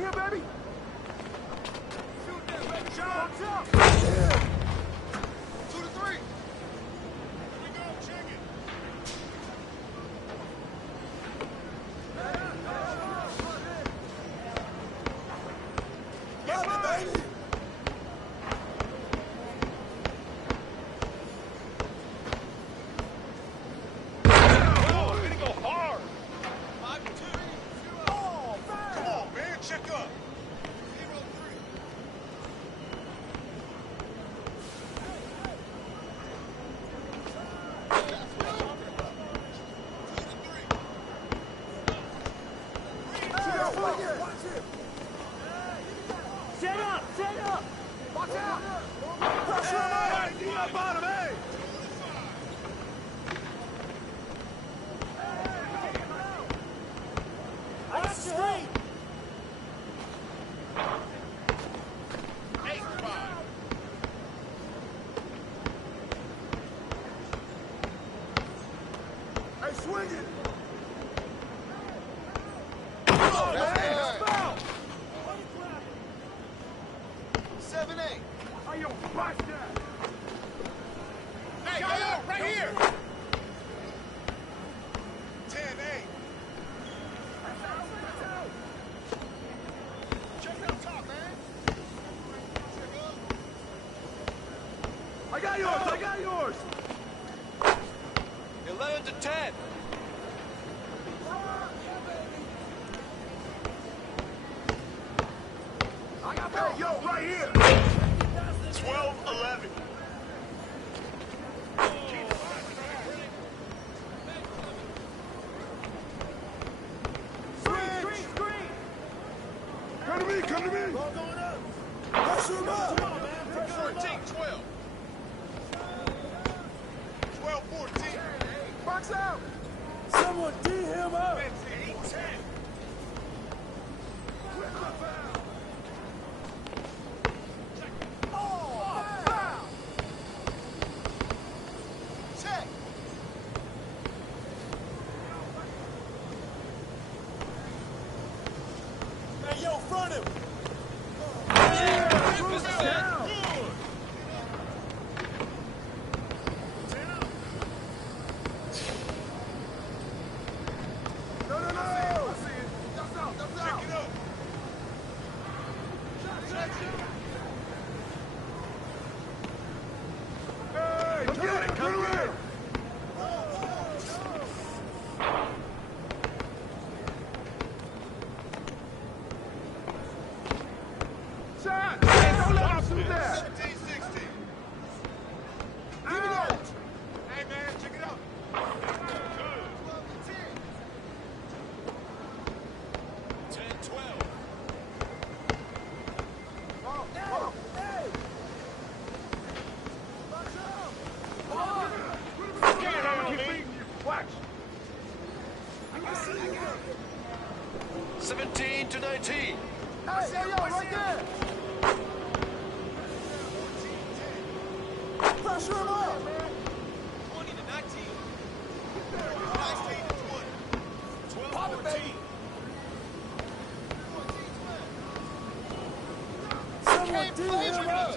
here, baby. Shoot that, baby. Shot. 2 to 3. Here we go. Check it. Love it, baby. I got yours. 11 to 10. I got that. Yo, right here. 12-11. Come to me, come to me. Ball going up. Pressure him up. Come on, man. 14-12. 12-14. Box out. Someone D him up. 8-10. Quick foul. Oh, foul. Check. Hey, yo, front him. Watch. 17 to 19. Hey, yo, right there. Pressure him up. 20 to 19. 19 to 20. 12-14. Someone D him up.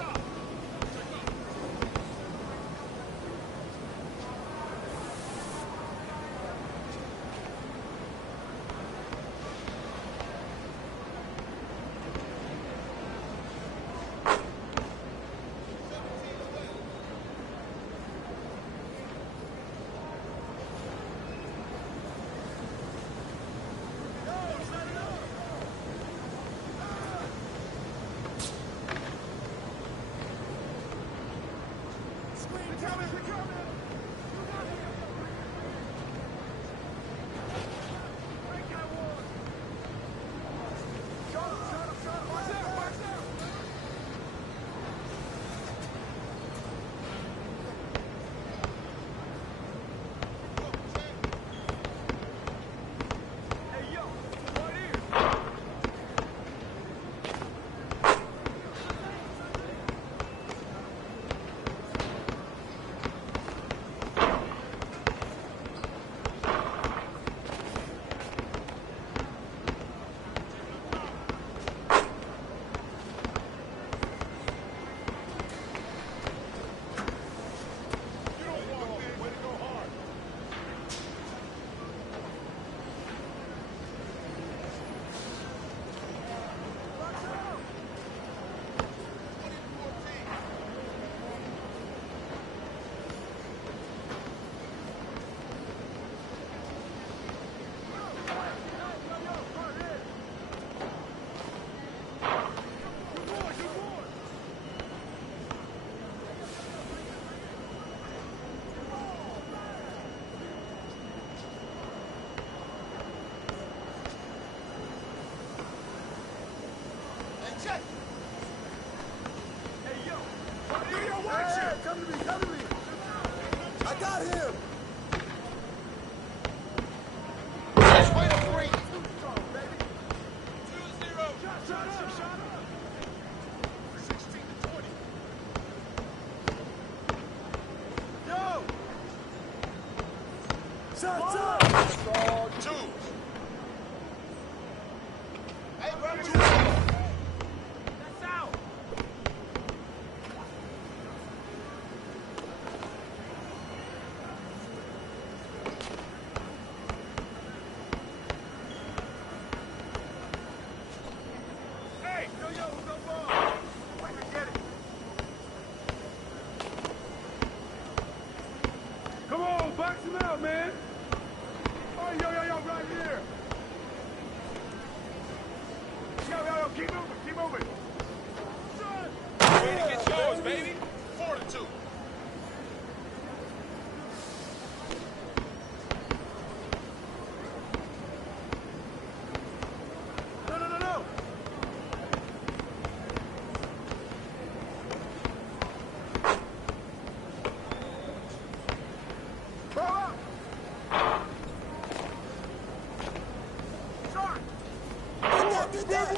did that.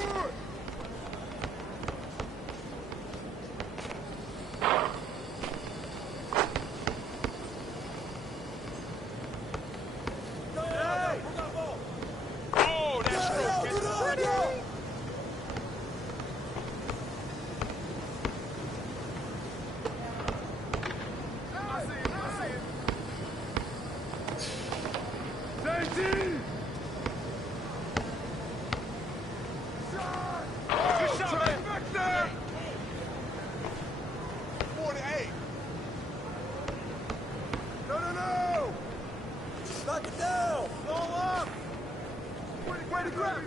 Oh, that's true. Good shot, man. Back there. 48. No. Just knock it down. Roll up. Way to grab it.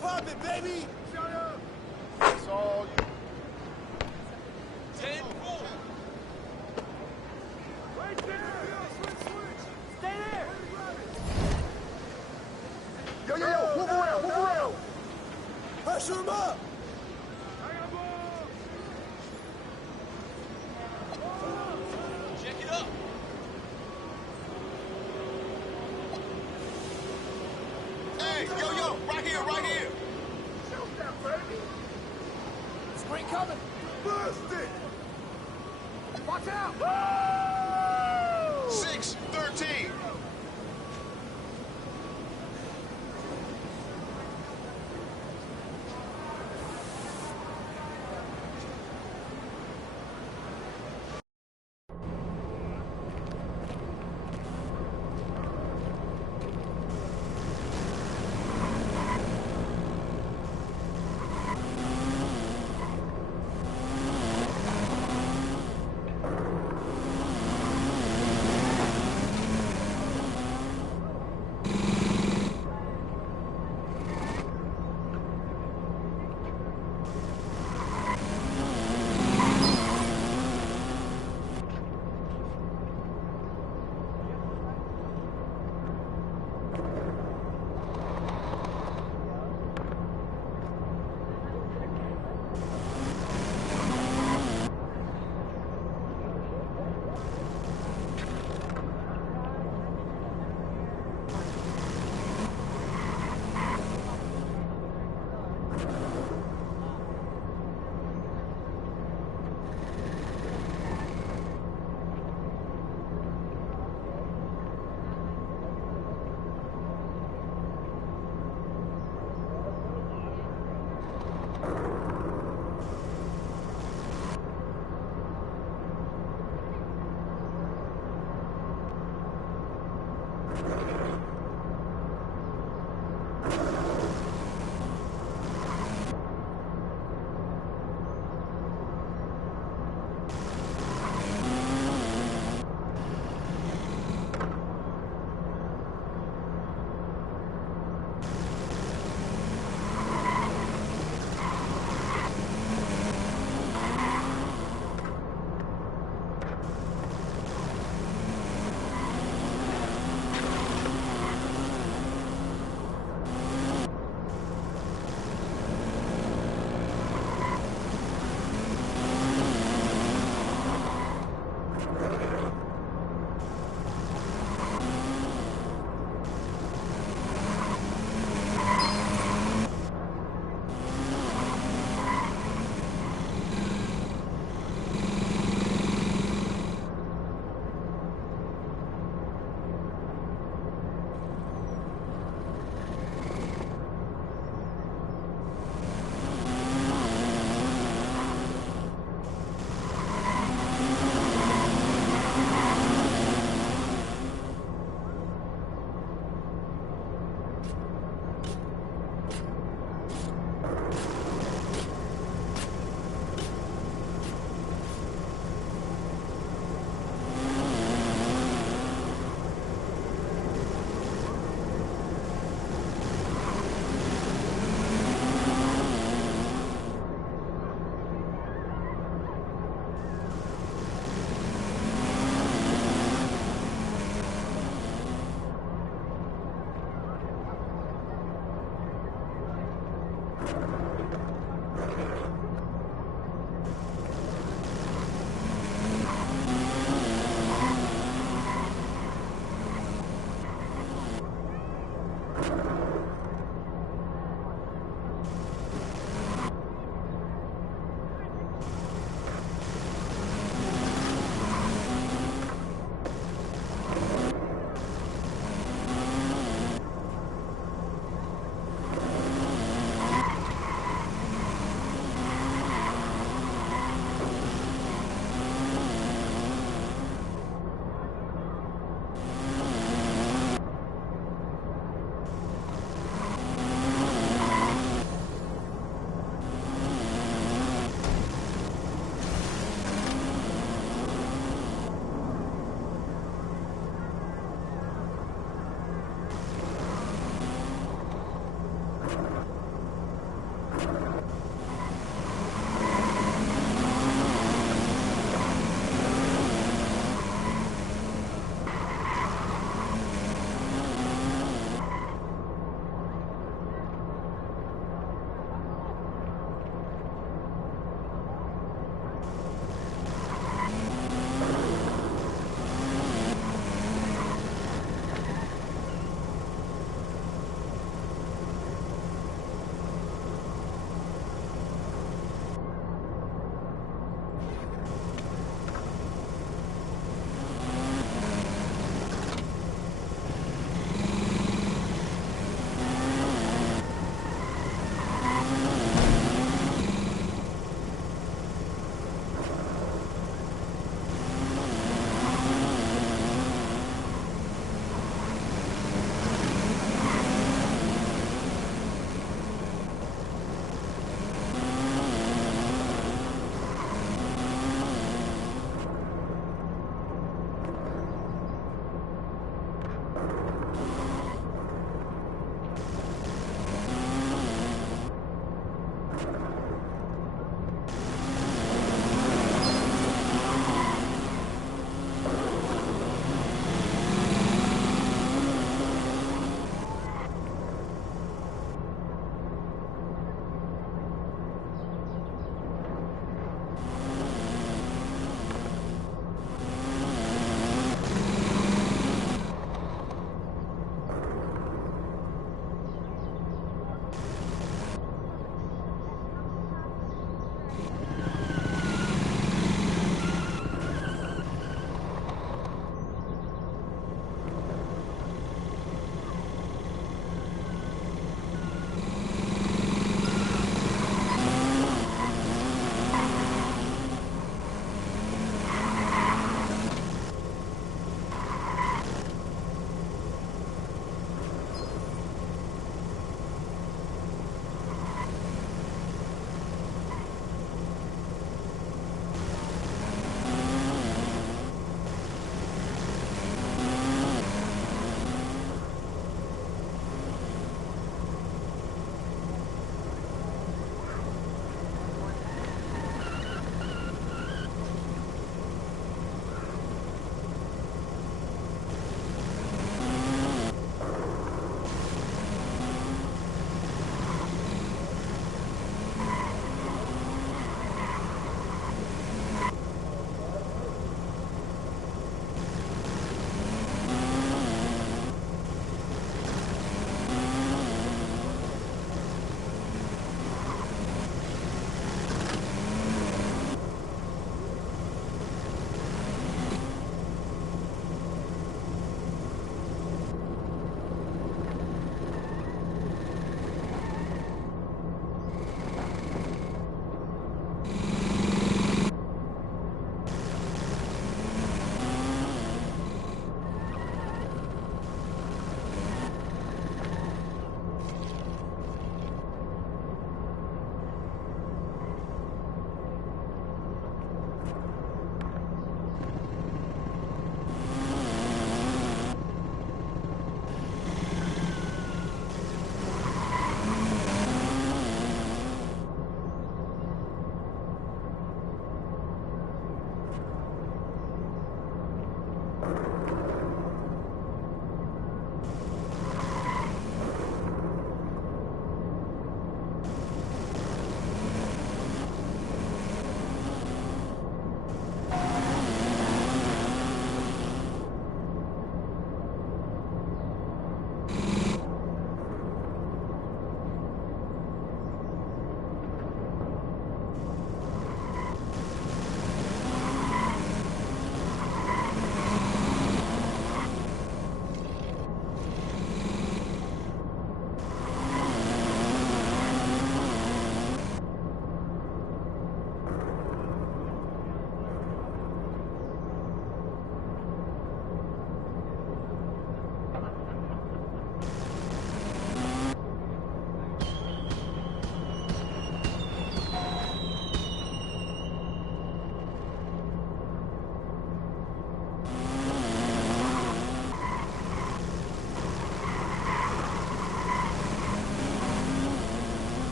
Pop it, baby. Shut up. That's all you. 10-4. Right there. Switch. Stay there. Yo. Move around. Pressure him up. Check it up. Hey, yo, right here. Shoot that, baby. Screen coming. Burst it. Watch out. 6-13.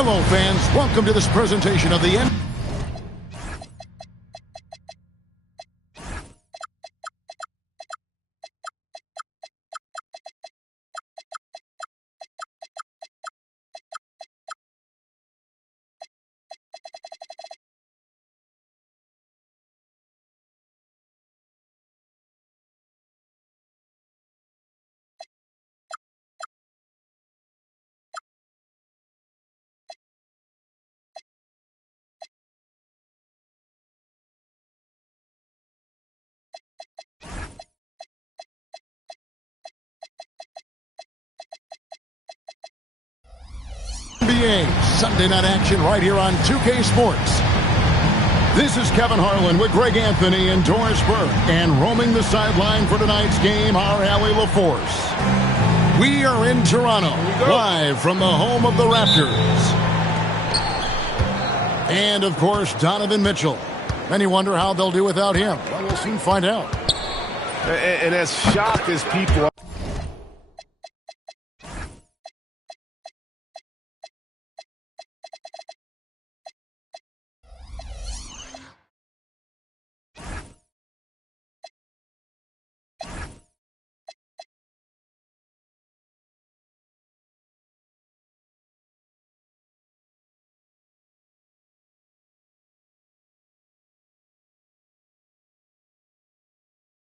Hello, fans. Welcome to this presentation of the NBA Sunday night action right here on 2K Sports. This is Kevin Harlan with Greg Anthony and Doris Burke, and roaming the sideline for tonight's game, our Allie LaForce. We are in Toronto, live from the home of the Raptors. And, of course, Donovan Mitchell. Many wonder how they'll do without him. Well, we'll soon find out. And as shocked as people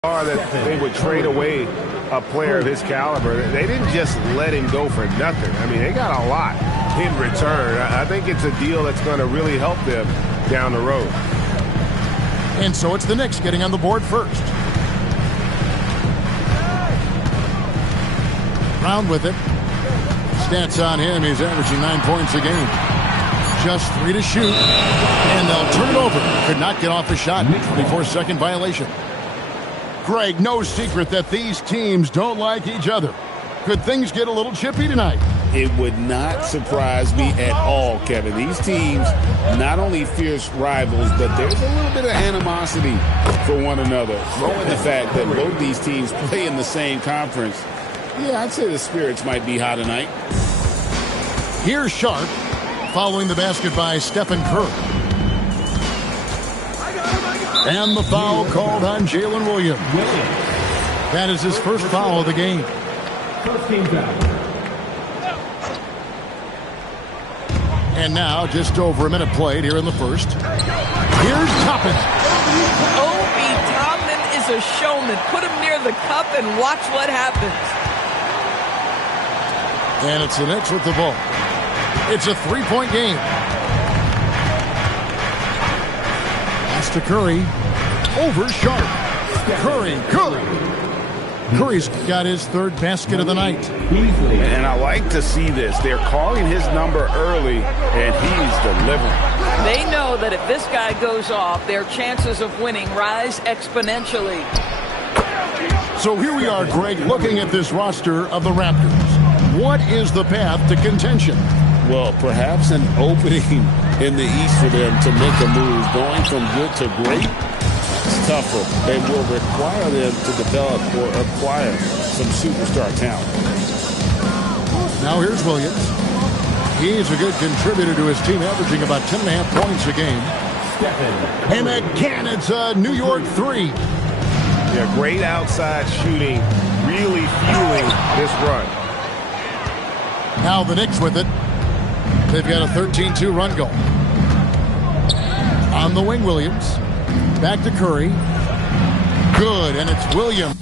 are that they would trade away a player of his caliber. They didn't just let him go for nothing. I mean, they got a lot in return. I think it's a deal that's going to really help them down the road. And so it's the Knicks getting on the board first. Brown with it. Stats on him, he's averaging 9 points a game. Just 3 to shoot. And they'll turn it over. Could not get off the shot. 24-second violation. Greg, no secret that these teams don't like each other. Could things get a little chippy tonight? It would not surprise me at all, Kevin. These teams, not only fierce rivals, but there's a little bit of animosity for one another. Knowing the fact that both these teams play in the same conference, yeah, I'd say the spirits might be high tonight. Here's Sharp, following the basket by Stephen Curry. And the foul called on Jalen Williams. That is his first foul of the game. And now, just over a minute played here in the first. Here's Toppin. Obi Toppin is a showman. Put him near the cup and watch what happens. And it's the Knicks with the ball. It's a three-point game. Pass to Curry. Over Sharp. Curry. Curry's got his third basket of the night. And I like to see this. They're calling his number early, and he's delivering. They know that if this guy goes off, their chances of winning rise exponentially. So here we are, Greg, looking at this roster of the Raptors. What is the path to contention? Well, perhaps an opening in the East for them to make a move. Going from good to great, it's tougher. They will require them to develop or acquire some superstar talent. Now here's Williams. He's a good contributor to his team, averaging about 10.5 points a game. And again, it's a New York three. Yeah, great outside shooting, really fueling this run. Now the Knicks with it. They've got a 13-2 run going. On the wing, Williams. Back to Curry. Good, and it's Williams.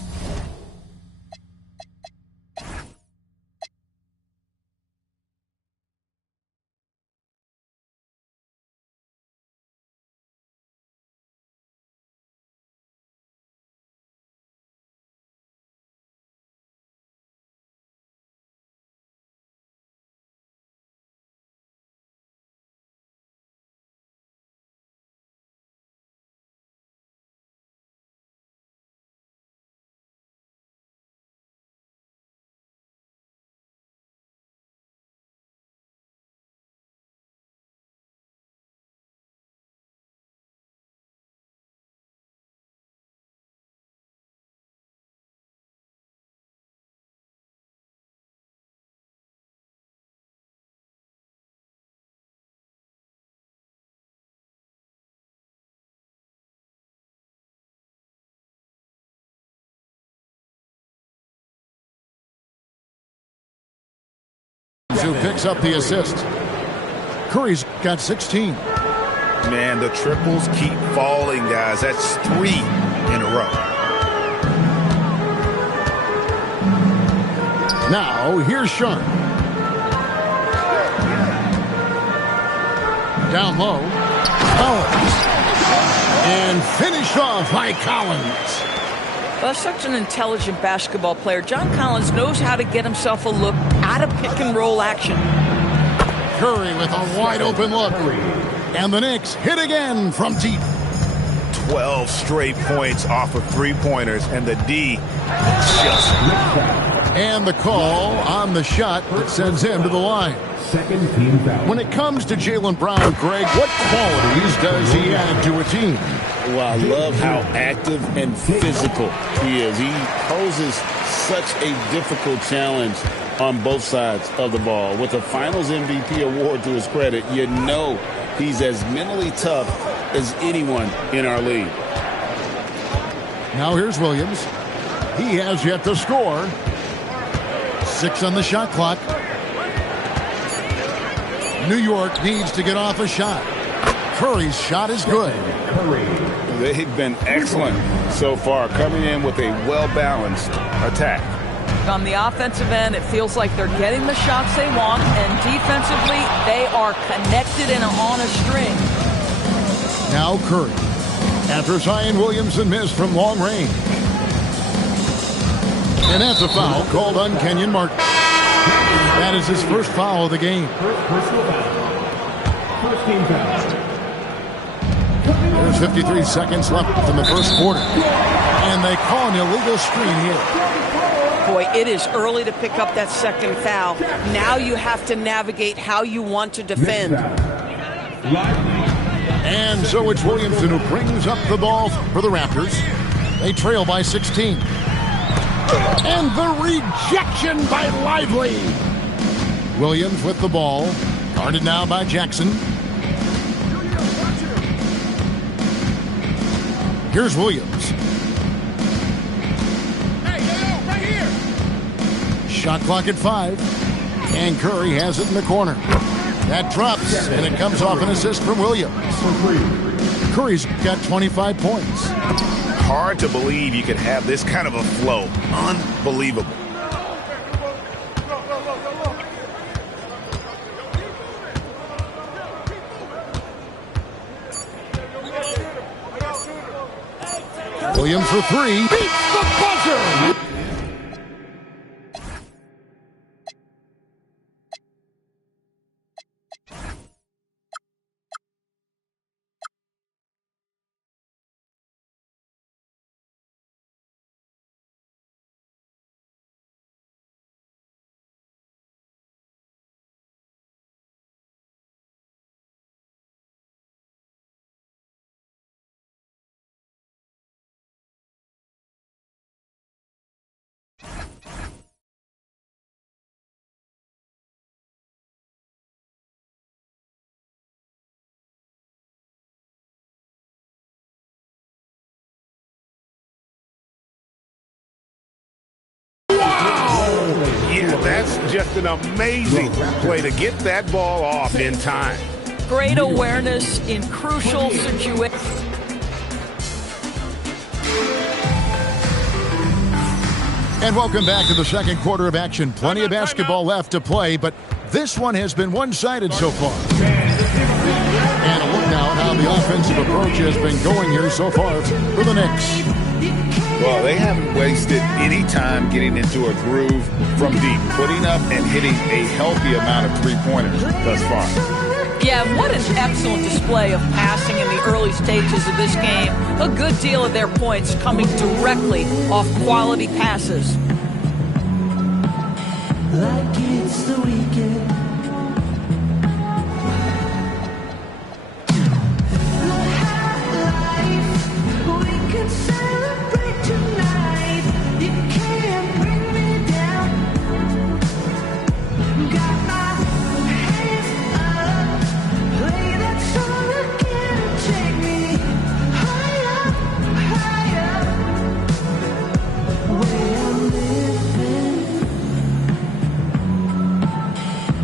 Williams who picks up the assist. Curry's got 16. Man, the triples keep falling, guys. That's 3 in a row. Now, here's Sean. Down low. Collins. And finished off by Collins. Well, such an intelligent basketball player. John Collins knows how to get himself a look out of pick-and-roll action. Curry with a wide-open look. And the Knicks hit again from deep. 12 straight points off of three-pointers, and the D just... And the call on the shot that sends him to the line. Second team foul. When it comes to Jaylen Brown, Greg, what qualities does he add to a team? Well, I love how active and physical he is. He poses such a difficult challenge on both sides of the ball. With the Finals MVP award to his credit, you know he's as mentally tough as anyone in our league. Now here's Williams. He has yet to score. 6 on the shot clock. New York needs to get off a shot. Curry's shot is good. They've been excellent so far, coming in with a well-balanced attack. On the offensive end, it feels like they're getting the shots they want, and defensively, they are connected and on a string. Now Curry. After Zion Williamson missed from long range. And that's a foul called on Kenyon Martin. That is his first foul of the game. First team foul. There's 53 seconds left in the first quarter. And they call an illegal screen here. Boy, it is early to pick up that second foul. Now you have to navigate how you want to defend. And so it's Williamson who brings up the ball for the Raptors. They trail by 16. And the rejection by Lively. Williams with the ball. Guarded now by Jackson. Here's Williams. Hey, right here. Shot clock at 5. And Curry has it in the corner. That drops, and it comes off an assist from Williams. Curry's got 25 points. Hard to believe you could have this kind of a flow. Unbelievable. Williams for 3. Beats the buzzer! Yeah, that's just an amazing play to get that ball off in time. Great awareness in crucial situations. And welcome back to the second quarter of action. Plenty of basketball left to play, but this one has been one-sided so far. And a look now at how the offensive approach has been going here so far for the Knicks. Well, they haven't wasted any time getting into a groove from deep, putting up and hitting a healthy amount of three-pointers thus far. Yeah, what an excellent display of passing in the early stages of this game. A good deal of their points coming directly off quality passes. Like it's the weekend.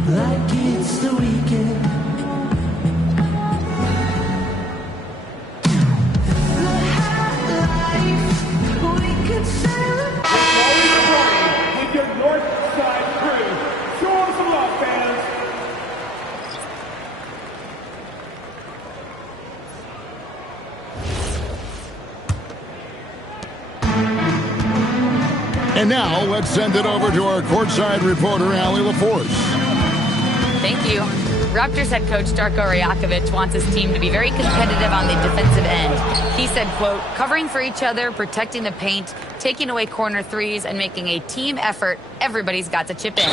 like it's the weekend. The high life, we could celebrate. With your north side crew. Show them some love, fans. And now let's send it over to our courtside reporter, Allie LaForce. Thank you. Raptors head coach Darko Rajakovic wants his team to be very competitive on the defensive end. He said, quote, covering for each other, protecting the paint, taking away corner threes, and making a team effort. Everybody's got to chip in.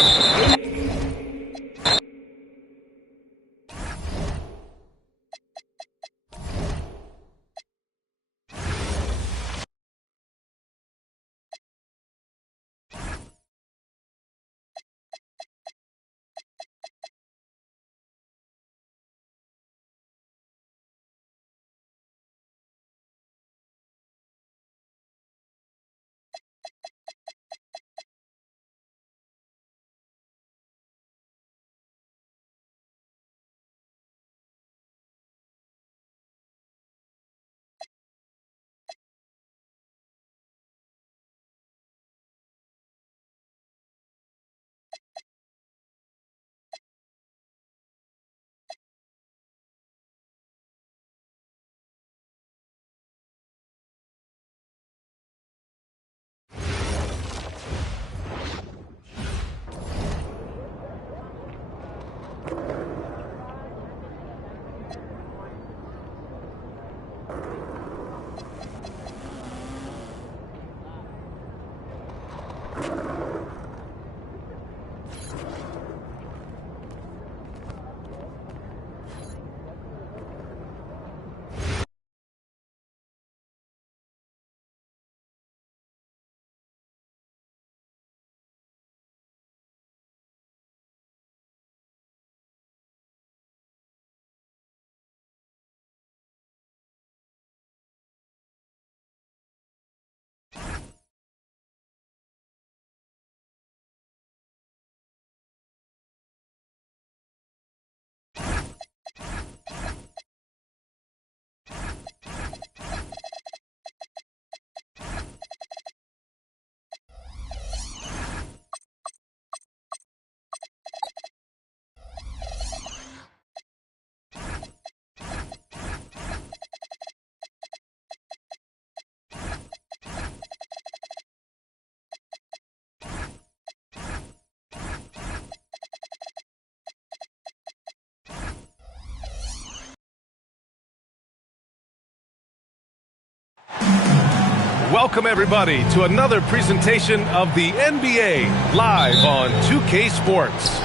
Welcome, everybody, to another presentation of the NBA live on 2K Sports.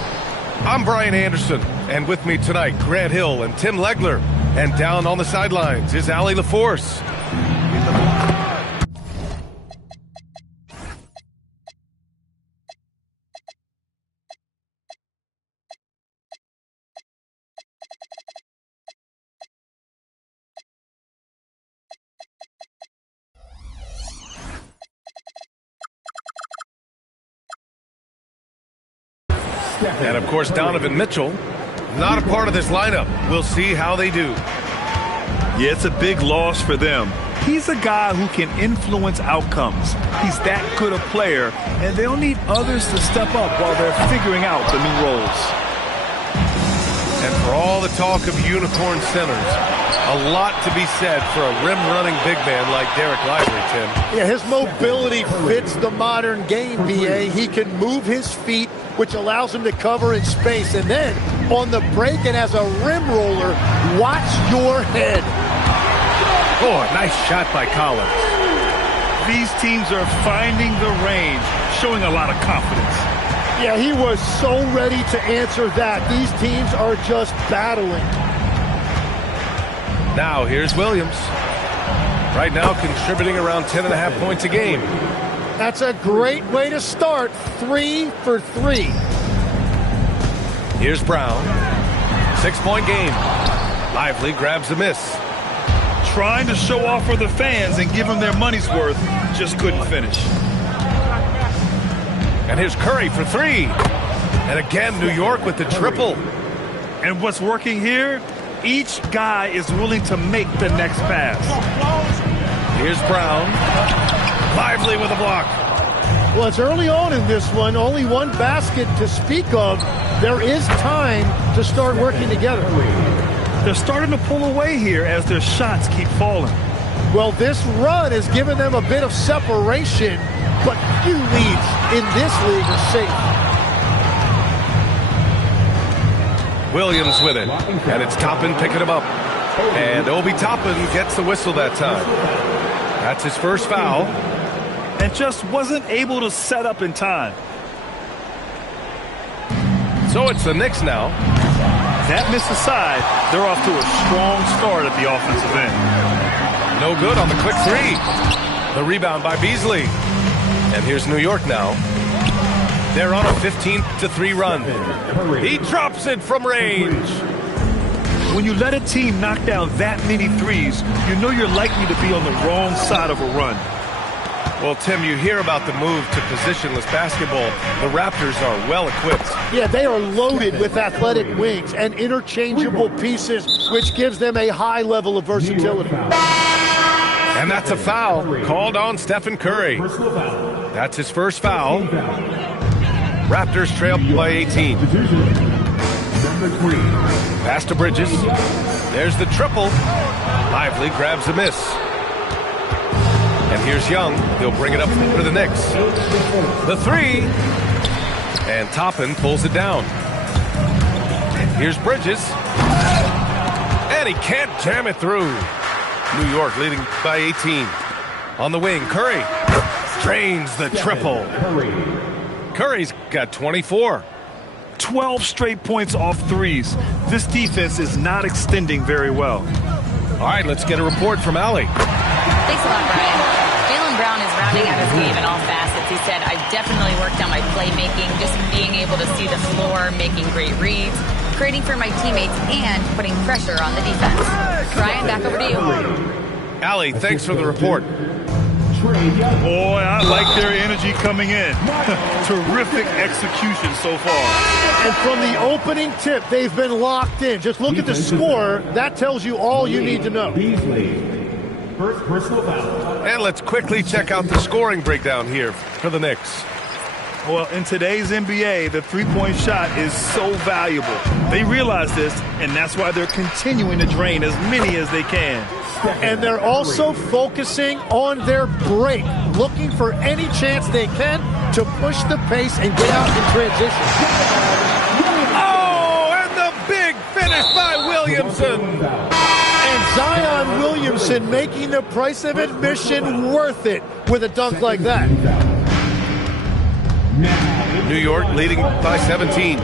I'm Brian Anderson, and with me tonight, Grant Hill and Tim Legler. And down on the sidelines is Allie LaForce. And, of course, Donovan Mitchell, not a part of this lineup. We'll see how they do. Yeah, it's a big loss for them. He's a guy who can influence outcomes. He's that good a player, and they'll need others to step up while they're figuring out the new roles. And for all the talk of unicorn centers, a lot to be said for a rim-running big man like Derek Lively, Tim. Yeah, his mobility fits the modern game, B.A. He can move his feet, which allows him to cover in space. And then on the break and as a rim roller, watch your head. Oh, a nice shot by Collins. These teams are finding the range, showing a lot of confidence. Yeah, he was so ready to answer that. These teams are just battling. Now here's Williams. Right now contributing around 10.5 points a game. That's a great way to start. 3 for 3. Here's Brown. 6-point game. Lively grabs the miss. Trying to show off for the fans and give them their money's worth, just couldn't finish. And here's Curry for 3. And again, New York with the triple. And what's working here? Each guy is willing to make the next pass. Here's Brown. Lively with a block. Well, it's early on in this one. Only one basket to speak of. There is time to start working together. They're starting to pull away here as their shots keep falling. Well, this run has given them a bit of separation, but few leads in this league are safe. Williams with it, and it's Toppin picking him up. And Obi Toppin gets the whistle that time. That's his first foul. And just wasn't able to set up in time. So it's the Knicks now. That missed aside, they're off to a strong start at the offensive end. No good on the quick three. The rebound by Beasley. And here's New York now. They're on a 15-3 run. He drops it from range. When you let a team knock down that many threes, you know you're likely to be on the wrong side of a run. Well, Tim, you hear about the move to positionless basketball. The Raptors are well equipped. Yeah, they are loaded with athletic wings and interchangeable pieces, which gives them a high level of versatility. And that's a foul called on Stephen Curry. That's his first foul. Raptors trail by 18. Pass to Bridges. There's the triple. Lively grabs the miss. And here's Young. He'll bring it up for the Knicks. The three. And Toppin pulls it down. Here's Bridges. And he can't jam it through. New York leading by 18. On the wing, Curry drains the triple. Curry's got 24. 12 straight points off threes. This defense is not extending very well. All right, let's get a report from Allie. Thanks a lot, Brian. Jaylen Brown is rounding out his game in all facets. He said, I've definitely worked on my playmaking, just being able to see the floor, making great reads, creating for my teammates, and putting pressure on the defense. Brian, back over to you. Allie, thanks for the report. Boy, I like their energy coming in. Terrific execution so far. And from the opening tip, they've been locked in. Just look at the score. That tells you all you need to know. First personal foul. And let's quickly check out the scoring breakdown here for the Knicks. Well, in today's NBA, the three-point shot is so valuable. They realize this, and that's why they're continuing to drain as many as they can. And they're also focusing on their break, looking for any chance they can to push the pace and get out in transition. Oh, and the big finish by Williamson. And Zion Williamson making the price of admission worth it with a dunk like that. New York leading by 17.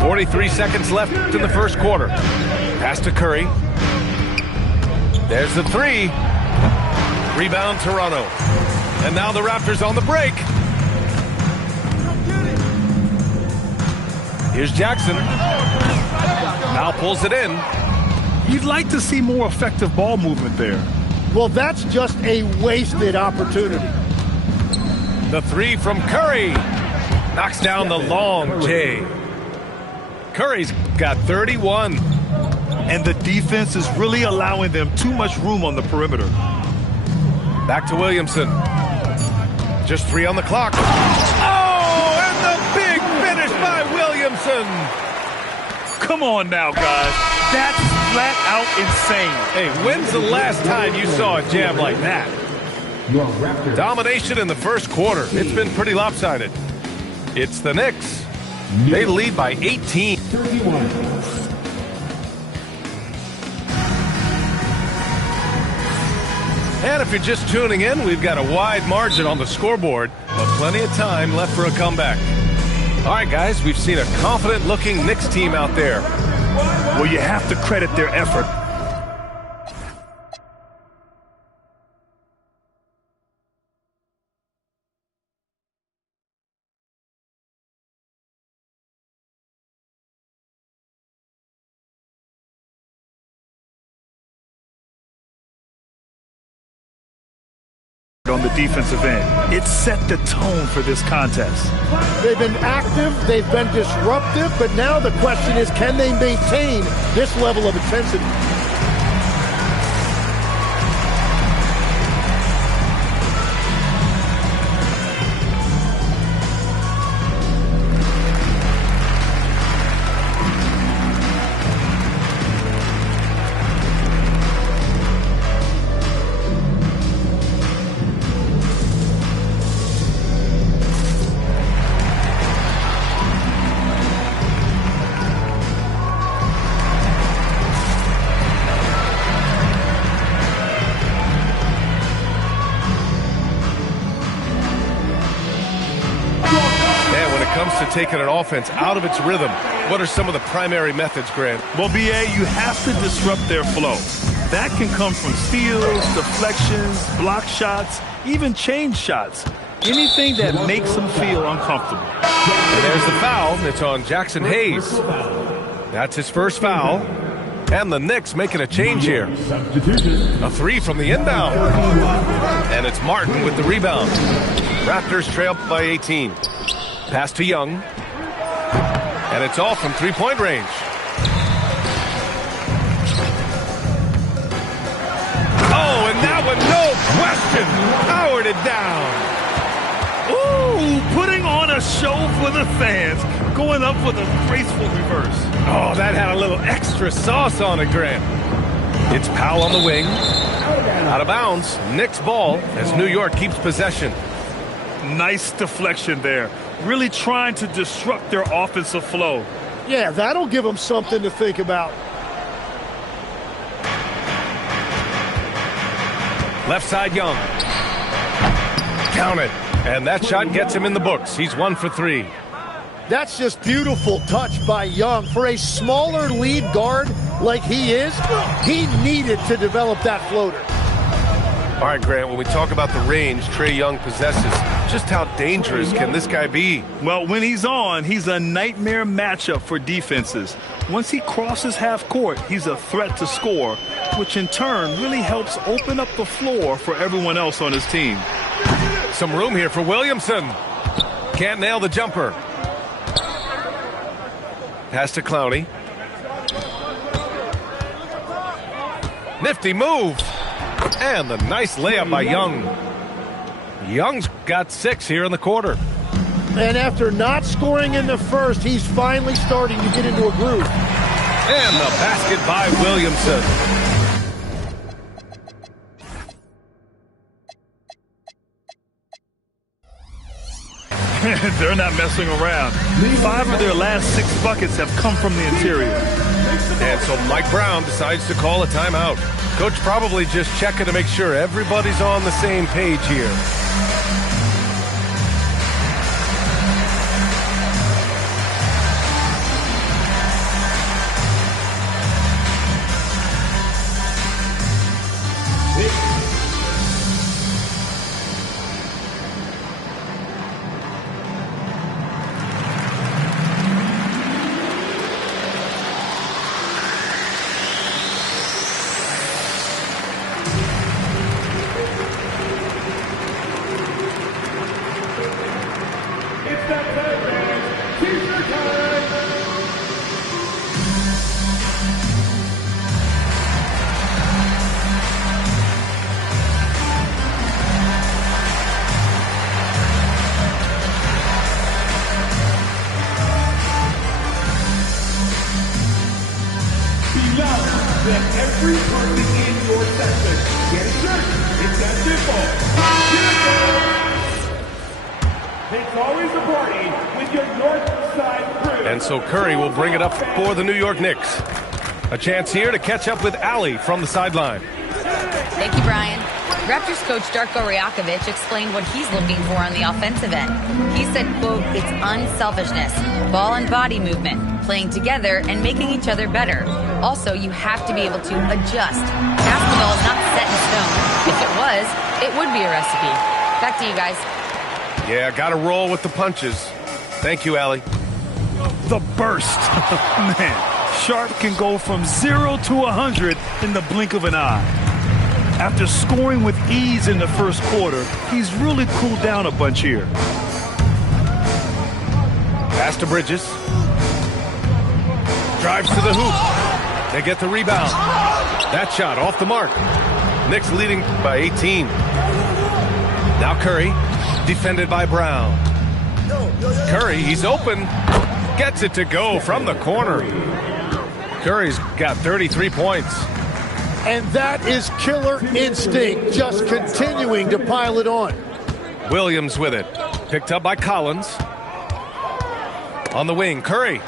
43 seconds left in the first quarter. Pass to Curry. There's the three. Rebound Toronto. And now the Raptors on the break. Here's Jackson. Now pulls it in. You'd like to see more effective ball movement there. Well, that's just a wasted opportunity. The three from Curry. Knocks down the long J. Curry's got 31. And the defense is really allowing them too much room on the perimeter. Back to Williamson. Just 3 on the clock. Oh, and the big finish by Williamson. Come on now, guys. That's flat out insane. Hey, when's the last time you saw a jam like that? Domination in the first quarter. It's been pretty lopsided. It's the Knicks. They lead by 18. And if you're just tuning in, we've got a wide margin on the scoreboard, but plenty of time left for a comeback. All right, guys, we've seen a confident-looking Knicks team out there. Well, you have to credit their effort. On on the defensive end. It set the tone for this contest. They've been active, they've been disruptive, but now the question is, can they maintain this level of intensity? Taking an offense out of its rhythm. What are some of the primary methods, Grant? Well, B.A., you have to disrupt their flow. That can come from steals, deflections, block shots, even change shots. Anything that makes them feel uncomfortable. And there's the foul. It's on Jackson Hayes. That's his first foul. And the Knicks making a change here. A three from the inbound. And it's Martin with the rebound. Raptors trail by 18. Pass to Young. And it's all from three-point range. Oh, and that one, no question, powered it down. Ooh, putting on a show for the fans. Going up with a graceful reverse. Oh, that had a little extra sauce on it, Grant. It's Powell on the wing. Out of bounds. Knicks ball as New York keeps possession. Nice deflection there. Really trying to disrupt their offensive flow. Yeah, that'll give them something to think about. Left side, Young. Count it. And that shot gets him in the books. He's 1 for 3. That's just beautiful touch by Young. For a smaller lead guard like he is, he needed to develop that floater. All right, Grant, when we talk about the range Trae Young possesses, just how dangerous can this guy be? Well, when he's on, he's a nightmare matchup for defenses. Once he crosses half court, he's a threat to score, which in turn really helps open up the floor for everyone else on his team. Some room here for Williamson. Can't nail the jumper. Pass to Clowney. Nifty move. And the nice layup by Young. Young's got 6 here in the quarter. And after not scoring in the first, he's finally starting to get into a groove. And the basket by Williamson. They're not messing around. 5 of their last 6 buckets have come from the interior. And so Mike Brown decides to call a timeout. Coach probably just checking to make sure everybody's on the same page here. Every person in your section get a shirt. It's that simple. It's always a party with your North Side crew. And so Curry will bring it up for the New York Knicks. A chance here to catch up with Allie from the sideline. Thank you, Brian. Raptors coach Darko Rajakovic explained what he's looking for on the offensive end. He said, quote, it's unselfishness, ball and body movement, playing together and making each other better. Also, you have to be able to adjust. Basketball is not set in stone. If it was, it would be a recipe. Back to you guys. Yeah, got to roll with the punches. Thank you, Allie. The burst. Man, Sharp can go from 0 to 100 in the blink of an eye. After scoring with ease in the first quarter, he's really cooled down a bunch here. Pass to Bridges. Drives to the hoop. They get the rebound. That shot off the mark. Knicks leading by 18. Now Curry, defended by Brown. Curry, he's open. Gets it to go from the corner. Curry's got 33 points. And that is killer instinct, just continuing to pile it on. Williams with it. Picked up by Collins. On the wing, Curry.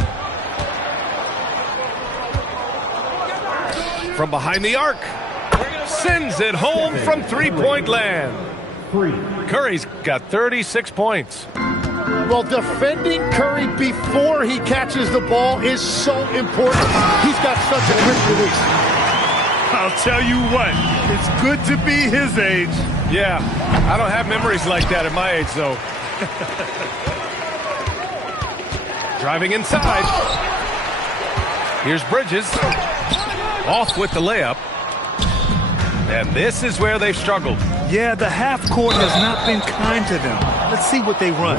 From behind the arc. Sends it home from three-point land. Curry's got 36 points. Well, defending Curry before he catches the ball is so important. He's got such a quick release. I'll tell you what, it's good to be his age. Yeah, I don't have memories like that at my age, though. Driving inside. Here's Bridges. Off with the layup. And this is where they've struggled. Yeah, the half court has not been kind to them. Let's see what they run.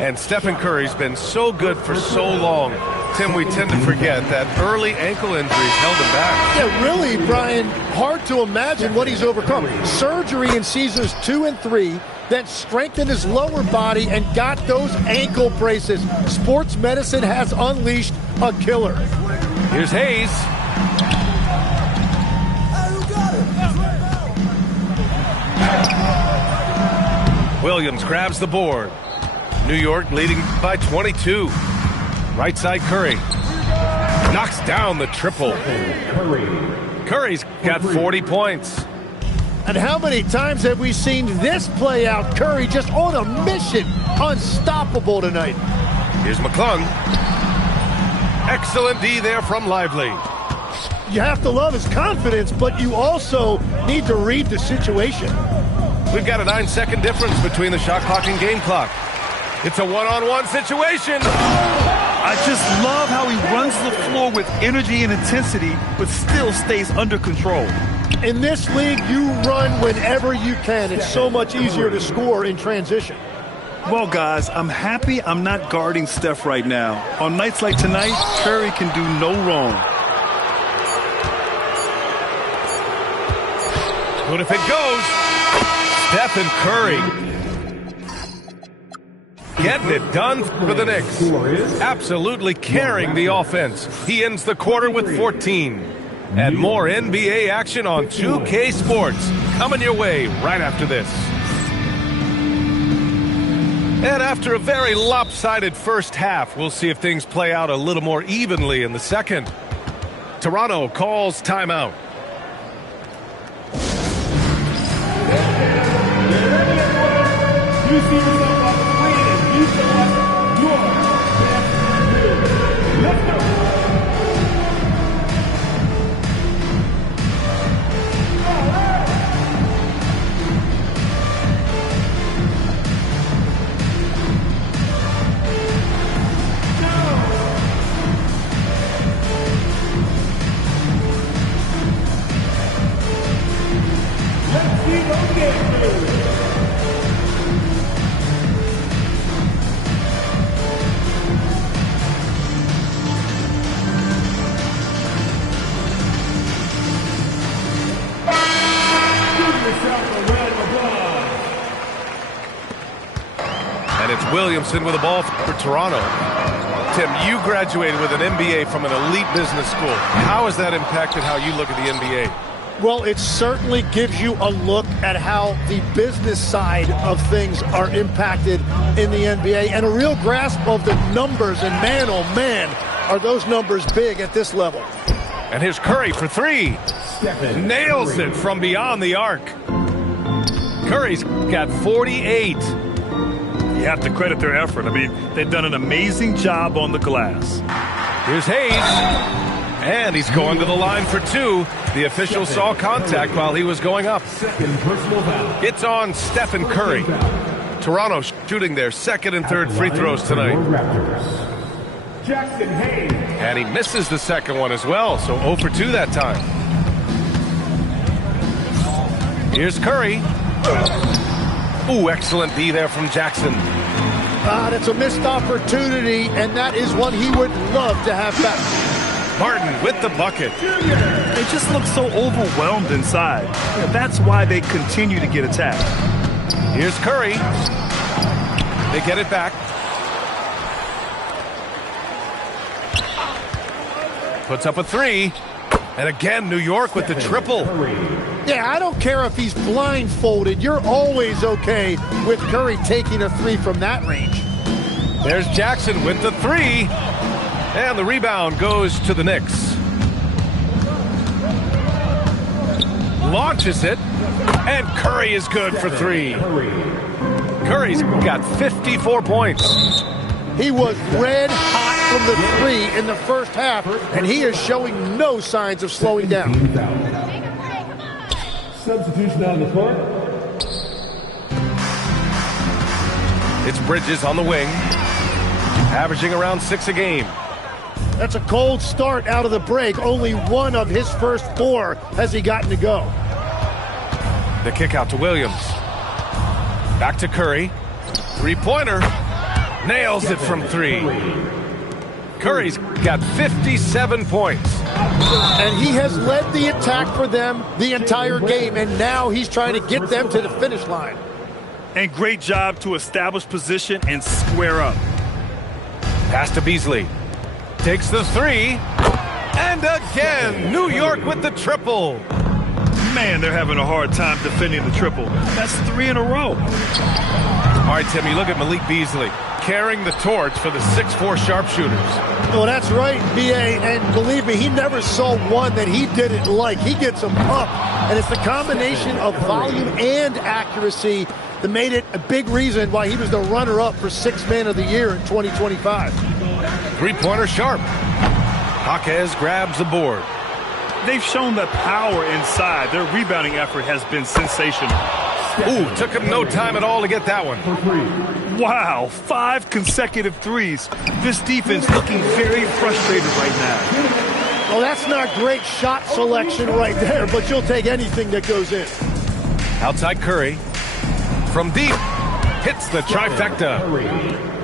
And Stephen Curry's been so good for so long. Tim, we tend to forget that early ankle injuries held him back. Yeah, really, Brian, hard to imagine what he's overcome. Surgery in seasons 2 and 3, then strengthened his lower body and got those ankle braces. Sports medicine has unleashed a killer. Here's Hayes. Williams grabs the board. New York leading by 22. Right side Curry. Knocks down the triple. Curry's got 40 points. And how many times have we seen this play out? Curry just on a mission. Unstoppable tonight. Here's McClung. Excellent D there from Lively. You have to love his confidence, but you also need to read the situation. We've got a 9-second difference between the shot clock and game clock. It's a one-on-one situation. I just love how he runs the floor with energy and intensity, but still stays under control. In this league, you run whenever you can. It's so much easier to score in transition. Well, guys, I'm happy I'm not guarding Steph right now. On nights like tonight, Curry can do no wrong. But if it goes, Stephen Curry getting it done for the Knicks. Absolutely carrying the offense. He ends the quarter with 14. And more NBA action on 2K Sports coming your way right after this. And after a very lopsided first half, we'll see if things play out a little more evenly in the second. Toronto calls timeout. You see yourself on the screen and you select your best. Let's go. Let's see those games. And it's Williamson with the ball for Toronto. Tim, you graduated with an MBA from an elite business school. How has that impacted how you look at the NBA? Well, it certainly gives you a look at how the business side of things are impacted in the NBA and a real grasp of the numbers. And man, oh man, are those numbers big at this level. And here's Curry for three. Nails it from beyond the arc. Curry's got 48. You have to credit their effort. I mean, they've done an amazing job on the glass. Here's Hayes. And he's going to the line for two. The official saw contact while he was going up. It's on Stephen Curry. Toronto shooting their second and third free throws tonight. Jackson Hayes. And he misses the second one as well, so 0 for 2 that time. Here's Curry. Ooh, excellent D there from Jackson. That's a missed opportunity, and that is one he would love to have back. Martin with the bucket. They just look so overwhelmed inside. And that's why they continue to get attacked. Here's Curry. They get it back. Puts up a three. And again, New York with the triple. Yeah, I don't care if he's blindfolded. You're always okay with Curry taking a three from that range. There's Jackson with the three. And the rebound goes to the Knicks. Launches it. And Curry is good for three. Curry's got 54 points. He was red hot from the three in the first half, and he is showing no signs of slowing down. Substitution on the court. It's Bridges on the wing, averaging around 6 a game. That's a cold start out of the break. Only one of his first 4 has he gotten to go. The kick out to Williams. Back to Curry. Three-pointer. Nails it from 3. Curry's got 57 points. And he has led the attack for them the entire game, and now he's trying to get them to the finish line. And great job to establish position and square up. Pass to Beasley. Takes the 3. And again, New York with the triple. Man, they're having a hard time defending the triple. That's 3 in a row. All right, Tim, you look at Malik Beasley carrying the torch for the 6'4 sharpshooters. Well, that's right, B.A., and believe me, he never saw one that he didn't like. He gets them up, and it's the combination of volume and accuracy that made it a big reason why he was the runner-up for 6th Man of the Year in 2025. Three-pointer Sharp. Jaquez grabs the board. They've shown the power inside. Their rebounding effort has been sensational. Ooh, took him no time at all to get that one. Wow, 5 consecutive threes. This defense looking very frustrated right now. Well, that's not great shot selection right there, but you'll take anything that goes in. Outside Curry. From deep. Hits the trifecta.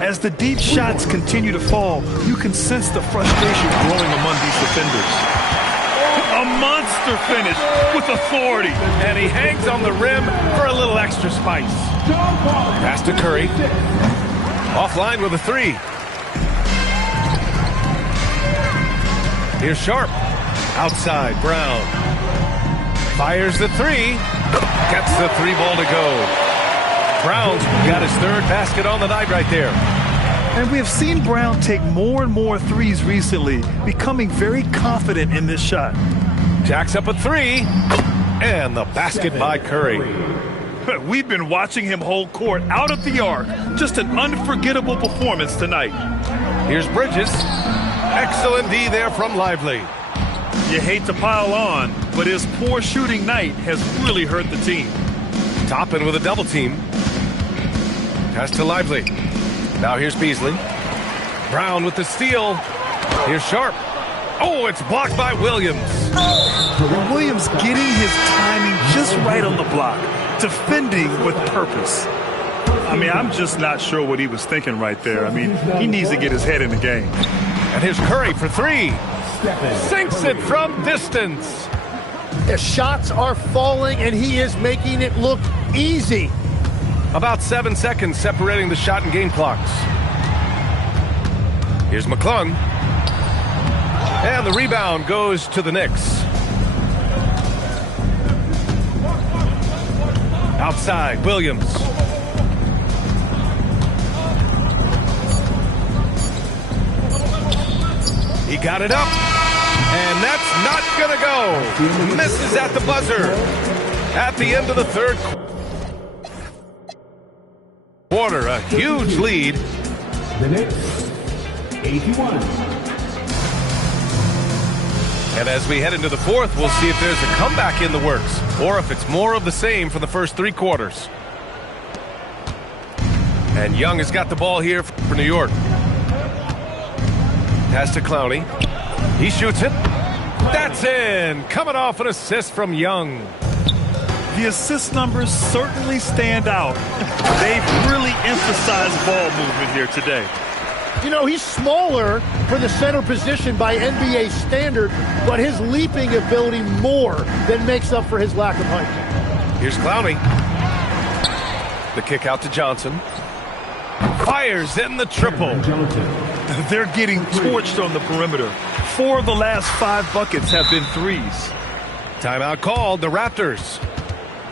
As the deep shots continue to fall, you can sense the frustration growing among these defenders. A monster finish with authority. And he hangs on the rim for a little extra spice. Pass to Curry. Offline with a 3. Here's Sharp. Outside, Brown. Fires the 3. Gets the 3-ball to go. Brown's got his 3rd basket on the night right there. And we have seen Brown take more and more threes recently, becoming very confident in this shot. Jacks up a 3, and the basket by Curry. We've been watching him hold court out of the arc. Just an unforgettable performance tonight. Here's Bridges. Excellent D there from Lively. You hate to pile on, but his poor shooting night has really hurt the team. Toppin with a double team. Pass to Lively. Now here's Beasley. Brown with the steal. Here's Sharp. Oh, it's blocked by Williams. Williams getting his timing just right on the block. Defending with purpose. I mean, I'm just not sure what he was thinking right there. I mean, he needs to get his head in the game. And here's Curry for 3. Sinks it from distance. The shots are falling, and he is making it look easy. About 7 seconds separating the shot and game clocks. Here's McClung. And the rebound goes to the Knicks. Outside, Williams. He got it up. And that's not going to go. Misses at the buzzer. At the end of the 3rd quarter, a huge lead. The Knicks, 81. And as we head into the 4th, we'll see if there's a comeback in the works or if it's more of the same for the first 3 quarters. And Young has got the ball here for New York. Pass to Clowney. He shoots it. That's in. Coming off an assist from Young. The assist numbers certainly stand out. They've really emphasized ball movement here today. You know, he's smaller for the center position by NBA standard, but his leaping ability more than makes up for his lack of height. Here's Clowney. The kick out to Johnson. Fires in the triple. They're getting torched on the perimeter. 4 of the last 5 buckets have been threes. Timeout called, the Raptors.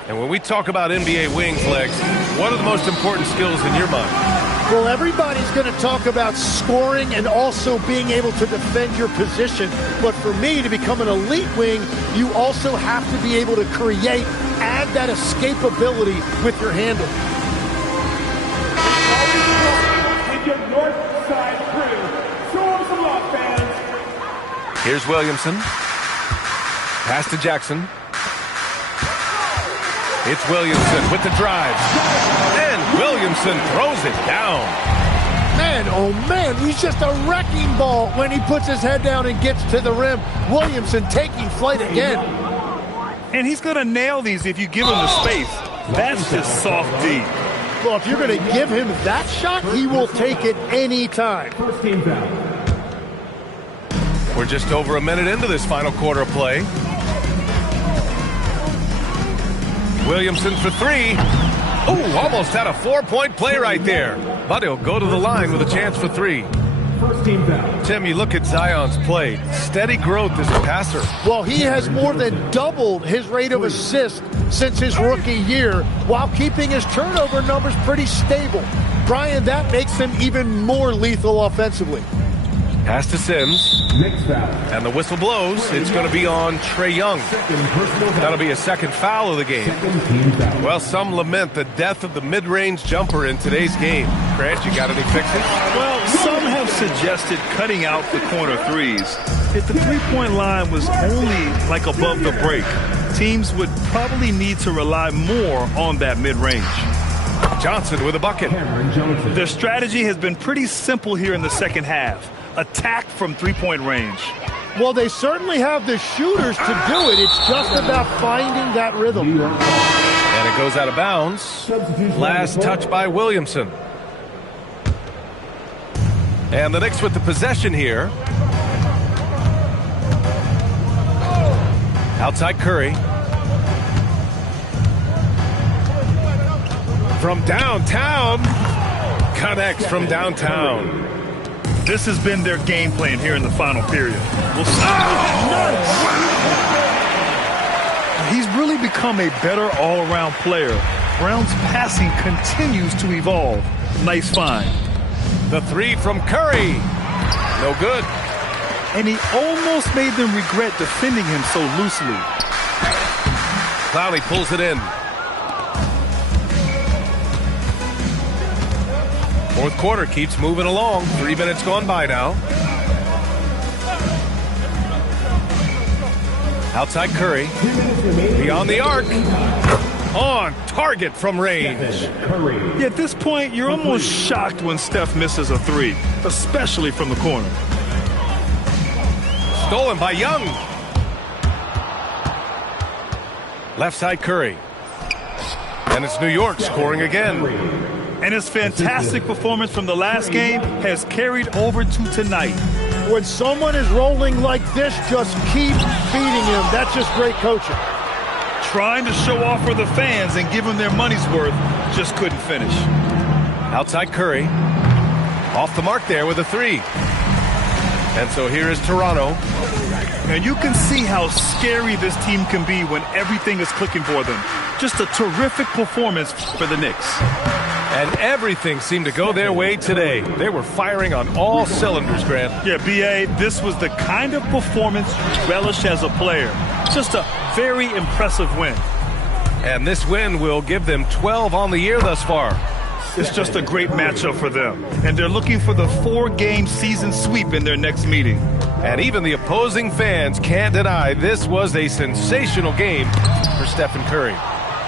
And when we talk about NBA wings, Legs, what are the most important skills in your mind? Well, everybody's going to talk about scoring and also being able to defend your position. But for me, to become an elite wing, you also have to be able to create, add that escapability with your handle. With your north side crew. Show them some love, fans. Here's Williamson. Pass to Jackson. It's Williamson with the drive. And Williamson throws it down. Man, oh man, he's just a wrecking ball when he puts his head down and gets to the rim. Williamson taking flight again. And he's going to nail these if you give him the space. That's just soft D. Well, if you're going to give him that shot, he will take it any time. First team foul. We're just over a minute into this final quarter of play. Williamson for 3. Ooh, almost had a 4-point play right there. But he'll go to the line with a chance for 3. First team foul. Tim, you look at Zion's play. Steady growth as a passer. Well, he has more than doubled his rate of assist since his rookie year while keeping his turnover numbers pretty stable. Brian, that makes him even more lethal offensively. Pass to Sims. And the whistle blows. It's going to be on Trae Young. That'll be a second foul of the game. Well, some lament the death of the mid-range jumper in today's game. Grant, you got any fixes? Well, some have suggested cutting out the corner threes. If the three-point line was only like above the break, teams would probably need to rely more on that mid-range. Johnson with a bucket. Their strategy has been pretty simple here in the second half. Attack from three-point range. Well, they certainly have the shooters to do it. It's just about finding that rhythm. And it goes out of bounds. Last touch by Williamson. And the Knicks with the possession here. Outside Curry. From downtown. Connects from downtown. This has been their game plan here in the final period. We'll see. He's really become a better all-around player. Brown's passing continues to evolve. Nice find. The 3 from Curry. No good. And he almost made them regret defending him so loosely. Clowney pulls it in. Fourth quarter keeps moving along. 3 minutes gone by now. Outside Curry. Beyond the arc. On target from range. Yeah, at this point, you're almost shocked when Steph misses a 3, especially from the corner. Stolen by Young. Left side Curry. And it's New York scoring again. And his fantastic performance from the last game has carried over to tonight. When someone is rolling like this, just keep feeding him. That's just great coaching. Trying to show off for the fans and give them their money's worth, just couldn't finish. Outside Curry. Off the mark there with a 3. And so here is Toronto. And you can see how scary this team can be when everything is clicking for them. Just a terrific performance for the Knicks. And everything seemed to go their way today. They were firing on all cylinders, Grant. Yeah, B.A., this was the kind of performance you relish as a player. Just a very impressive win. And this win will give them 12 on the year thus far. It's just a great matchup for them. And they're looking for the 4-game season sweep in their next meeting. And even the opposing fans can't deny this was a sensational game for Stephen Curry.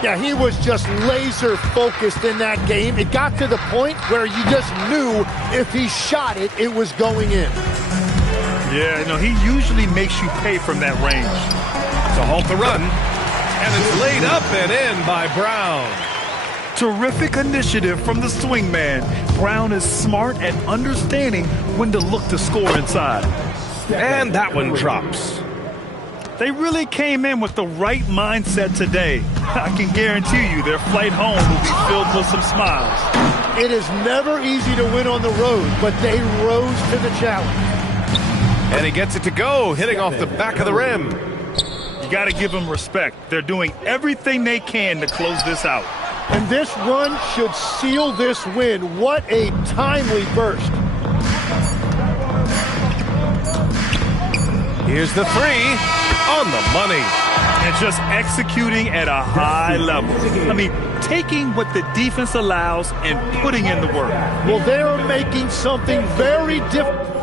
Yeah, he was just laser focused in that game. It got to the point where you just knew if he shot it, it was going in. Yeah, he usually makes you pay from that range. To halt the run. And it's laid up and in by Brown. Terrific initiative from the swingman. Brown is smart at understanding when to look to score inside. And that one drops. They really came in with the right mindset today. I can guarantee you their flight home will be filled with some smiles. It is never easy to win on the road, but they rose to the challenge. And he gets it to go, hitting off the back of the rim. You got to give them respect. They're doing everything they can to close this out. And this run should seal this win. What a timely burst. Here's the three on the money. And just executing at a high level. I mean, taking what the defense allows and putting in the work. Well, they're making something very different.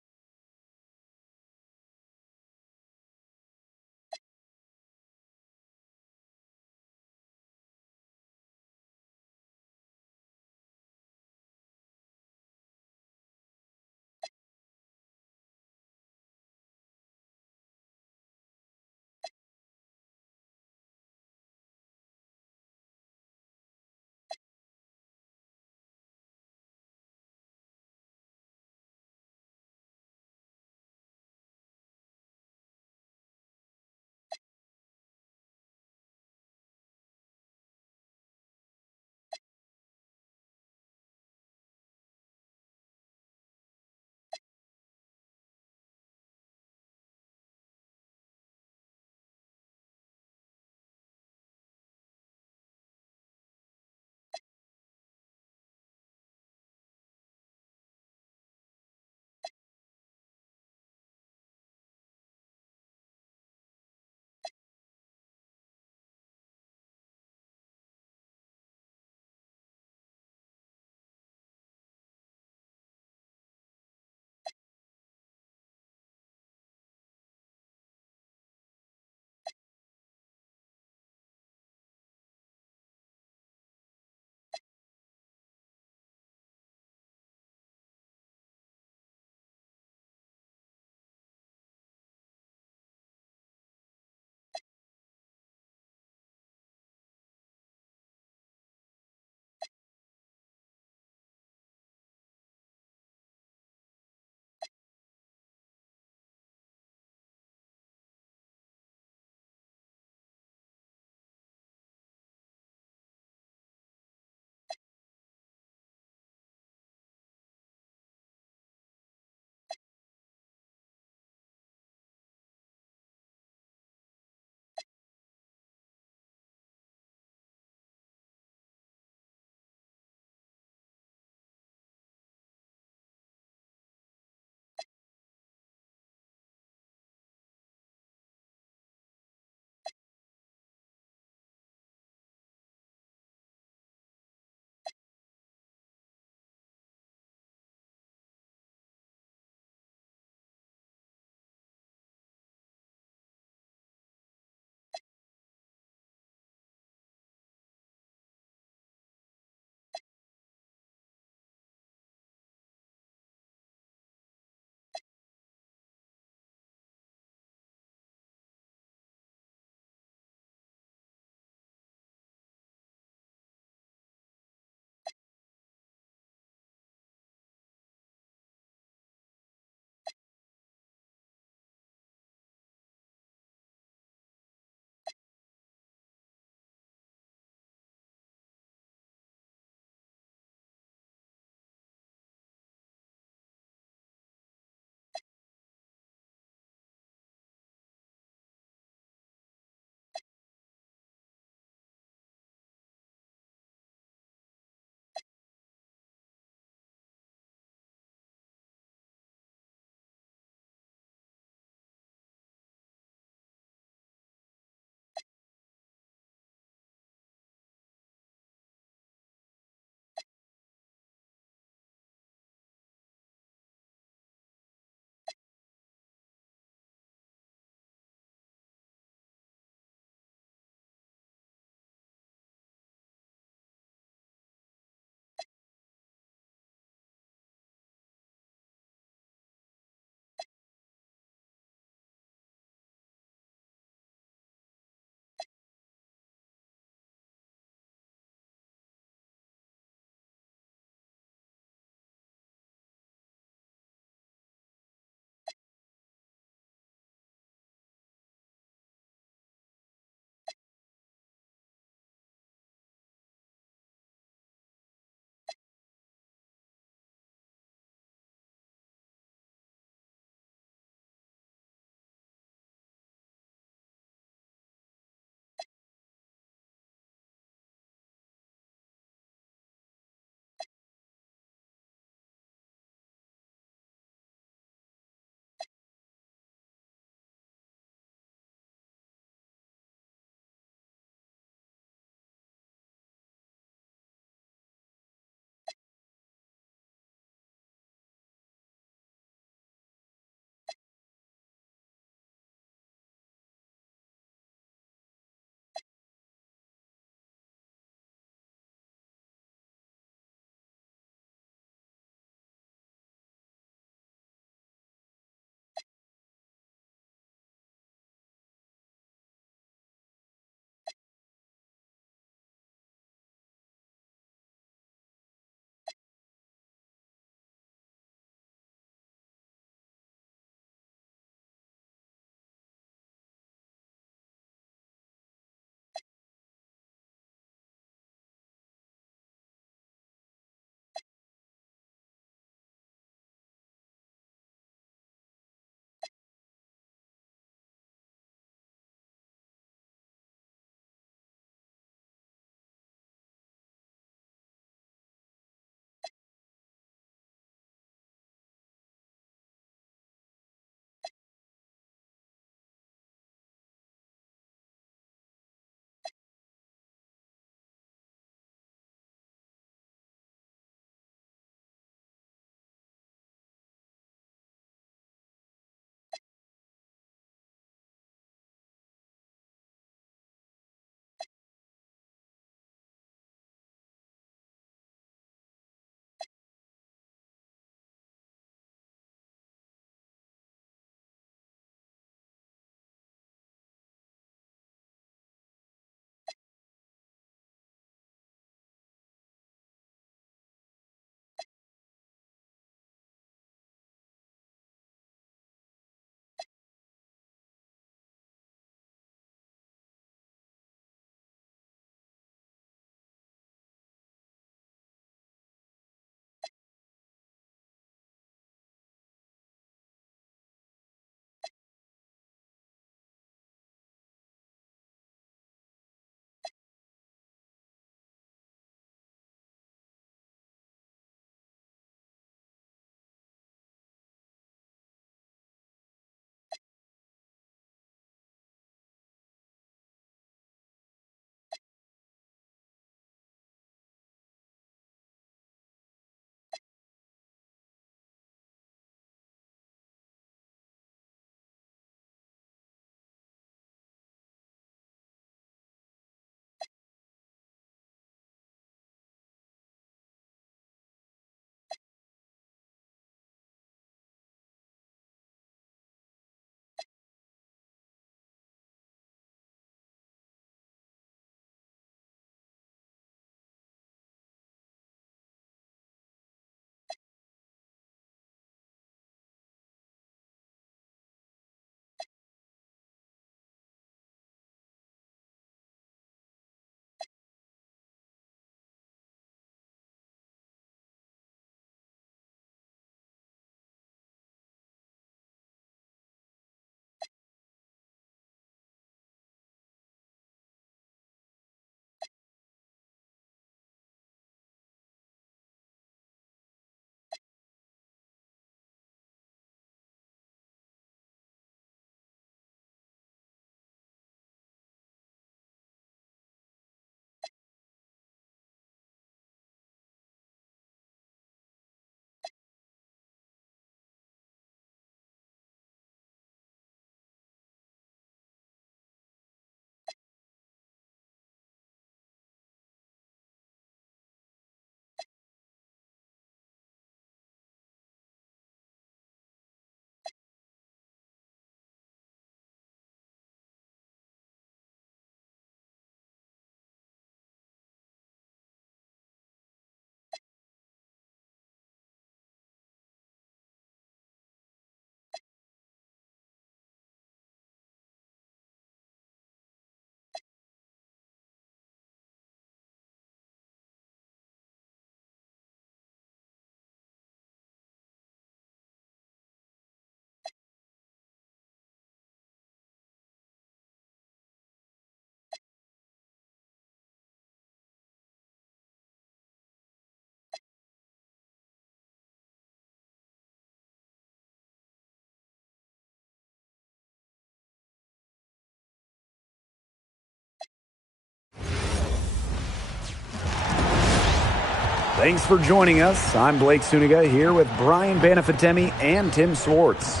Thanks for joining us. I'm Blake Suniga here with Brian Banafitemi and Tim Swartz.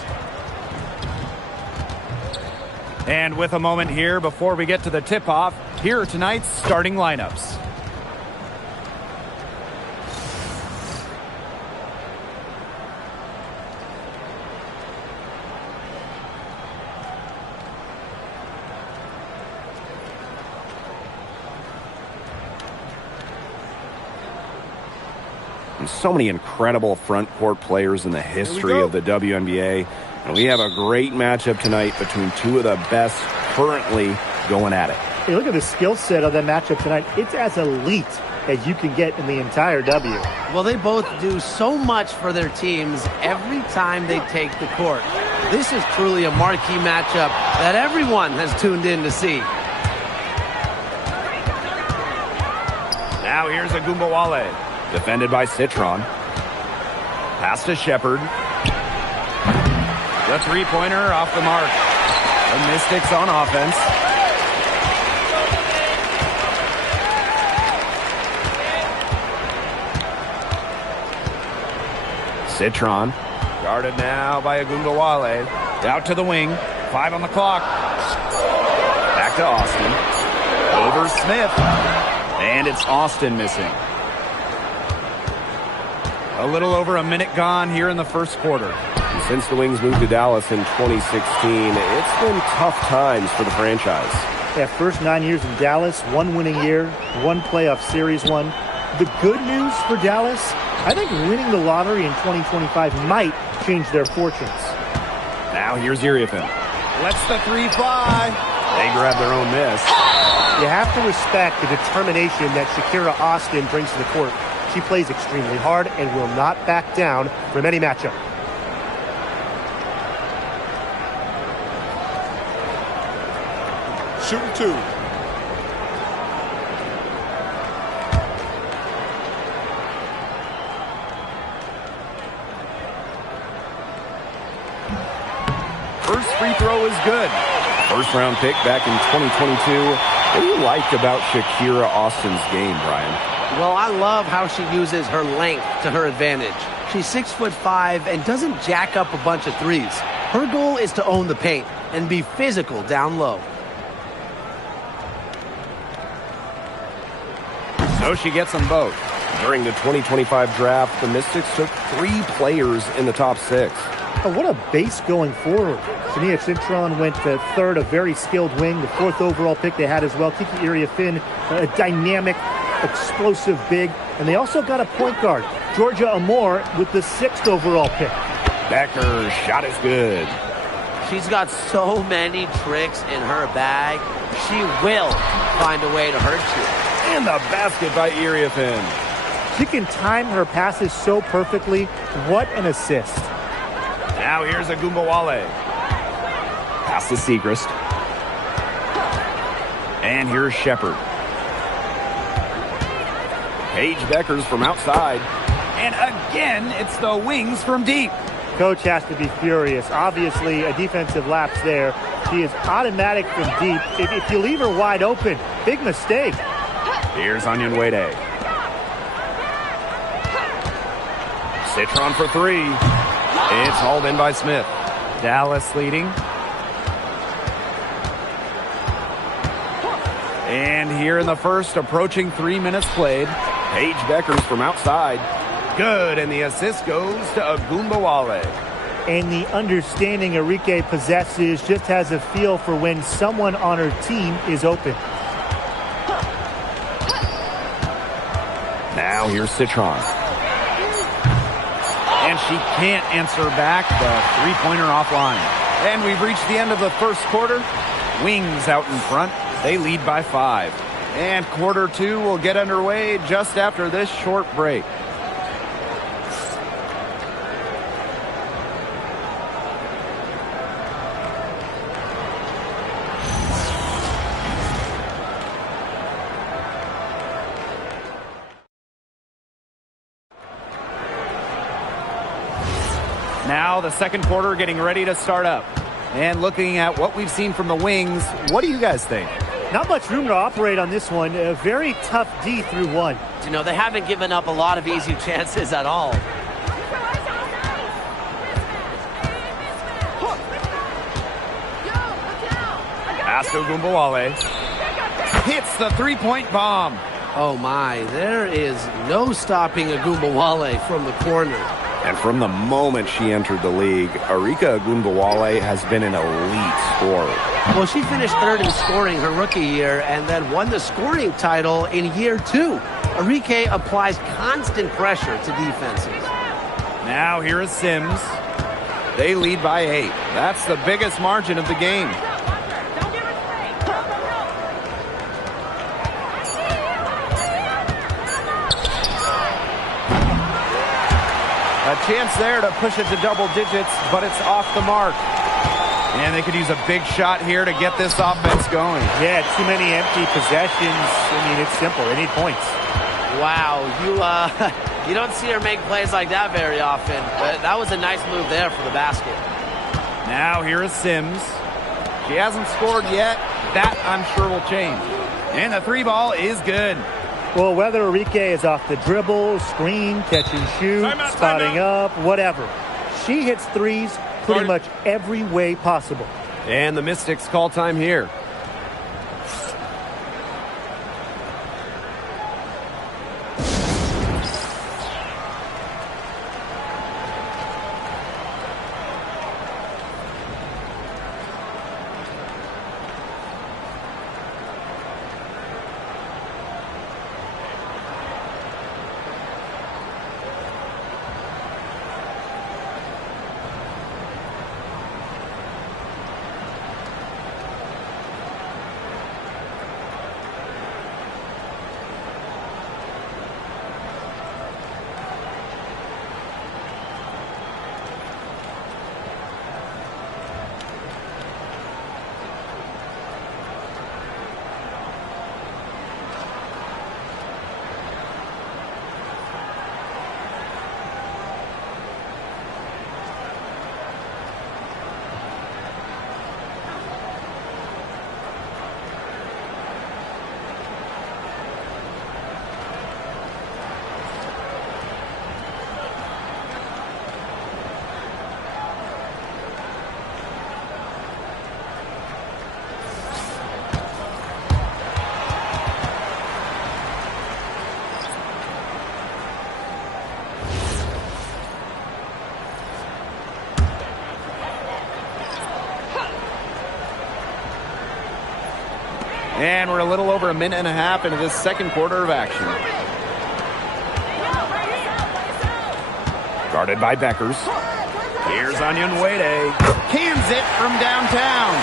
And with a moment here before we get to the tip-off, here are tonight's starting lineups. So many incredible front court players in the history of the WNBA. And we have a great matchup tonight between two of the best currently going at it. Hey, look at the skill set of that matchup tonight. It's as elite as you can get in the entire W. Well, they both do so much for their teams every time they take the court. This is truly a marquee matchup that everyone has tuned in to see. Now here's Agumbawale. Defended by Citron. Pass to Shepard. The three-pointer off the mark. The Mystics on offense. Citron. Guarded now by Agumbawale. Out to the wing. 5 on the clock. Back to Austin. Over Smith. And it's Austin missing. A little over a minute gone here in the first quarter. Since the Wings moved to Dallas in 2016, it's been tough times for the franchise. Yeah, first 9 years in Dallas, 1 winning year, 1 playoff series won. The good news for Dallas, I think winning the lottery in 2025 might change their fortunes. Now here's Iriafin. Lets the three fly. They grab their own miss. You have to respect the determination that Shakira Austin brings to the court. She plays extremely hard and will not back down from any matchup. Shooting 2. First free throw is good. First round pick back in 2022. What do you like about Shakira Austin's game, Brian? Well, I love how she uses her length to her advantage. She's 6'5" and doesn't jack up a bunch of threes. Her goal is to own the paint and be physical down low. So she gets them both. During the 2025 draft, the Mystics took 3 players in the top 6. Oh, what a base going forward. Shania Citron went to third, a very skilled wing. The 4th overall pick they had as well. Kiki Iriafin, a dynamic, explosive big. And they also got a point guard, Georgia Amore, with the 6th overall pick. Becker's shot is good. She's got so many tricks in her bag. She will find a way to hurt you. And the basket by Iriafin. She can time her passes so perfectly. What an assist. Now here's Agumbawale. Pass to Segrist. And here's Shepard. Paige Beckers from outside. And again, it's the Wings from deep. Coach has to be furious. Obviously, a defensive lapse there. She is automatic from deep. If you leave her wide open, big mistake. Here's Onyenwere. Citron for 3. It's hauled in by Smith. Dallas leading. And here in the first, approaching 3 minutes played. Paige Beckers from outside. Good, and the assist goes to Agumbawale. And the understanding Enrique possesses, just has a feel for when someone on her team is open. Now here's Citron. And she can't answer back the three-pointer offline. And we've reached the end of the first quarter. Wings out in front. They lead by 5. And quarter 2 will get underway just after this short break. Now the second quarter getting ready to start up. And looking at what we've seen from the Wings, what do you guys think? Not much room to operate on this one. A very tough D through one. You know, they haven't given up a lot of easy chances at all. Pass to Ogunbowale. Hits the three-point bomb. Oh my, there is no stopping Ogunbowale from the corner. And from the moment she entered the league, Arika Ogunbowale has been an elite scorer. Well, she finished third in scoring her rookie year and then won the scoring title in year 2. Arike applies constant pressure to defenses. Now here is Sims. They lead by 8. That's the biggest margin of the game. A chance there to push it to double digits, but it's off the mark. And they could use a big shot here to get this offense going. Yeah, too many empty possessions. I mean, it's simple. They need points. Wow, you don't see her make plays like that very often, but that was a nice move there for the basket. Now here is Sims. She hasn't scored yet. That, I'm sure, will change. And the 3 ball is good. Well, whether Arike is off the dribble, screen, catch and shoot, spotting up, whatever. She hits threes pretty much every way possible. And the Mystics call time here. And we're a little over a minute and a half into this second quarter of action. Guarded by Beckers. Here's Onyenwere. Cans it from downtown.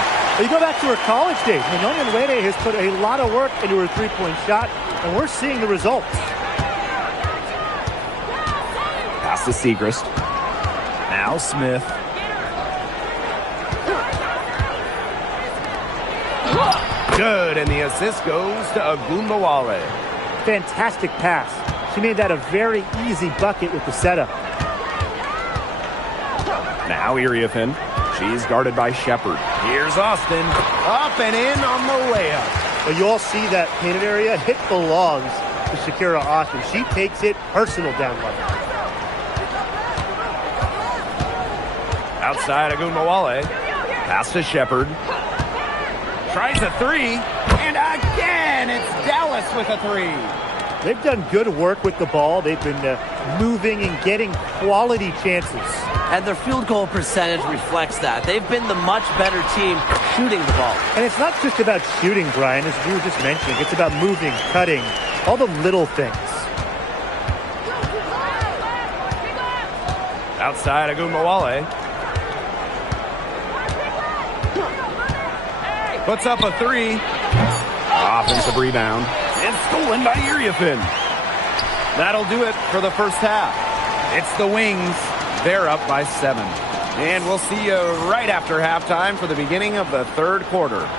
You go back to her college days. I mean, Onyenwere has put a lot of work into her three-point shot, and we're seeing the results. Pass to Segrist. Now Smith. Good, and the assist goes to Ogunbowale. Fantastic pass. She made that a very easy bucket with the setup. Now Iriafin. She's guarded by Shepard. Here's Austin. Up and in on the layup. Well, you all see that painted area. It belongs to Shakira Austin. She takes it personal down low. Outside Ogunbowale. Pass to Shepard. Tries a three, and again, it's Dallas with a three. They've done good work with the ball. They've been moving and getting quality chances. And their field goal percentage reflects that. They've been the much better team shooting the ball. And it's not just about shooting, Brian, as we were just mentioning. It's about moving, cutting, all the little things. Outside Ogunbowale. Puts up a three. Offensive rebound. And stolen by Iriafin. That'll do it for the first half. It's the Wings. They're up by 7. And we'll see you right after halftime for the beginning of the third quarter.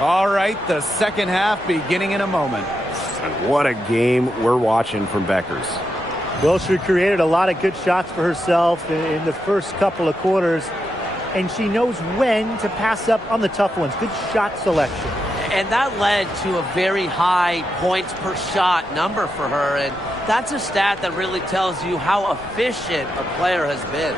All right, the second half beginning in a moment. And what a game we're watching from Beckers. Well, she created a lot of good shots for herself in the first couple of quarters, and she knows when to pass up on the tough ones. Good shot selection. And that led to a very high points per shot number for her, and that's a stat that really tells you how efficient a player has been.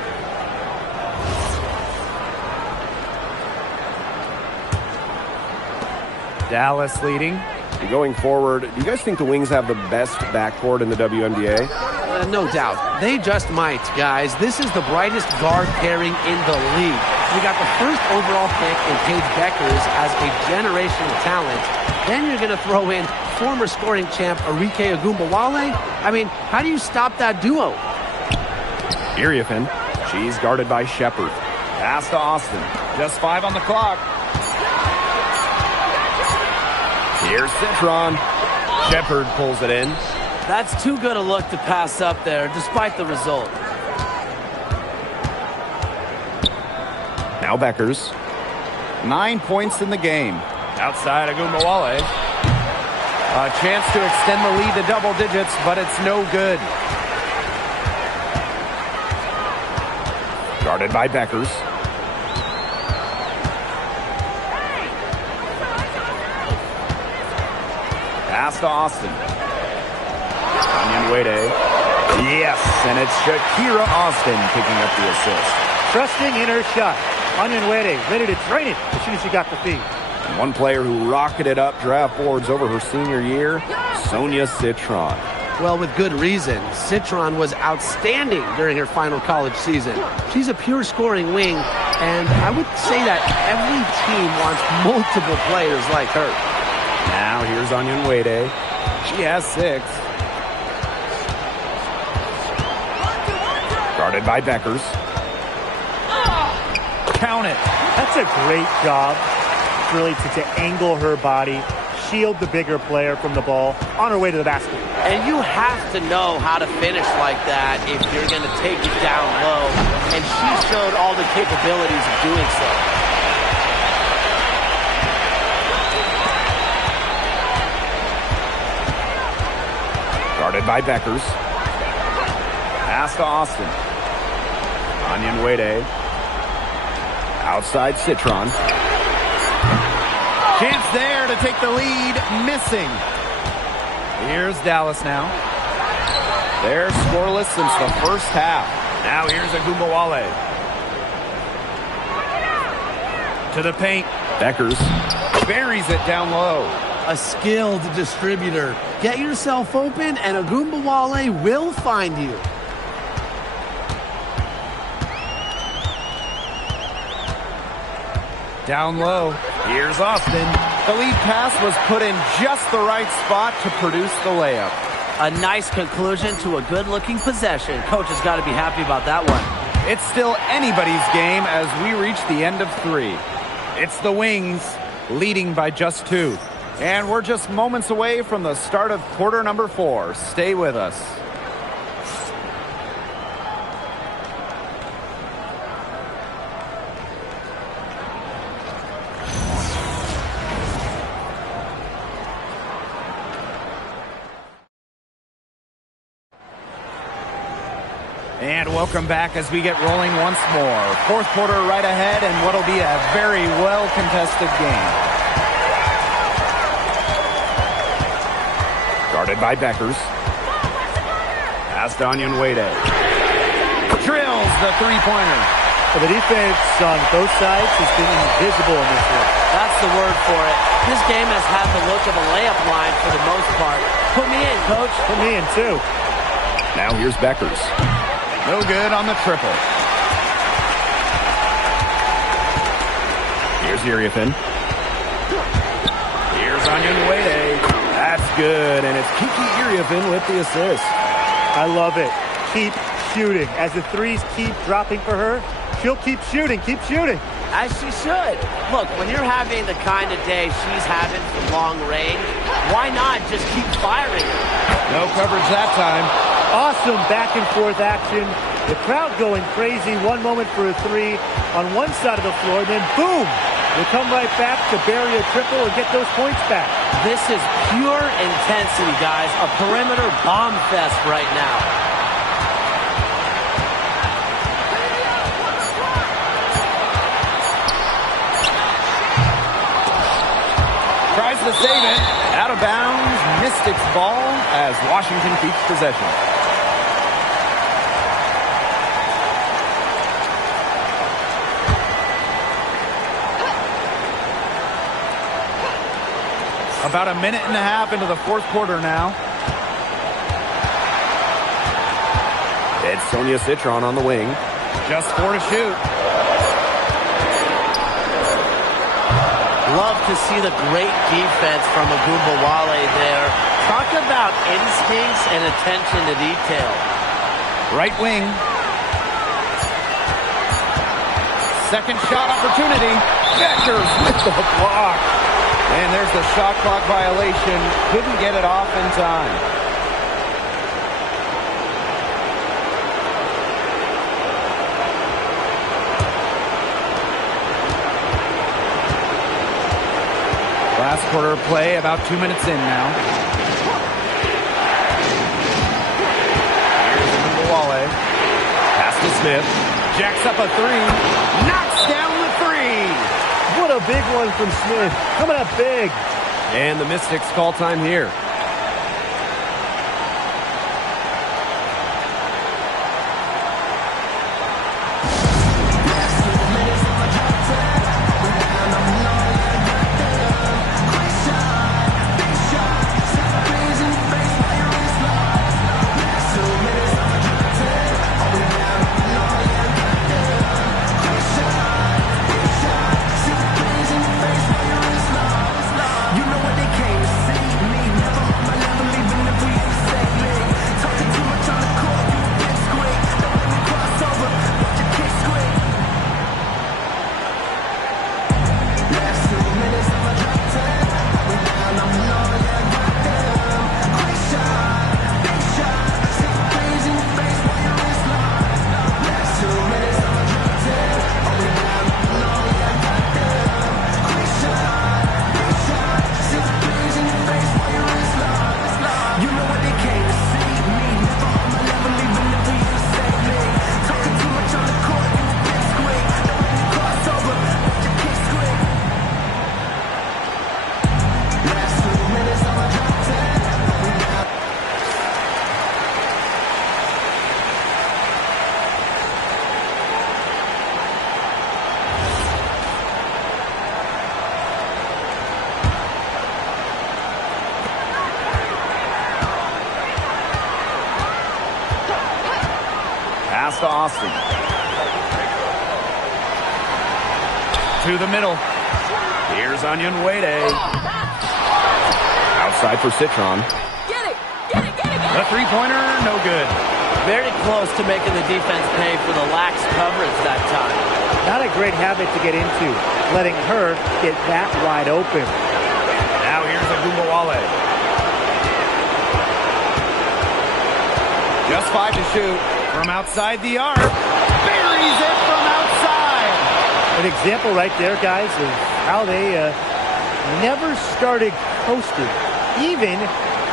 Dallas leading. Going forward, do you guys think the Wings have the best backcourt in the WNBA? No doubt. They just might, guys. This is the brightest guard pairing in the league. You got the first overall pick in Paige Beckers as a generational talent. Then you're going to throw in former scoring champ Arike Ogunbowale. I mean, how do you stop that duo? Iriefin. She's guarded by Shepard. Pass to Austin. Just 5 on the clock. Here's Citron. Shepard pulls it in. That's too good a look to pass up there, despite the result. Now Beckers. 9 points in the game. Outside Ogunbowale. A chance to extend the lead to double digits, but it's no good. Guarded by Beckers. Pass to Austin. Onion Wade. Yes, and it's Shakira Austin picking up the assist. Trusting in her shot. Onion Wade ready to drain it as soon as she got the feed. And one player who rocketed up draft boards over her senior year, Sonia Citron. Well, with good reason. Citron was outstanding during her final college season. She's a pure scoring wing, and I would say that every team wants multiple players like her. Now here's Onion Wade. She has 6. Guarded by Beckers. Count it. That's a great job, really, to angle her body, shield the bigger player from the ball on her way to the basket. And you have to know how to finish like that if you're going to take it down low. And she showed all the capabilities of doing so. Guarded by Beckers. Pass to Austin. Onion Wade. Outside Citron. Chance there to take the lead. Missing. Here's Dallas now. They're scoreless since the first half. Now here's Ogunbowale. To the paint. Beckers buries it down low. A skilled distributor. Get yourself open and Ogunbowale will find you. Down low. Here's Austin. The lead pass was put in just the right spot to produce the layup. A nice conclusion to a good-looking possession. Coach has got to be happy about that one. It's still anybody's game as we reach the end of 3. It's the Wings leading by just 2. And we're just moments away from the start of quarter number 4. Stay with us. And welcome back as we get rolling once more. Fourth quarter right ahead and what'll be a very well-contested game. Guarded by Beckers. Pass to Onion Wade. Drills the three-pointer. Well, the defense on both sides has been invisible in this one. That's the word for it. This game has had the look of a layup line for the most part. Put me in, Coach. Put me in, too. Now here's Beckers. No good on the triple. Here's Iriefin. Here's Onion Wade. That's good, and it's Kiki Iriefin with the assist. I love it. Keep shooting. As the threes keep dropping for her, she'll keep shooting, As she should. Look, when you're having the kind of day she's having from long range, why not just keep firing her? No coverage that time. Awesome back and forth action. The crowd going crazy. One moment for a three on one side of the floor, then boom, They come right back to bury a triple and get those points back. This is pure intensity, guys. A perimeter bomb fest right now. Tries to save it. Out of bounds. Mystics ball as Washington keeps possession. About a minute and a half into the fourth quarter now. It's Sonia Citron on the wing. Just 4 to shoot. Love to see the great defense from Agumbawale there. Talk about instincts and attention to detail. Right wing. Second shot opportunity. Beckers with the block. And there's the shot clock violation. Couldn't get it off in time. Last quarter of play, about 2 minutes in now. Here's Wale. Pass to Smith. Jacks up a three. Knocks down the three. What a big one from Smith. Coming up big. And the Mystics call time here. Pass to Austin. To the middle. Here's Onion Wade. Outside for Citron. Get it! Get it! Get it! The three-pointer, no good. Very close to making the defense pay for the lax coverage that time. Not a great habit to get into, letting her get that wide open. Now here's Agumbawale. Just 5 to shoot from outside the arc. Buries it from outside. An example right there, guys, of how they never started coasting, even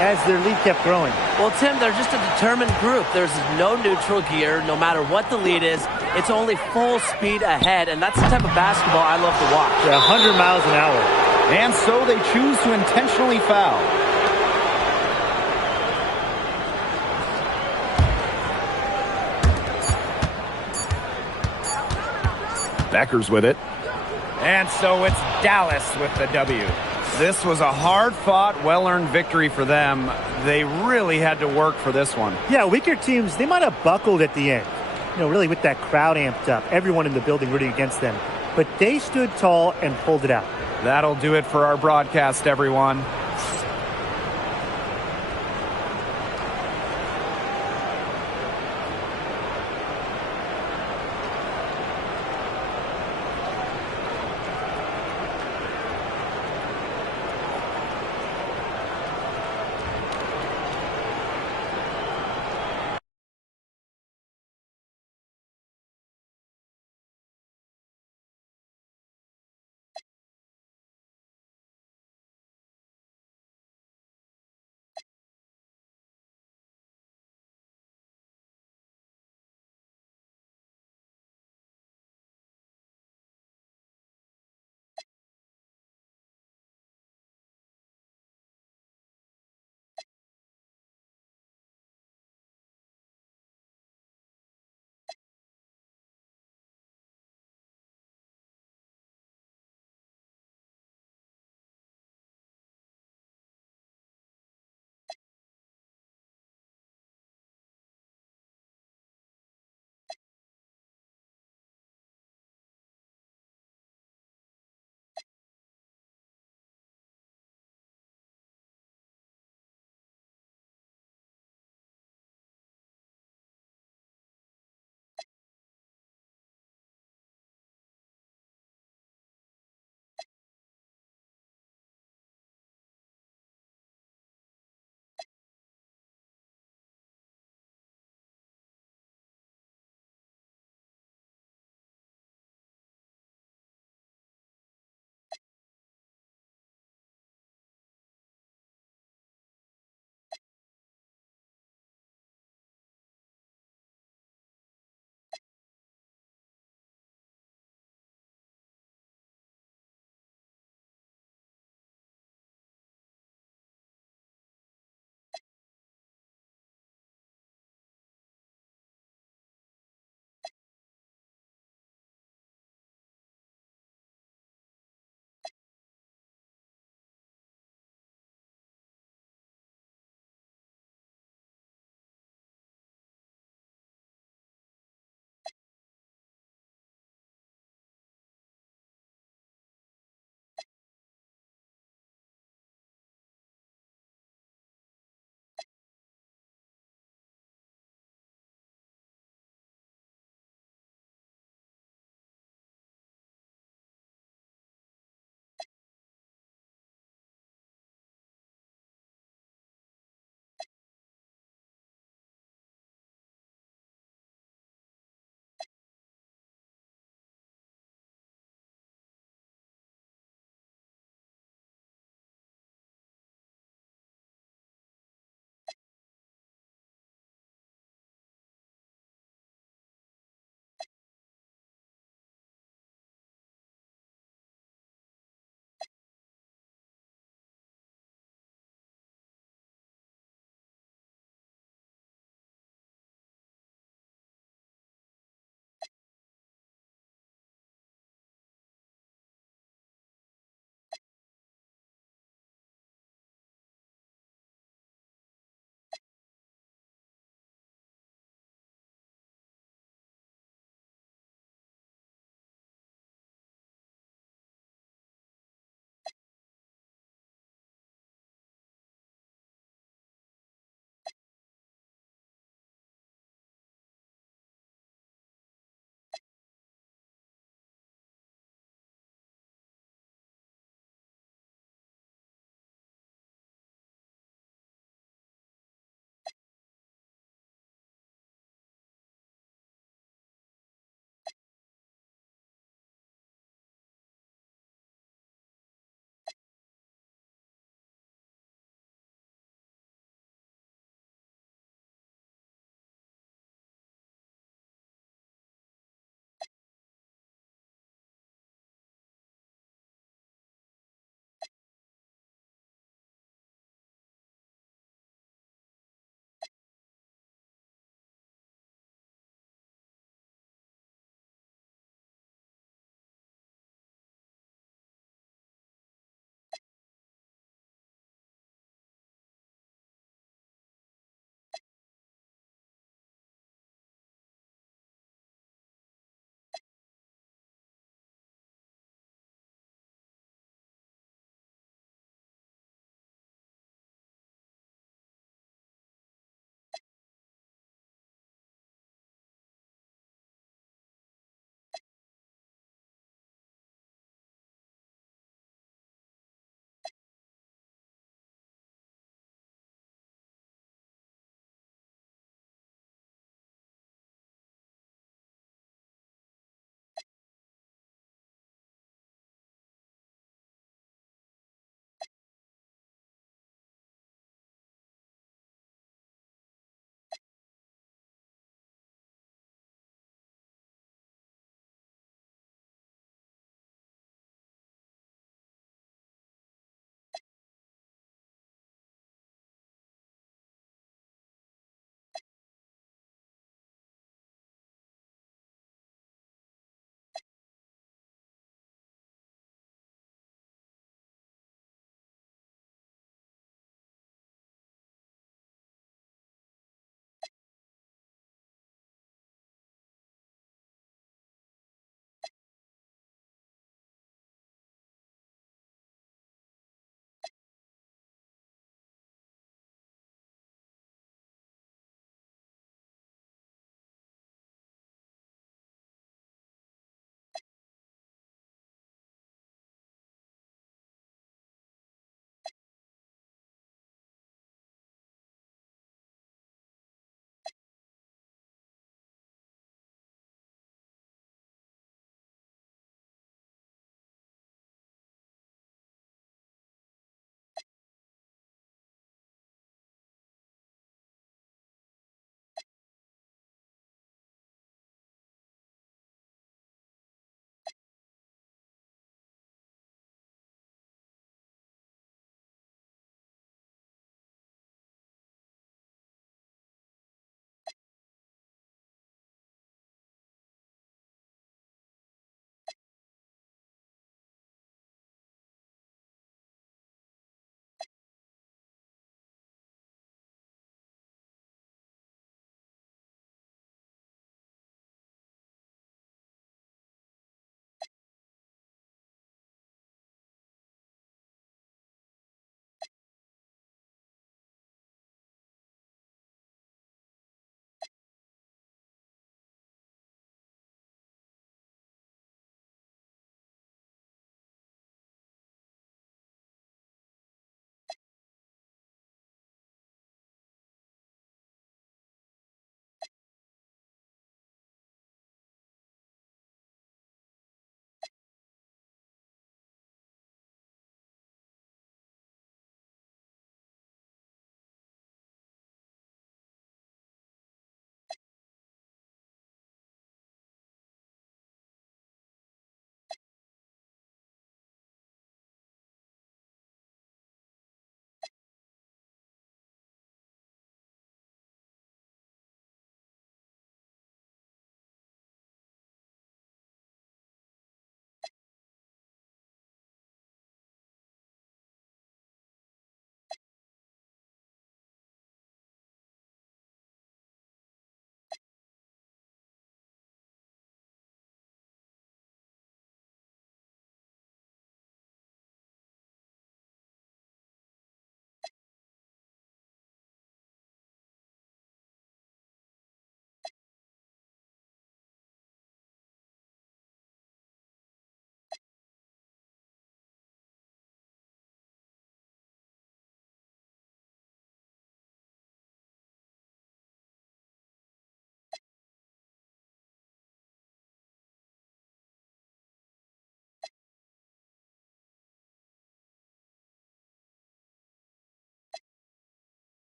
as their lead kept growing. Well, Tim, they're just a determined group. There's no neutral gear, no matter what the lead is. It's only full speed ahead, and that's the type of basketball I love to watch. Yeah, 100 miles an hour. And so they choose to intentionally foul. Beckers with it. And so it's Dallas with the W. This was a hard-fought, well-earned victory for them. They really had to work for this one. Yeah, weaker teams, they might have buckled at the end. You know, really with that crowd amped up. Everyone in the building rooting against them. But they stood tall and pulled it out. That'll do it for our broadcast, everyone.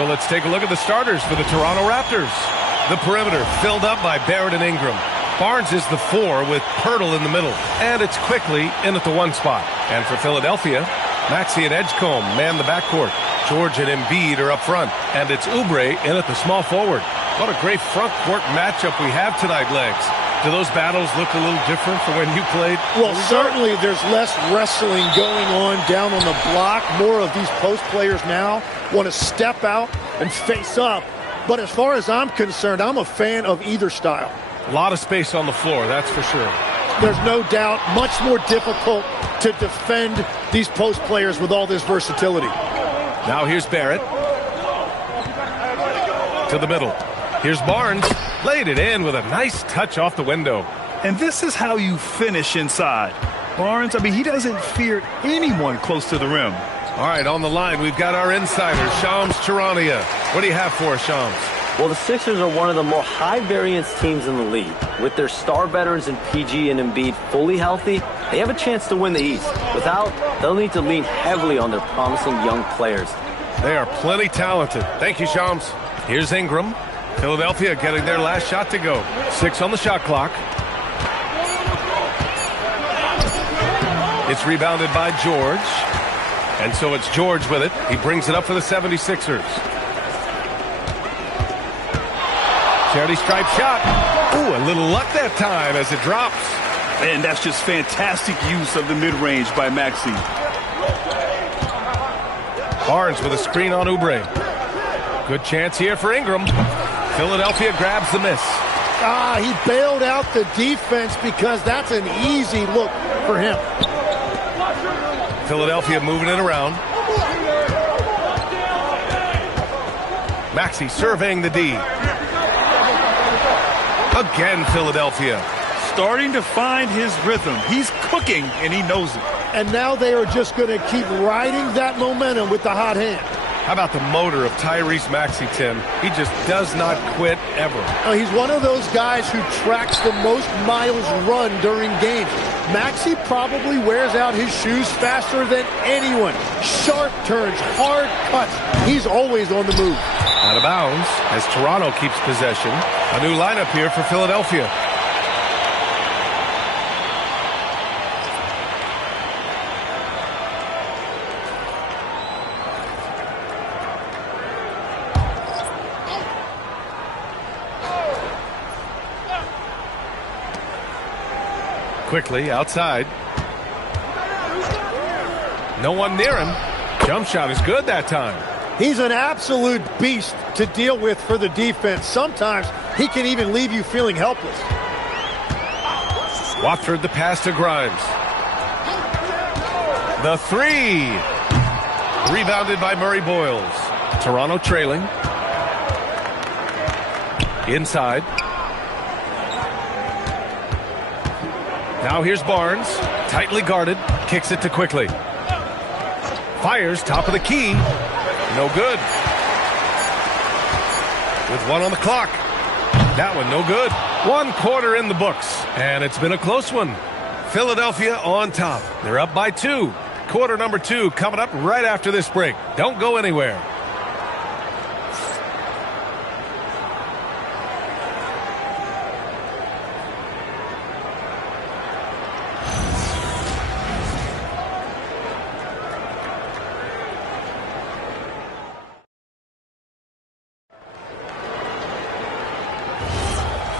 So let's take a look at the starters for the Toronto Raptors. The perimeter filled up by Barrett and Ingram. Barnes is the 4 with Pirtle in the middle. And it's quickly in at the 1 spot. And for Philadelphia, Maxey and Edgecombe man the backcourt. George and Embiid are up front. And it's Oubre in at the small forward. What a great front court matchup we have tonight, Legs. Do those battles look a little different from when you played? Well, certainly there's less wrestling going on down on the block. More of these post players now want to step out and face up. But as far as I'm concerned, I'm a fan of either style. A lot of space on the floor, that's for sure. There's no doubt much more difficult to defend these post players with all this versatility. Now here's Barrett. To the middle. Here's Barnes. Laid it in with a nice touch off the window. And this is how you finish inside. Barnes, he doesn't fear anyone close to the rim. All right, on the line, we've got our insider, Shams Charania. What do you have for us, Shams? Well, the Sixers are one of the more high-variance teams in the league. With their star veterans in PG and Embiid fully healthy, they have a chance to win the East. Without, they'll need to lean heavily on their promising young players. They are plenty talented. Thank you, Shams. Here's Ingram. Philadelphia getting their last shot to go. 6 on the shot clock. It's rebounded by George. And so it's George with it. He brings it up for the 76ers. Charity stripe shot. Ooh, a little luck that time as it drops. And that's just fantastic use of the mid-range by Maxey. Barnes with a screen on Oubre. Good chance here for Ingram. Philadelphia grabs the miss. He bailed out the defense because that's an easy look for him. Philadelphia moving it around. Maxey surveying the D. Again, Philadelphia. Starting to find his rhythm. He's cooking, and he knows it. And now they are just going to keep riding that momentum with the hot hand. How about the motor of Tyrese Maxey, Tim? He just does not quit ever. He's one of those guys who tracks the most miles run during games. Maxey probably wears out his shoes faster than anyone. Sharp turns, hard cuts. He's always on the move. Out of bounds as Toronto keeps possession. A new lineup here for Philadelphia. Quickly outside. No one near him. Jump shot is good that time. He's an absolute beast to deal with for the defense. Sometimes he can even leave you feeling helpless. Watford the pass to Grimes. The 3. Rebounded by Murray Boyles. Toronto trailing. Inside. Now here's Barnes. Tightly guarded. Kicks it to Quickly. Fires top of the key. No good. With 1 on the clock. That one no good. 1 quarter in the books. And it's been a close one. Philadelphia on top. They're up by 2. Quarter number 2 coming up right after this break. Don't go anywhere.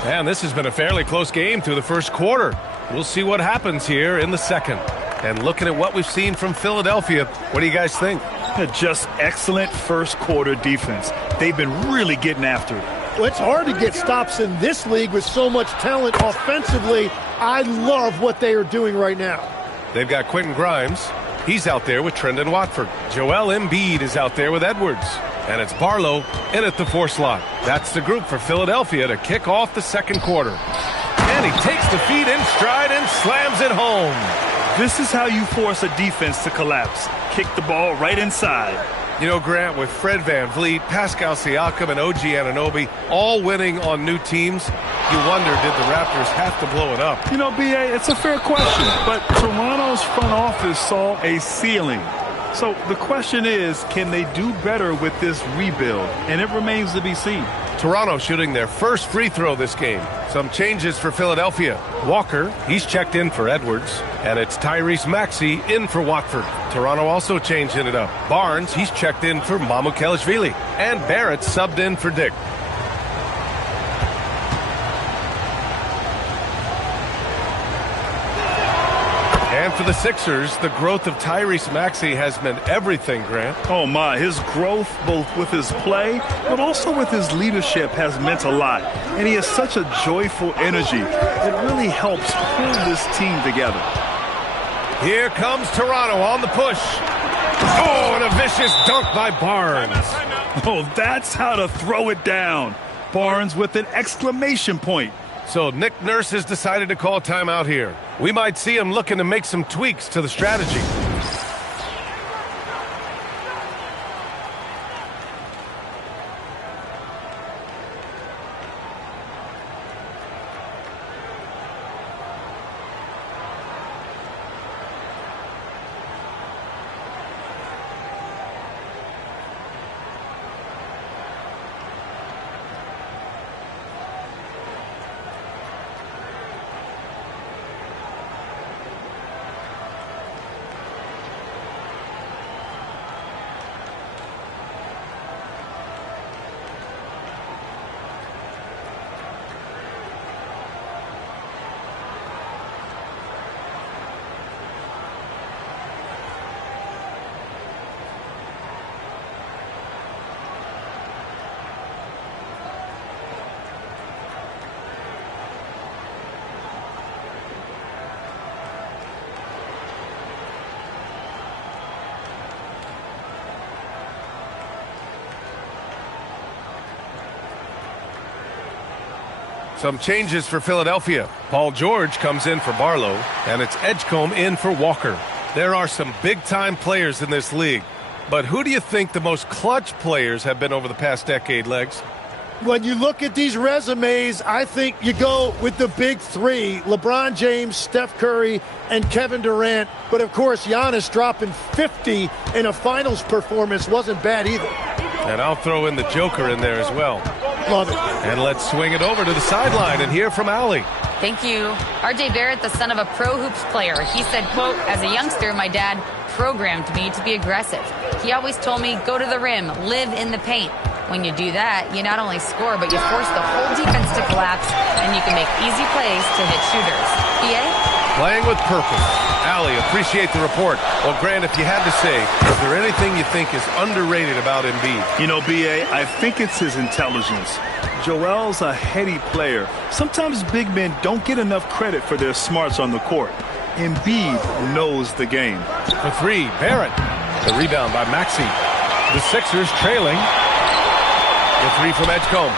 And this has been a fairly close game through the first quarter. We'll see what happens here in the second. And looking at what we've seen from Philadelphia, what do you guys think? Just excellent first quarter defense. They've been really getting after it. Well, it's hard to get stops in this league with so much talent offensively. I love what they are doing right now. They've got Quentin Grimes. He's out there with Trendon Watford. Joel Embiid is out there with Edwards. And it's Barlow in at the 4 slot. That's the group for Philadelphia to kick off the second quarter. And he takes the feed in stride and slams it home. This is how you force a defense to collapse. Kick the ball right inside. You know, Grant, with Fred VanVleet, Pascal Siakam, and OG Anunoby all winning on new teams, you wonder, did the Raptors have to blow it up? You know, B.A., it's a fair question, but Toronto's front office saw a ceiling. So the question is, can they do better with this rebuild? And it remains to be seen. Toronto shooting their first free throw this game. Some changes for Philadelphia. Walker, he's checked in for Edwards. And it's Tyrese Maxey in for Watford. Toronto also changing it up. Barnes, he's checked in for Mamukelashvili. And Barrett subbed in for Dick. And for the Sixers, the growth of Tyrese Maxey has meant everything, Grant. Oh, my. His growth, both with his play, but also with his leadership, has meant a lot. And he has such a joyful energy. It really helps pull this team together. Here comes Toronto on the push. Oh, and a vicious dunk by Barnes. Oh, that's how to throw it down. Barnes with an exclamation point. So Nick Nurse has decided to call timeout here. We might see him looking to make some tweaks to the strategy. Some changes for Philadelphia. Paul George comes in for Barlow, and it's Edgecombe in for Walker. There are some big-time players in this league, but who do you think the most clutch players have been over the past decade, Legs? When you look at these resumes, I think you go with the big three, LeBron James, Steph Curry, and Kevin Durant. But, of course, Giannis dropping 50 in a finals performance wasn't bad either. And I'll throw in the Joker in there as well. Love it. And let's swing it over to the sideline and hear from Allie. Thank you. R.J. Barrett, the son of a pro hoops player. He said, quote, as a youngster, my dad programmed me to be aggressive. He always told me, go to the rim, live in the paint. When you do that, you not only score, but you force the whole defense to collapse, and you can make easy plays to hit shooters. BA? Playing with purpose. Allie, appreciate the report. Well, Grant, if you had to say, is there anything you think is underrated about Embiid? You know, B.A., I think it's his intelligence. Joel's a heady player. Sometimes big men don't get enough credit for their smarts on the court. Embiid knows the game. For three, Barrett. The rebound by Maxey. The Sixers trailing. The three from Edgecombe.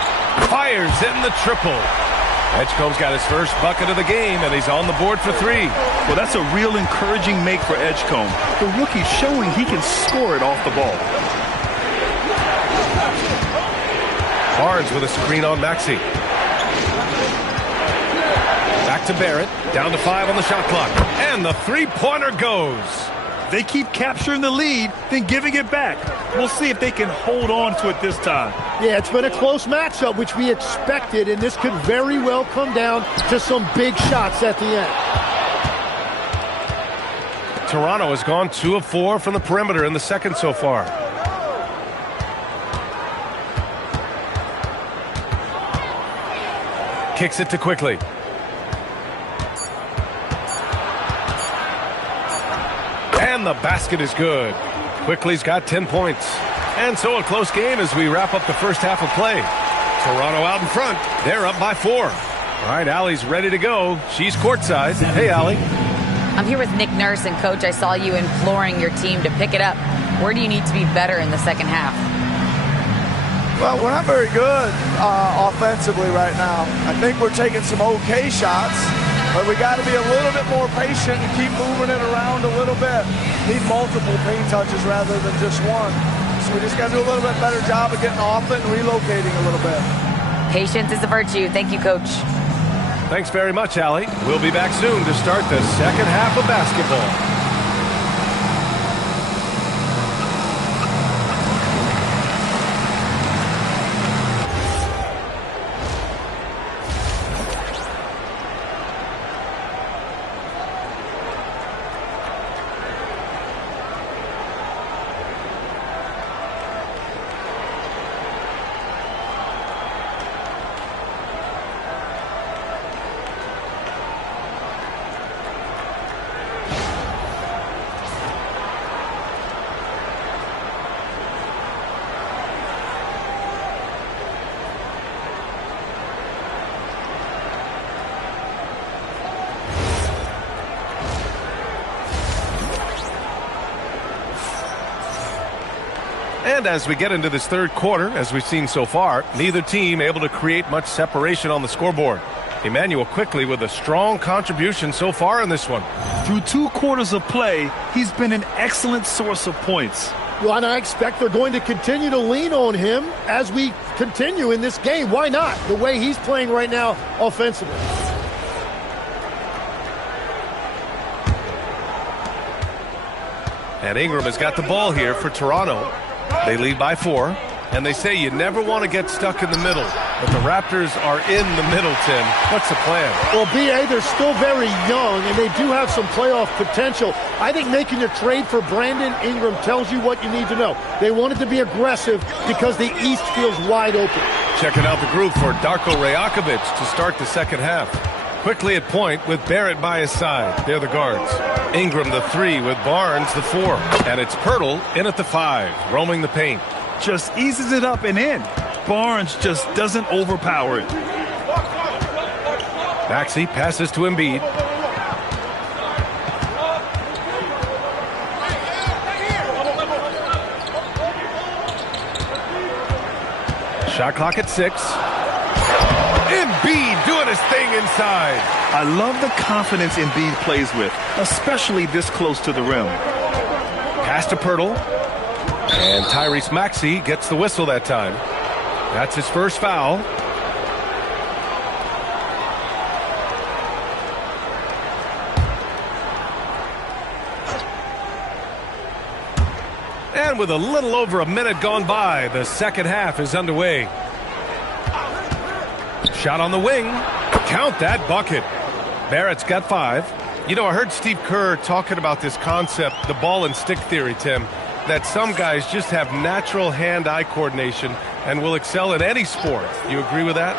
Fires in the triple. Edgecombe's got his first bucket of the game, and he's on the board for three. Well, that's a real encouraging make for Edgecombe. The rookie's showing he can score it off the ball. Barnes with a screen on Maxey. Back to Barrett. Down to 5 on the shot clock. And the three-pointer goes. They keep capturing the lead, then giving it back. We'll see if they can hold on to it this time. Yeah, it's been a close matchup, which we expected, and this could very well come down to some big shots at the end. Toronto has gone 2 of 4 from the perimeter in the second so far. Kicks it to Quickly. And the basket is good. Quickly's got 10 points. And so a close game as we wrap up the first half of play. Toronto out in front. They're up by 4. All right, Allie's ready to go. She's courtside. Hey, Allie. I'm here with Nick Nurse, and Coach, I saw you imploring your team to pick it up. Where do you need to be better in the second half? Well, we're not very good offensively right now. I think we're taking some okay shots, but we got to be a little bit more patient and keep moving it around a little bit. Need multiple paint touches rather than just one. So we just got to do a little bit better job of getting off it and relocating a little bit. Patience is a virtue. Thank you, Coach. Thanks very much, Allie. We'll be back soon to start the second half of basketball. And as we get into this third quarter, as we've seen so far, neither team able to create much separation on the scoreboard. Emmanuel quickly with a strong contribution so far in this one. Through 2 quarters of play, he's been an excellent source of points. Well, and I expect they're going to continue to lean on him as we continue in this game. Why not? The way he's playing right now offensively. And Ingram has got the ball here for Toronto. They lead by 4. And they say you never want to get stuck in the middle. But the Raptors are in the middle, Tim. What's the plan? Well, B.A., they're still very young, and they do have some playoff potential. I think making a trade for Brandon Ingram tells you what you need to know. They wanted to be aggressive because the East feels wide open. Checking out the group for Darko Rajakovic to start the second half. Quickly at point with Barrett by his side. They're the guards. Ingram the 3 with Barnes the 4. And it's Pirtle in at the 5, roaming the paint. Just eases it up and in. Barnes just doesn't overpower it. Maxey passes to Embiid. Shot clock at 6. Embiid doing his thing inside. I love the confidence Embiid plays with, especially this close to the rim. Pass to Pirtle. And Tyrese Maxey gets the whistle that time. That's his first foul. And with a little over a minute gone by, the second half is underway. Shot on the wing. Count that bucket. Barrett's got 5. You know, I heard Steve Kerr talking about this concept, the ball and stick theory, Tim, that some guys just have natural hand-eye coordination and will excel in any sport. You agree with that?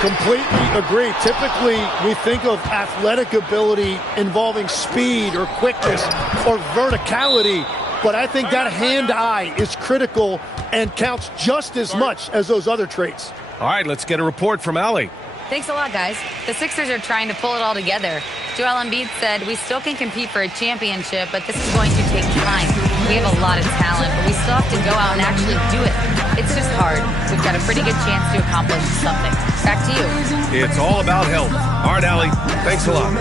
Completely agree. Typically, we think of athletic ability involving speed or quickness or verticality, but I think that hand-eye is critical and counts just as much as those other traits. All right, let's get a report from Allie. Thanks a lot, guys. The Sixers are trying to pull it all together. Joel Embiid said, "We still can compete for a championship, but this is going to take time. We have a lot of talent, but we still have to go out and actually do it. It's just hard. We've got a pretty good chance to accomplish something." Back to you. It's all about health. All right, Allie, thanks a lot.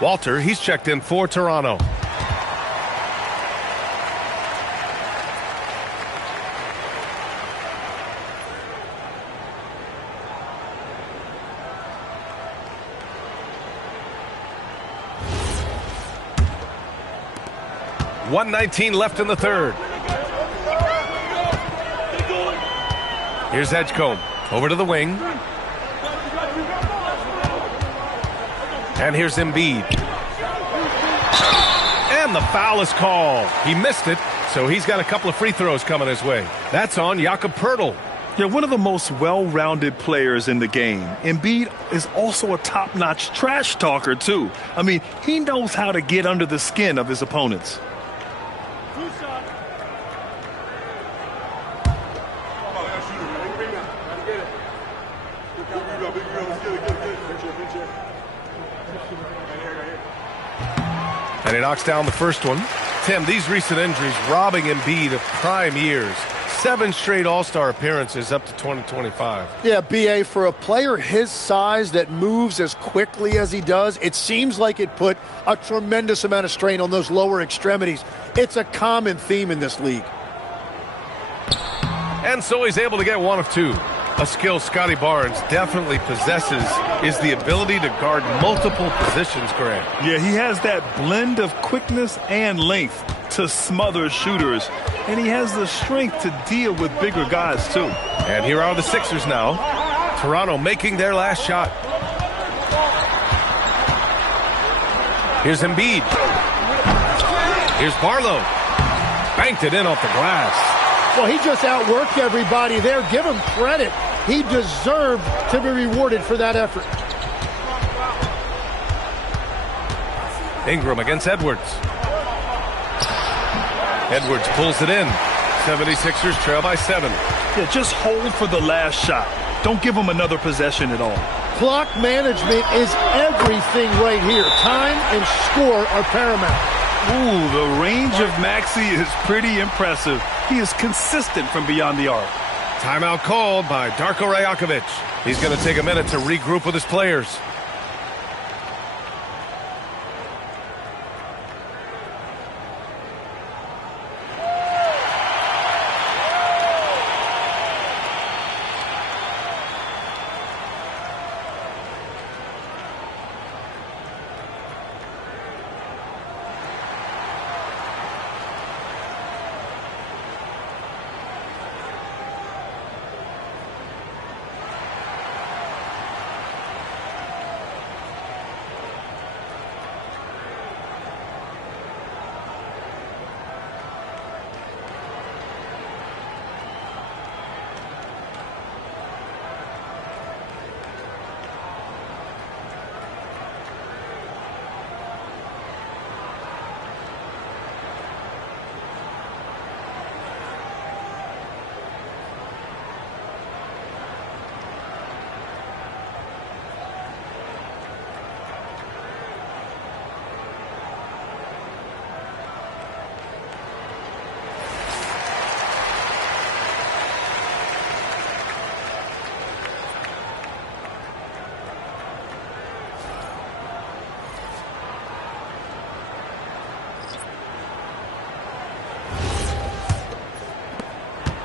Walter, he's checked in for Toronto. .119 left in the third. Here's Edgecombe over to the wing. And here's Embiid. And the foul is called. He missed it, so he's got a couple of free throws coming his way. That's on Jakob Pirtle. Yeah, one of the most well-rounded players in the game. Embiid is also a top-notch trash talker, too. I mean, he knows how to get under the skin of his opponents. And he knocks down the first one. Tim, these recent injuries robbing Embiid of prime years. 7 straight All-Star appearances up to 2025. Yeah, B.A., for a player his size that moves as quickly as he does, it seems like it put a tremendous amount of strain on those lower extremities. It's a common theme in this league. And so he's able to get one of 2. A skill Scotty Barnes definitely possesses is the ability to guard multiple positions, Grant. Yeah, he has that blend of quickness and length to smother shooters, and he has the strength to deal with bigger guys, too. And here are the Sixers now. Toronto making their last shot. Here's Embiid. Here's Barlow. Banked it in off the glass. Well, he just outworked everybody there. Give him credit. He deserved to be rewarded for that effort. Ingram against Edwards. Edwards pulls it in. 76ers trail by 7. Yeah, just hold for the last shot. Don't give them another possession at all. Clock management is everything right here. Time and score are paramount. Ooh, the range of Maxey is pretty impressive. He is consistent from beyond the arc. Timeout called by Darko Rajakovic. He's going to take a minute to regroup with his players.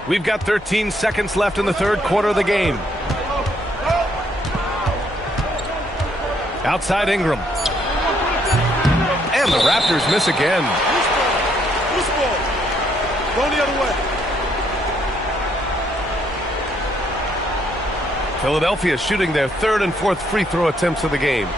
We've got 13 seconds left in the third quarter of the game. Outside Ingram. And the Raptors miss again. Loose ball. Going the other way. Philadelphia shooting their third and fourth free throw attempts of the game.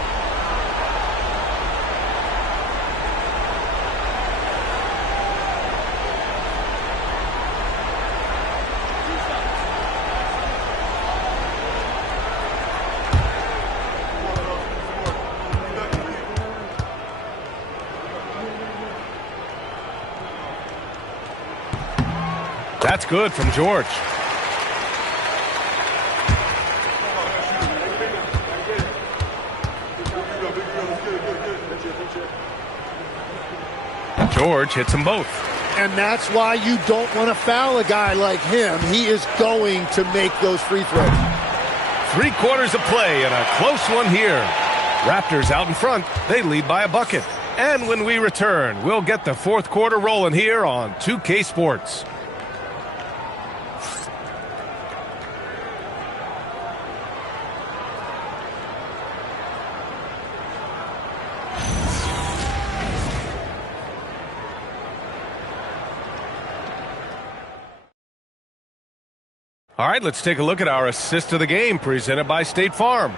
That's good from George. George hits them both. And that's why you don't want to foul a guy like him. He is going to make those free throws. 3 quarters of play and a close one here. Raptors out in front. They lead by a bucket. And when we return, we'll get the fourth quarter rolling here on 2K Sports. All right, let's take a look at our assist of the game presented by State Farm.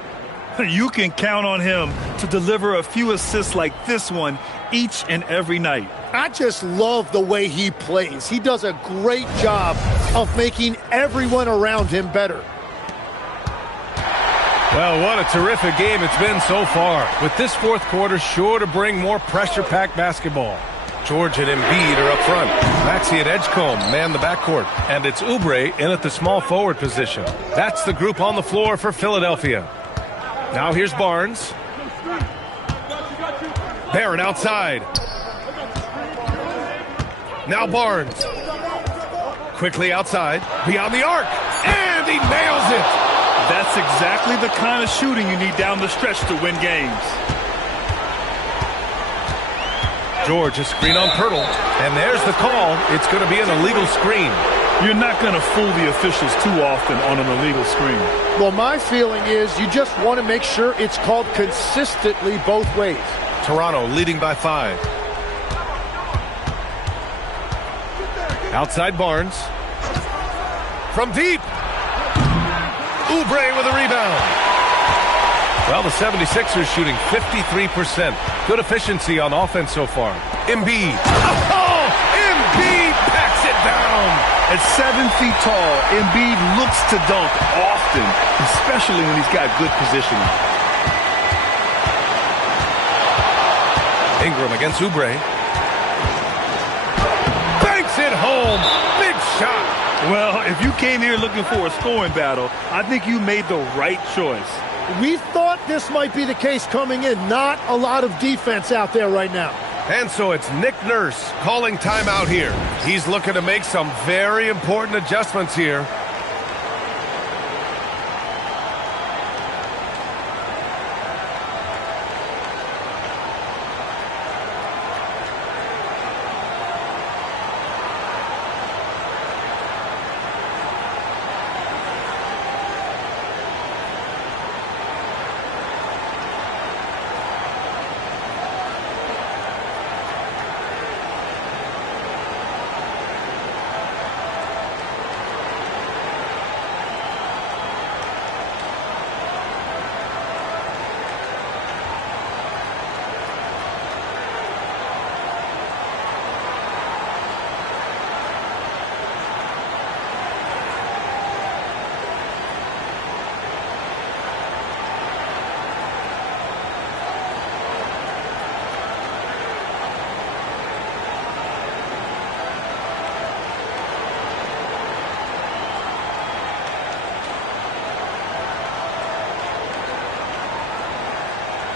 You can count on him to deliver a few assists like this one each and every night. I just love the way he plays. He does a great job of making everyone around him better. Well, what a terrific game it's been so far. With this fourth quarter sure to bring more pressure-packed basketball. George and Embiid are up front. Maxey and Edgecombe man the backcourt. And it's Oubre in at the small forward position. That's the group on the floor for Philadelphia. Now here's Barnes. Barrett outside. Now Barnes. Quickly outside. Beyond the arc. And he nails it. That's exactly the kind of shooting you need down the stretch to win games. George, a screen on Pirtle. And there's the call. It's going to be an illegal screen. You're not going to fool the officials too often on an illegal screen. Well, my feeling is you just want to make sure it's called consistently both ways. Toronto leading by 5. Outside Barnes. From deep. Oubre with a rebound. Well, the 76ers shooting 53%. Good efficiency on offense so far. Embiid. Oh, Embiid packs it down. At 7 feet tall, Embiid looks to dunk often, especially when he's got good positioning. Ingram against Oubre. Banks it home. Big shot. Well, if you came here looking for a scoring battle, I think you made the right choice. We thought this might be the case coming in. Not a lot of defense out there right now. And so it's Nick Nurse calling timeout here. He's looking to make some very important adjustments here.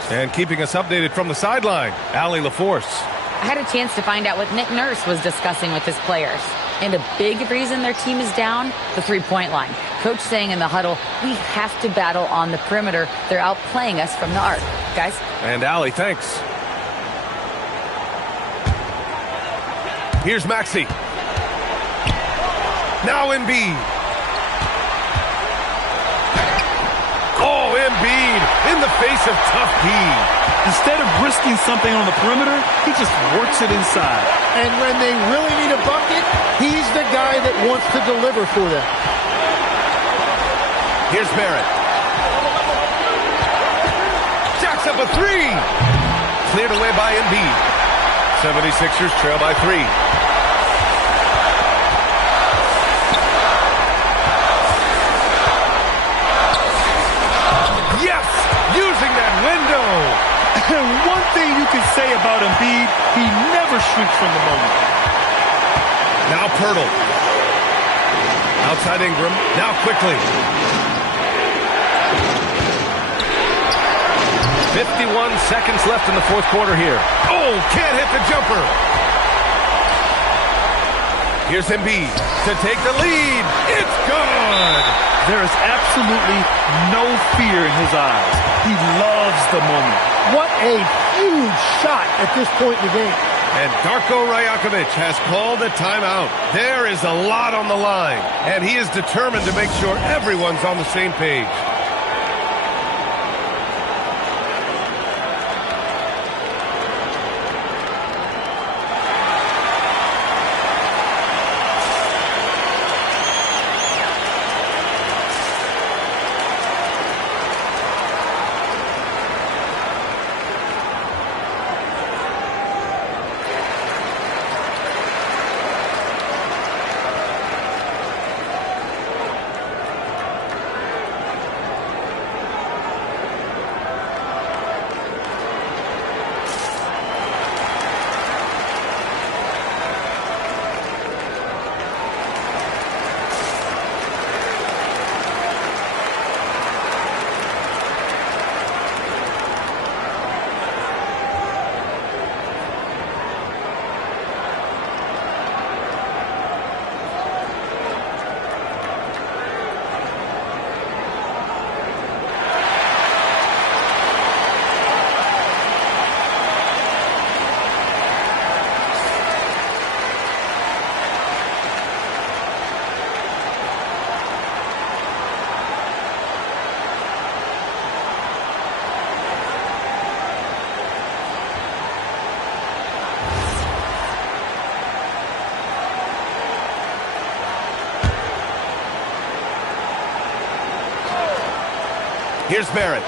And keeping us updated from the sideline, Allie LaForce. I had a chance to find out what Nick Nurse was discussing with his players. And a big reason their team is down, the three-point line. Coach saying in the huddle, we have to battle on the perimeter. They're outplaying us from the arc. Guys? And Allie, thanks. Here's Maxey. Now Embiid. Oh, Embiid in the face of tough D. Instead of risking something on the perimeter, he just works it inside. And when they really need a bucket, he's the guy that wants to deliver for them. Here's Barrett. Jacks up a three. Cleared away by Embiid. 76ers trail by 3. Yes! Using that window! And one thing you can say about Embiid, he never shrinks from the moment. Now Pirtle. Outside Ingram. Now quickly. 51 seconds left in the fourth quarter here. Oh, can't hit the jumper. Here's Embiid to take the lead. It's good. There is absolutely no fear in his eyes. He loves the moment. What a huge shot at this point in the game. And Darko Rajakovic has called a timeout. There is a lot on the line, and he is determined to make sure everyone's on the same page. Here's Barrett.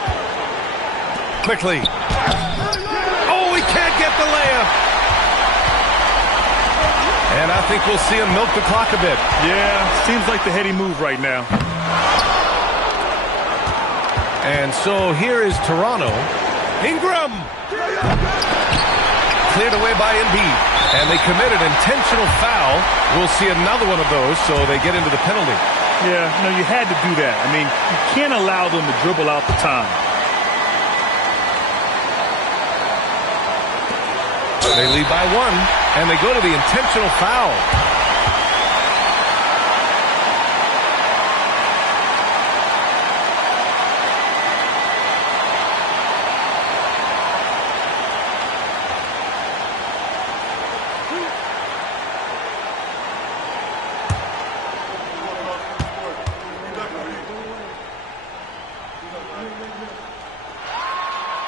Quickly. Oh, he can't get the layup. And I think we'll see him milk the clock a bit. Yeah, seems like the heady move right now. And so here is Toronto. Ingram. Cleared away by Embiid. And they committed intentional foul. We'll see another one of those, so they get into the penalty. Yeah, no, you had to do that. I mean, you can't allow them to dribble out the time. They lead by 1, and they go to the intentional foul.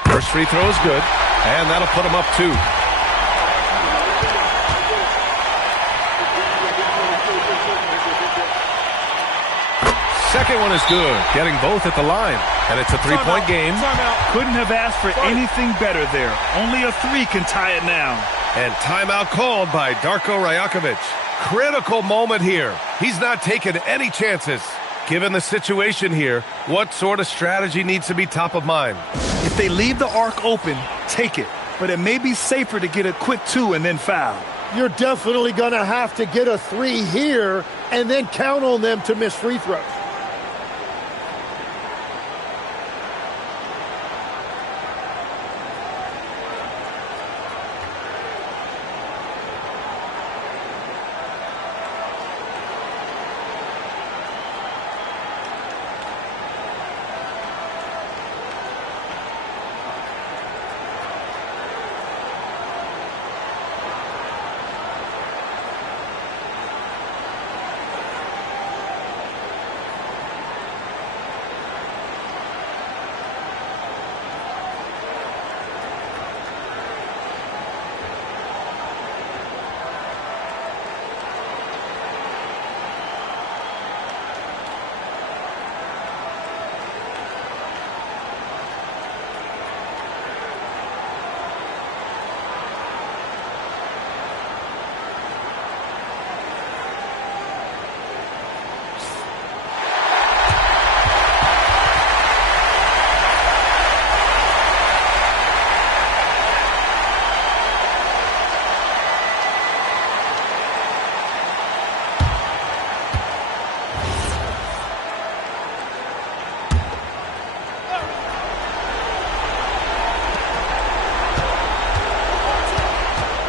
First free throw is good, and that'll put them up 2. Second one is good, getting both at the line. And it's a three-point game. Couldn't have asked for anything better there. Only a 3 can tie it now. And timeout called by Darko Rajakovic. Critical moment here. He's not taking any chances. Given the situation here, what sort of strategy needs to be top of mind? If they leave the arc open, take it. But it may be safer to get a quick 2 and then foul. You're definitely going to have to get a 3 here and then count on them to miss free throws.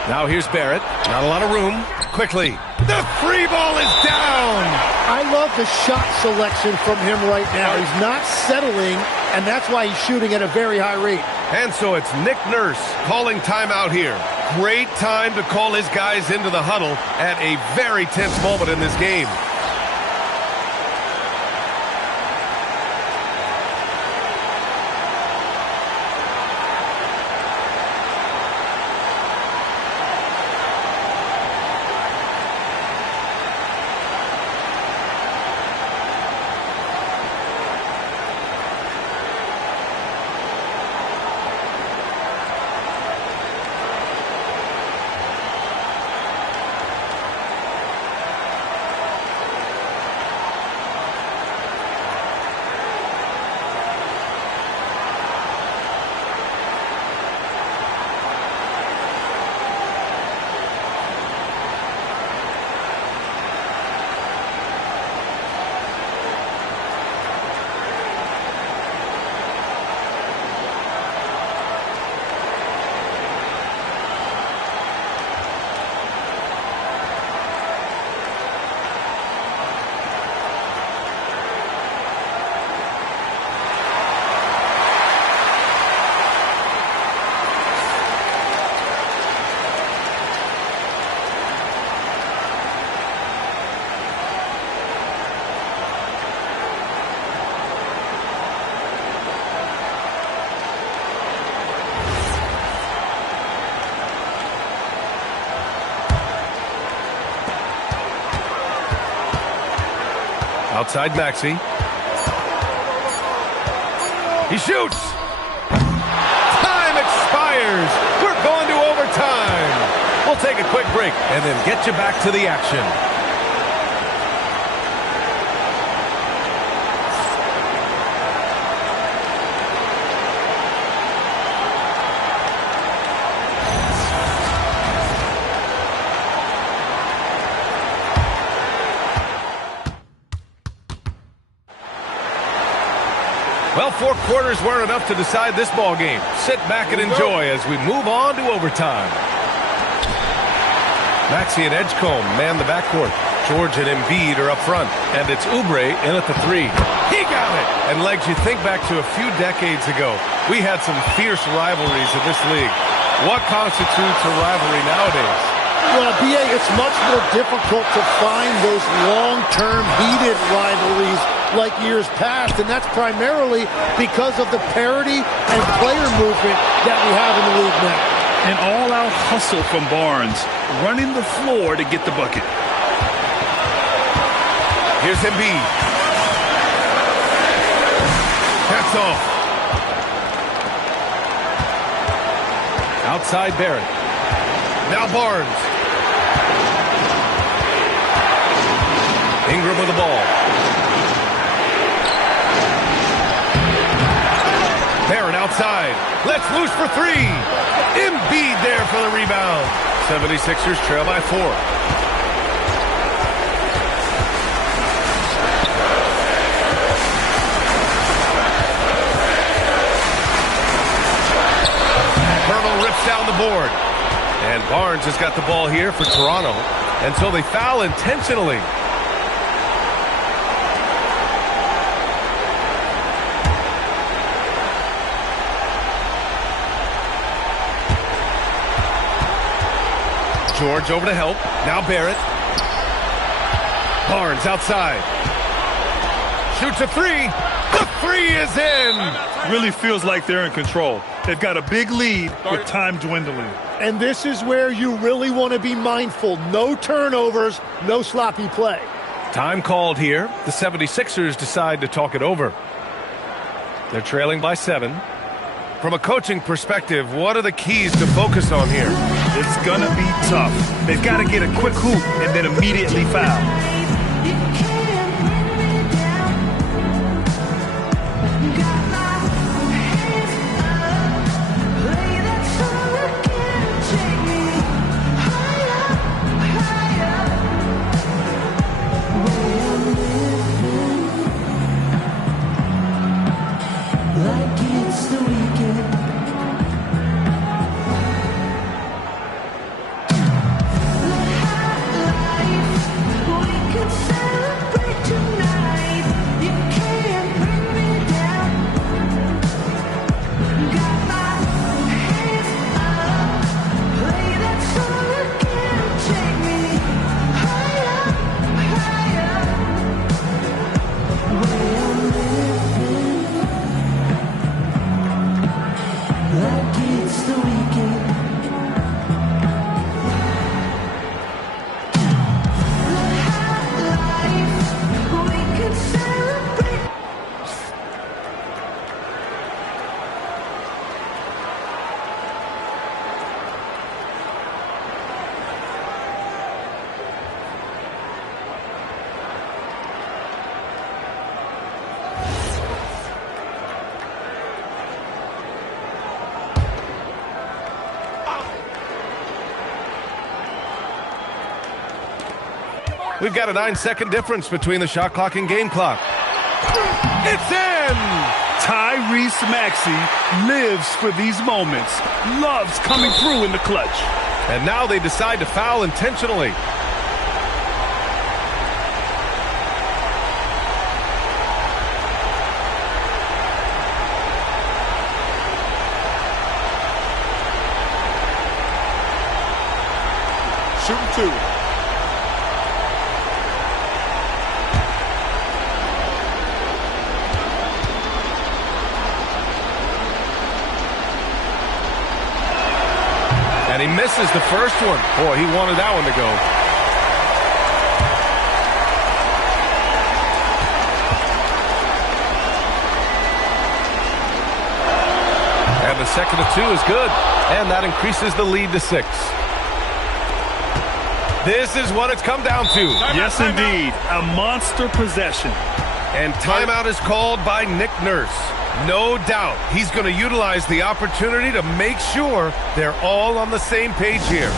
Now here's Barrett. Not a lot of room. Quickly. The free ball is down. I love the shot selection from him right now. He's not settling, and that's why he's shooting at a very high rate. And so it's Nick Nurse calling timeout here. Great time to call his guys into the huddle at a very tense moment in this game. Outside Maxey. He shoots. Time expires. We're going to overtime. We'll take a quick break and then get you back to the action. Well, 4 quarters weren't enough to decide this ball game. Sit back and enjoy as we move on to overtime. Maxey and Edgecombe man the backcourt. George and Embiid are up front, and it's Oubre in at the 3. He got it! And Legs, you think back to a few decades ago, we had some fierce rivalries in this league. What constitutes a rivalry nowadays? Well, B.A., it's much more difficult to find those long-term heated rivalries like years past, and that's primarily because of the parity and player movement that we have in the league now. An all-out hustle from Barnes, running the floor to get the bucket. Here's Embiid. That's off. Outside Barrett. Now Barnes. Ingram with the ball. Barrett outside. Let's loose for 3. Embiid there for the rebound. 76ers trail by 4. Hurdle rips down the board. And Barnes has got the ball here for Toronto. And so they foul intentionally. George over to help. Now Barrett. Barnes outside. Shoots a 3. The 3 is in. Really feels like they're in control. They've got a big lead with time dwindling. And this is where you really want to be mindful. No turnovers, no sloppy play. Time called here. The 76ers decide to talk it over. They're trailing by 7. From a coaching perspective, what are the keys to focus on here? It's going to be tough. They've got to get a quick hoop and then immediately foul. We've got a 9-second difference between the shot clock and game clock. It's in! Tyrese Maxey lives for these moments. Loves coming through in the clutch. And now they decide to foul intentionally. Shooting 2. And he misses the first one. Boy, he wanted that one to go. second to 2 is good, and that increases the lead to 6. This is what it's come down to. Yes, indeed. A monster possession. And timeout is called by Nick Nurse. No doubt he's going to utilize the opportunity to make sure they're all on the same page here.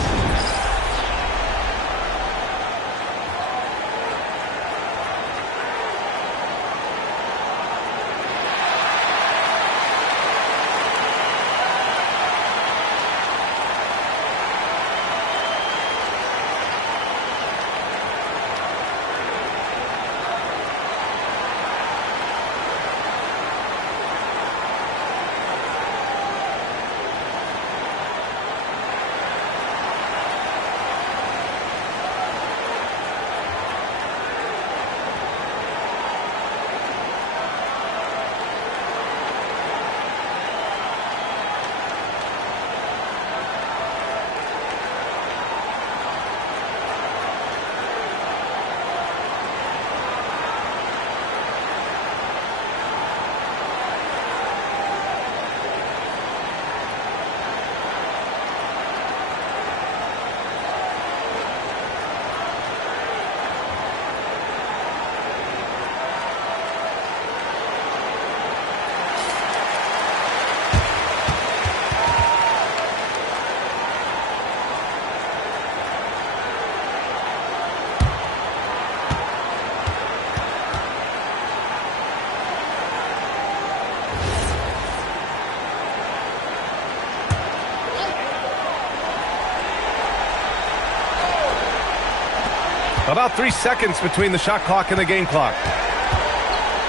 About 3 seconds between the shot clock and the game clock.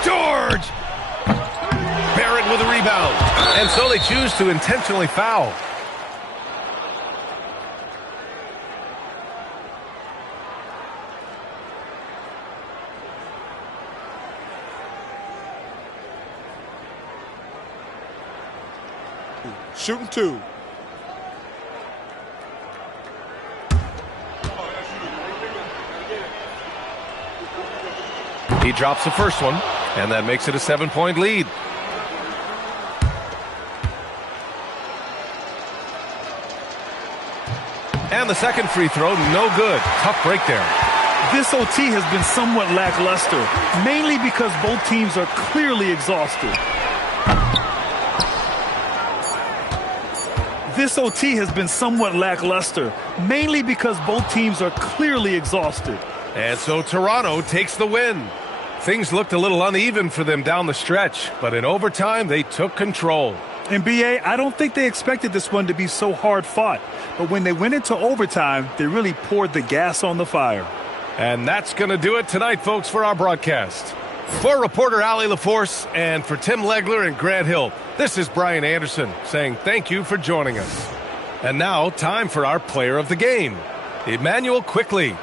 George! Barrett with a rebound. And so they choose to intentionally foul. Shooting 2. He drops the first one, and that makes it a 7-point lead. And the second free throw, no good. Tough break there. This OT has been somewhat lackluster, mainly because both teams are clearly exhausted. This OT has been somewhat lackluster, mainly because both teams are clearly exhausted. And so Toronto takes the win. Things looked a little uneven for them down the stretch, but in overtime, they took control. And BA, I don't think they expected this one to be so hard fought, but when they went into overtime, they really poured the gas on the fire. And that's going to do it tonight, folks, for our broadcast. For reporter Allie LaForce and for Tim Legler and Grant Hill, this is Brian Anderson saying thank you for joining us. And now, time for our player of the game, Emmanuel Quickley.